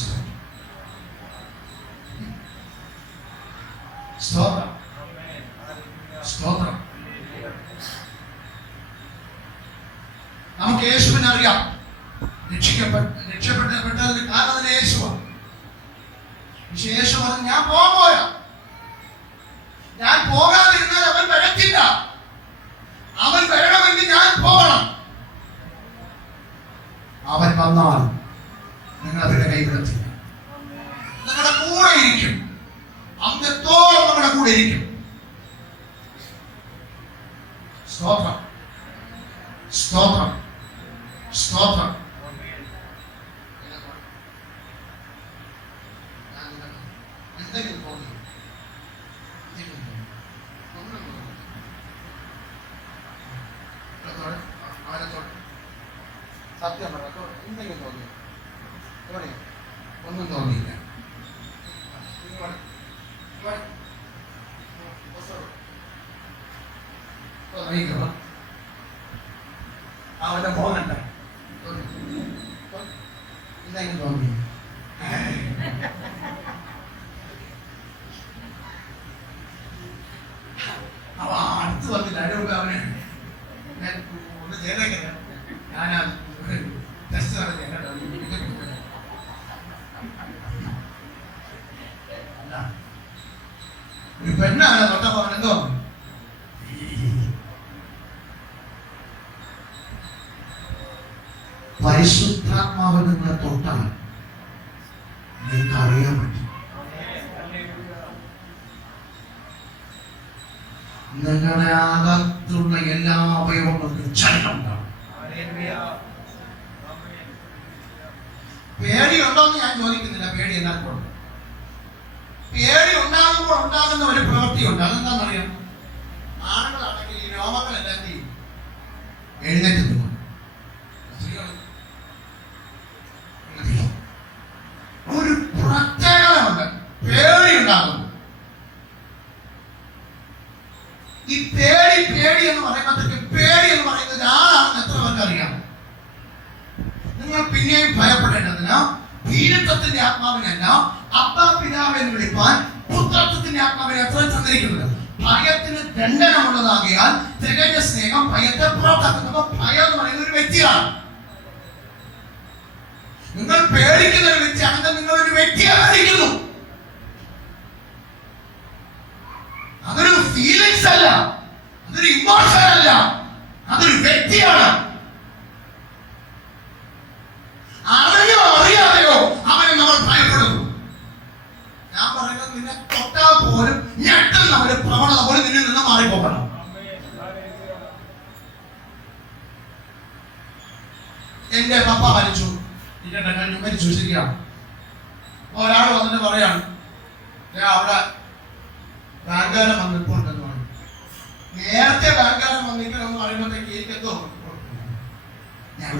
സ്തോത്രം, സ്തോത്രം. നമുക്ക് യേശുവിനെ അറിയാം. രക്ഷപ്പെട്ടതിന് കാരണം യേശുവാണ്. പക്ഷെ യേശു പറഞ്ഞു, ഞാൻ പോയാ, ഞാൻ പോകാതിരുന്നാൽ അവൻ വരത്തില്ല. അവൻ വരണമെങ്കിൽ ഞാൻ പോകണം. അവൻ വന്നാൽ നിങ്ങൾ അവരുടെ കൈവിടത്തില്ല. നിങ്ങളുടെ കൂടെ ഇരിക്കും, അന്ത്യത്തോളം നമ്മുടെ കൂടെ ഇരിക്കും. സ്തോത്രം, സ്തോത്രം, സ്തോത്രം. എന്തെങ്കിലും തോന്നി സത്യം പറഞ്ഞ എന്തെങ്കിലും തോന്നി? ഒന്നും തോന്നിയില്ല. അവന്റെ പോകണ്ട എന്തെങ്കിലും തോന്നി? ഒരു പെണ്ണാണ് തൊട്ടപ്പോ എന്തോ പരിശുദ്ധാത്മാവ് നിങ്ങളെ തൊട്ടാൽ നിങ്ങൾക്ക് അറിയാൻ പറ്റും. നിങ്ങളുടെ അകത്തുള്ള എല്ലാ അവയവങ്ങൾക്കും ചലനം ഉണ്ടാവും. പേടിയുണ്ടോന്ന് ഞാൻ ചോദിക്കുന്നില്ല, പേടി എല്ലാവർക്കും ഉണ്ട്. പേടി ഉണ്ടാകുമ്പോൾ ഉണ്ടാകുന്ന ഒരു പ്രവൃത്തിയുണ്ട്. അതെന്താണെന്നറിയാം? ആണുങ്ങളാണെങ്കിൽ ഈ രോമങ്ങളെല്ലാം എന്ത് ചെയ്യും? എഴുന്നേറ്റ് നിൽക്കും. ഒരു പ്രത്യേകതയുണ്ട് പേടി ഉണ്ടാകുന്നു. ഈ പേടി പേടി എന്ന് പറയുമ്പോഴത്തേക്ക് പേടി എന്ന് പറയുന്നത് ആളാണെന്ന് എത്ര പേർക്ക് അറിയാം? നിങ്ങൾ പിന്നെയും ഭയപ്പെടേണ്ടതിന് ഭീരുത്വത്തിന്റെ ആത്മാവിനല്ല, അപ്പാ പിതാവെ എന്ന് വിളിപ്പാൻ പുത്രത്വത്തിന്റെ ആത്മാവിനെ എത്ര തന്നിരിക്കുന്നത്. ഭയത്തിന് ദണ്ഡനമുള്ളതാകിയാൽ തികഞ്ഞ സ്നേഹം ഭയത്തെ പുറത്താക്കുന്നത്. ഭയം എന്ന് പറയുന്ന ഒരു വ്യക്തിയാണ്. നിങ്ങൾ പേടിക്കുന്ന ഒരു വ്യക്തിയാണെങ്കിൽ നിങ്ങൾ ഒരു വ്യക്തിയെ പേടിക്കുന്നു. അതൊരു ഫീലിങ്സ് അല്ല, അതൊരു ഇമോഷൻ അല്ല, അതൊരു വ്യക്തിയാണ്. അറിയോ അറിയാതെയോ അവനെ നമ്മൾ ഭയപ്പെടുന്നു. ഞാൻ പറയുന്നത് നിന്നെ തൊട്ടാൽ പോലും ഞെട്ടുന്ന ഒരു പ്രവണത പോലും നിന്നിൽ നിന്ന് മാറിപ്പോകണം. എന്റെ പപ്പ മരിച്ചു, മരിച്ചു ശരിയാണ്. ഒരാൾ വന്നിട്ട് പറയാണ് അവിടെ ബാങ്കാരം വന്നിട്ടുണ്ടെന്ന് പറഞ്ഞു. നേരത്തെ ബാങ്കാരം വന്നിരിക്കണമെന്ന് പറയുമ്പോഴത്തേക്ക് എനിക്കെന്തോ ഞാൻ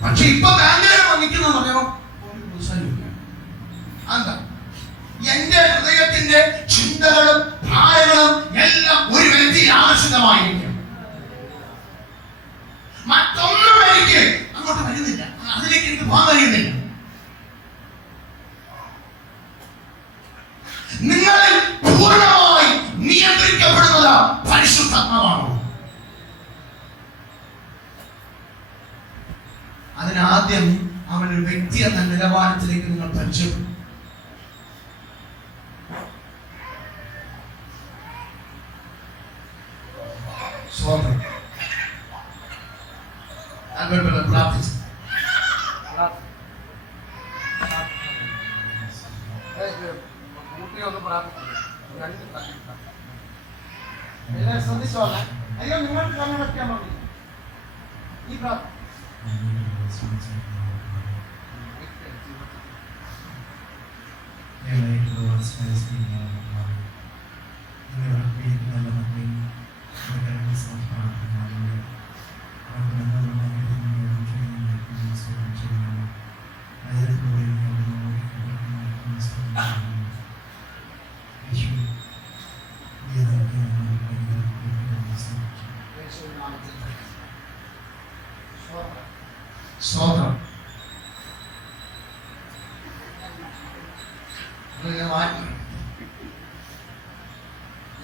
പക്ഷെ ഇപ്പൊ ബാങ്കാരം വന്നിക്കുന്ന പറയുമ്പോ എന്താ എന്റെ ഹൃദയത്തിന്റെ ചിന്തകളും ഭാരങ്ങളും എല്ലാം ഒരു വ്യക്തി ആകർഷിതമായിരിക്കും. മറ്റൊന്നും എനിക്ക് അങ്ങോട്ട് വരുന്നില്ല, അതിലേക്ക് എനിക്ക് പോകാൻ കഴിയുന്നില്ല. നിങ്ങളിൽ പൂർണ്ണമായി നിയന്ത്രിക്കപ്പെടുന്നത് പരിശുദ്ധാത്മാവാണ്. അതിനാദ്യം അവനൊരു വ്യക്തി എന്ന നിലവാരത്തിലേക്ക് നിങ്ങൾ പരിചയപ്പെടും. പ്രാർത്ഥിച്ചു ശ്രദ്ധിച്ചോളെ. അയ്യോ നിങ്ങൾക്ക് കണ്ണടയ്ക്കാൻ മതി. ഈ പ്രാർത്ഥന സ്തോത്രം.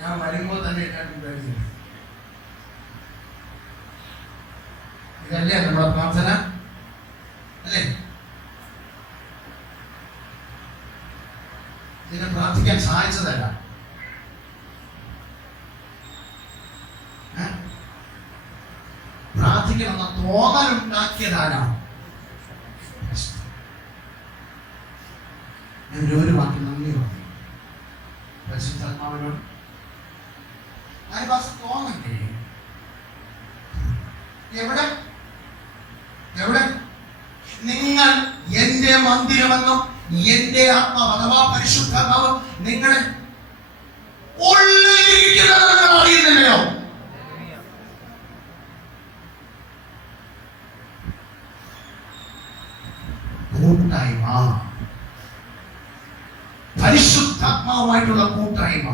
ഞാൻ വരുമ്പോൾ തന്നെ ഇതല്ലേ നമ്മുടെ പ്രാർത്ഥന അല്ലേ? ഇതിനെ പ്രാർത്ഥിക്കാൻ സഹായിച്ചതല്ല, പ്രാർത്ഥിക്കണമെന്ന തോന്നലുണ്ടാക്കിയതാരാണ്? ഞാൻ ഒരു വാക്ക് നന്ദി പറഞ്ഞു പരിശുദ്ധാത്മാവിനോട്. തോന്നണ്ടേ? എവിടെ എവിടെ നിങ്ങൾ എന്റെ മന്ദിരമെന്നും എന്റെ ആത്മാവ് അഥവാ പരിശുദ്ധാത്മാവ് നിങ്ങളെ ഉള്ളിലിരിക്കുന്നത് അറിയുന്നില്ലയോ? കൂട്ടായ്മ, പരിശുദ്ധാത്മാവുമായിട്ടുള്ള കൂട്ടായ്മ,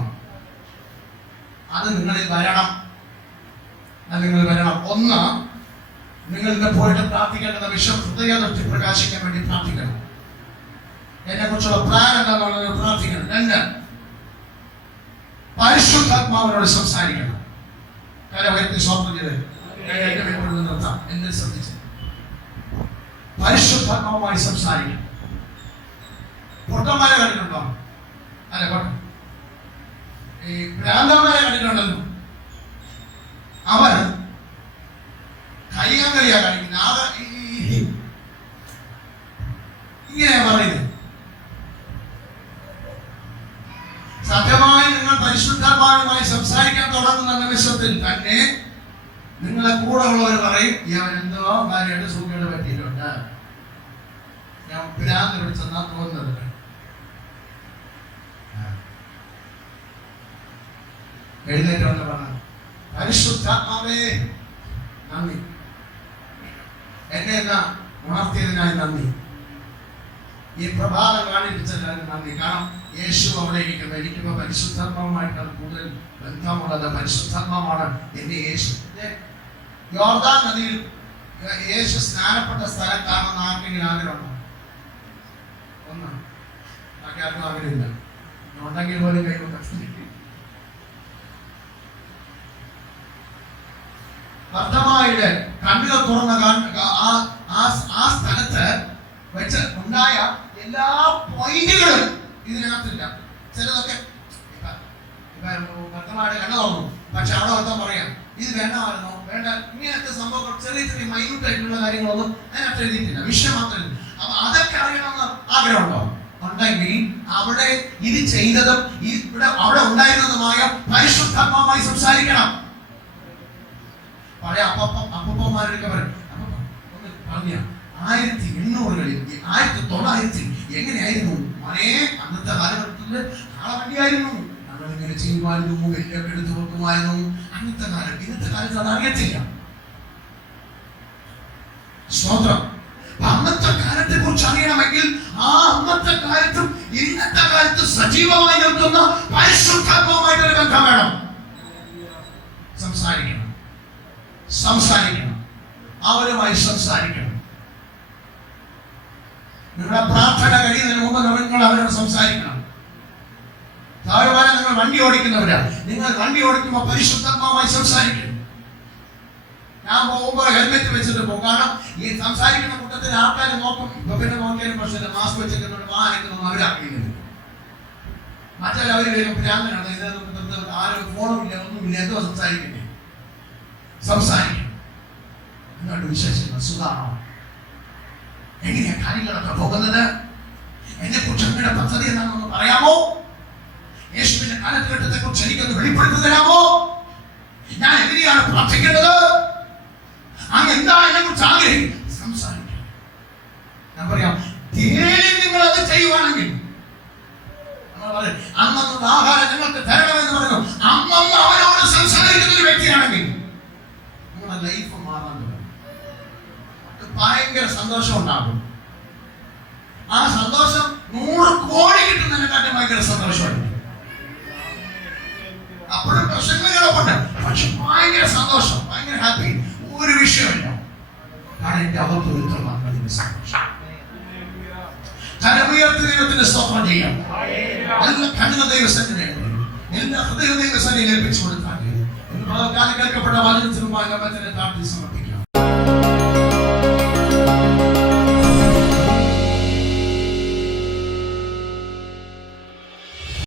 അത് നിങ്ങളിൽ വരണം. നിങ്ങൾ വരണം. ഒന്ന്, നിങ്ങൾക്ക് പോയിട്ട് പ്രാർത്ഥിക്കേണ്ടത് ഹൃദയദൃഷ്ടി പ്രകാശിക്കാൻ വേണ്ടി പ്രാർത്ഥിക്കണം. എന്നെ കുറിച്ചുള്ള പ്ലാൻ എന്താണെന്നുള്ളത് പ്രാർത്ഥിക്കണം. രണ്ട്, പരിശുദ്ധാത്മാവിനോട് സംസാരിക്കണം. കരവയത്തി സ്വപ്നം ചെയ്ത് നിർത്താം. എന്നെ ശ്രദ്ധിച്ച് പരിശുദ്ധാത്മാവുമായി സംസാരിക്കണം. പൊട്ടന്മാരെ കണ്ടിട്ടുണ്ടോ? അല്ല പൊട്ടൻ ഈ ഭ്രാന്തന്മാരെ കണ്ടിട്ടുണ്ടല്ലോ. അവർ കയ്യാങ്കളിയാ കാണിക്കുന്നത്. ഇങ്ങനെയാ പറയുന്നത്. സത്യമായി നിങ്ങൾ പരിശുദ്ധാത്മാവുമായി സംസാരിക്കാൻ തുടങ്ങുന്ന നിമിഷത്തിൽ തന്നെ നിങ്ങളെ കൂടെ ഉള്ളവർ പറയും, ഇവൻ എന്തോ ഭാര്യയുടെ സൂക്കേട് പറ്റിയിട്ടുണ്ട്, ഞാൻ ഭ്രാന്ത് പിടിച്ചെന്നാ തോന്നുന്നത്. എഴുന്നേറ്റോണ്ട് പറഞ്ഞു, പരിശുദ്ധാത്മാവേ നന്ദി, എന്നെ എന്നാ ഉണർത്തിയതിനായി നന്ദി, ഈ പ്രഭാതം കാണിച്ചതിനായി നന്ദി. കാരണം യേശു അവിടെ ഇരിക്കുന്നു. എനിക്കിപ്പോ പരിശുദ്ധാത്മാവുമായിട്ടാണ് കൂടുതൽ ബന്ധമുള്ളത്. പരിശുദ്ധാത്മാവാണ് എന്റെ യേശു. യോർദാൻ നദിയിൽ യേശു സ്നാനപ്പെട്ട സ്ഥലം കാണുന്ന ആർക്കെങ്കിലും ആഗ്രഹമുണ്ടോ? ഒന്ന് ബാക്കി ആർക്കും ആഗ്രഹമില്ല. ഉണ്ടെങ്കിൽ പോലും കൈകൊണ്ട വർദ്ധമായുടെ കണ്ണുകൾ തുറന്ന ആ സ്ഥലത്ത് വെച്ച് ഉണ്ടായ എല്ലാ പോയിന്റുകളും ഇതിനകത്തില്ല. ചിലതൊക്കെ വർദ്ധമായുടെ കണ്ണു തുറന്നു, പക്ഷെ അവിടെ അർത്ഥം പറയാം ഇത് വേണ്ടമായിരുന്നോ വേണ്ട, ഇങ്ങനത്തെ സംഭവങ്ങൾ ചെറിയ ചെറിയ മൈന്യൂട്ട് ആയിട്ടുള്ള കാര്യങ്ങളൊന്നും അതിനകത്ത് എഴുതിയിട്ടില്ല. വിഷയം മാത്രമല്ല. അപ്പൊ അതൊക്കെ അറിയണമെന്ന് ആഗ്രഹമുണ്ടോ? ഉണ്ടെങ്കിൽ അവിടെ ഇത് ചെയ്തതും ഇവിടെ അവിടെ ഉണ്ടായിരുന്നതുമായ പരിശുദ്ധാത്മാവുമായി സംസാരിക്കണം. പഴയ അപ്പന്മാരൊക്കെ പറയും, പറഞ്ഞ 1800-കളിൽ 1900-ൽ എങ്ങനെയായിരുന്നു മനേ അന്നത്തെ കാലഘട്ടത്തില് കാളവണ്ടിയായിരുന്നു. നമ്മളിങ്ങനെ ചെയ്യുമായിരുന്നു, വെല്ലൊക്കെ എടുത്ത് വെക്കുമായിരുന്നു. അന്നത്തെ കാലം. ഇന്നത്തെ കാലത്ത് അത് അറിയത്തില്ല. സ്തോത്രം. അന്നത്തെ കാലത്തെ കുറിച്ച് അറിയണമെങ്കിൽ ആ അന്നത്തെ കാലത്തും ഇന്നത്തെ കാലത്ത് സജീവമായി നിൽക്കുന്ന പരിശുദ്ധാത്മാവുമായിട്ടൊരു ബന്ധം വേണം. സംസാരിക്കണം, അവരുമായി സംസാരിക്കണം. നിങ്ങളുടെ പ്രാർത്ഥന കഴിയുന്നതിന് മുമ്പ് നിങ്ങൾ അവരോട് സംസാരിക്കണം. നിങ്ങൾ വണ്ടി ഓടിക്കുന്നവരാ, നിങ്ങൾ വണ്ടി ഓടിക്കുമ്പോൾ പരിശുദ്ധാത്മാവുമായി സംസാരിക്കണം. ഞാൻ പോകുമ്പോൾ ഹെൽമെറ്റ് വെച്ചിട്ട് പോകും. കാരണം ഈ സംസാരിക്കുന്ന കൂട്ടത്തിൽ ആൾക്കാർ നോക്കും. ഇപ്പൊ പിന്നെ നോക്കിയാലും പ്രശ്നമില്ല, മാസ്ക് വെച്ചിട്ടുണ്ട്, വാഹനക്കുന്നു അവരറിയുന്നത്. മറ്റെല്ലാവരും വരും ഭ്രാന്തനാണ്, ഇത് ആരും ഫോണും ഇല്ല, ഒന്നുമില്ല, എന്തോ സംസാരിക്കണ്ടേ? സംസാരിക്കണം. നിങ്ങളുടെ വിശേഷങ്ങൾ സുഖമാണോ? എങ്ങനെയാ കാര്യങ്ങളൊക്കെ പോകുന്നത്? എന്നെ കുറിച്ച് നിങ്ങളുടെ പദ്ധതി എന്താണെന്ന് പറയാമോ? യേശുവിന്റെ കാലഘട്ടത്തെ കുറിച്ച് എനിക്കൊന്ന് വെളിപ്പെടുത്തി തരാമോ? ഞാൻ എങ്ങനെയാണ് പ്രാർത്ഥിക്കേണ്ടത്? അങ്ങ് എന്താ എന്നെ കുറിച്ച് ആഗ്രഹിക്കും? സംസാരിക്കണം. ഞാൻ പറയാം, നിങ്ങൾ അത് ചെയ്യുവാണെങ്കിൽ അന്നൊന്നും ആഹാരം ഞങ്ങൾക്ക് തരണമെന്ന് പറഞ്ഞു അന്നൊന്ന് അവനോട് സംസാരിക്കുന്ന ഒരു വ്യക്തിയാണെങ്കിൽ നിങ്ങളുടെ ലൈഫ് മാറാൻ ഭയങ്കര സന്തോഷം ഉണ്ടാകും. ആ സന്തോഷം 100 കോടി കിട്ടുന്നതിനെക്കാട്ടും ഭയങ്കര സന്തോഷമായിരിക്കും. അപ്പോഴും പ്രശ്നങ്ങളൊക്കെ പക്ഷെ ഭയങ്കര സന്തോഷം, ഭയങ്കര ഹാപ്പി. ഒരു വിഷയമില്ല. കാരണം എന്റെ അവർക്ക് ഒരു സന്തോഷം. കരമുയർത്തി ദൈവത്തിന്റെ സ്തോത്രം ചെയ്യാം. എല്ലാ കണ്ണുകൾ ദൈവസന്നിധിയിൽ, എല്ലാ ഹൃദയ ദൈവസന്നിധിയിൽ ഏൽപ്പിച്ചു കൊടുത്താൽ കേൾക്കപ്പെട്ട വചനത്തിനുമായി നമ്മെ തന്നെ താഴ്ത്തി സമർപ്പിക്കും.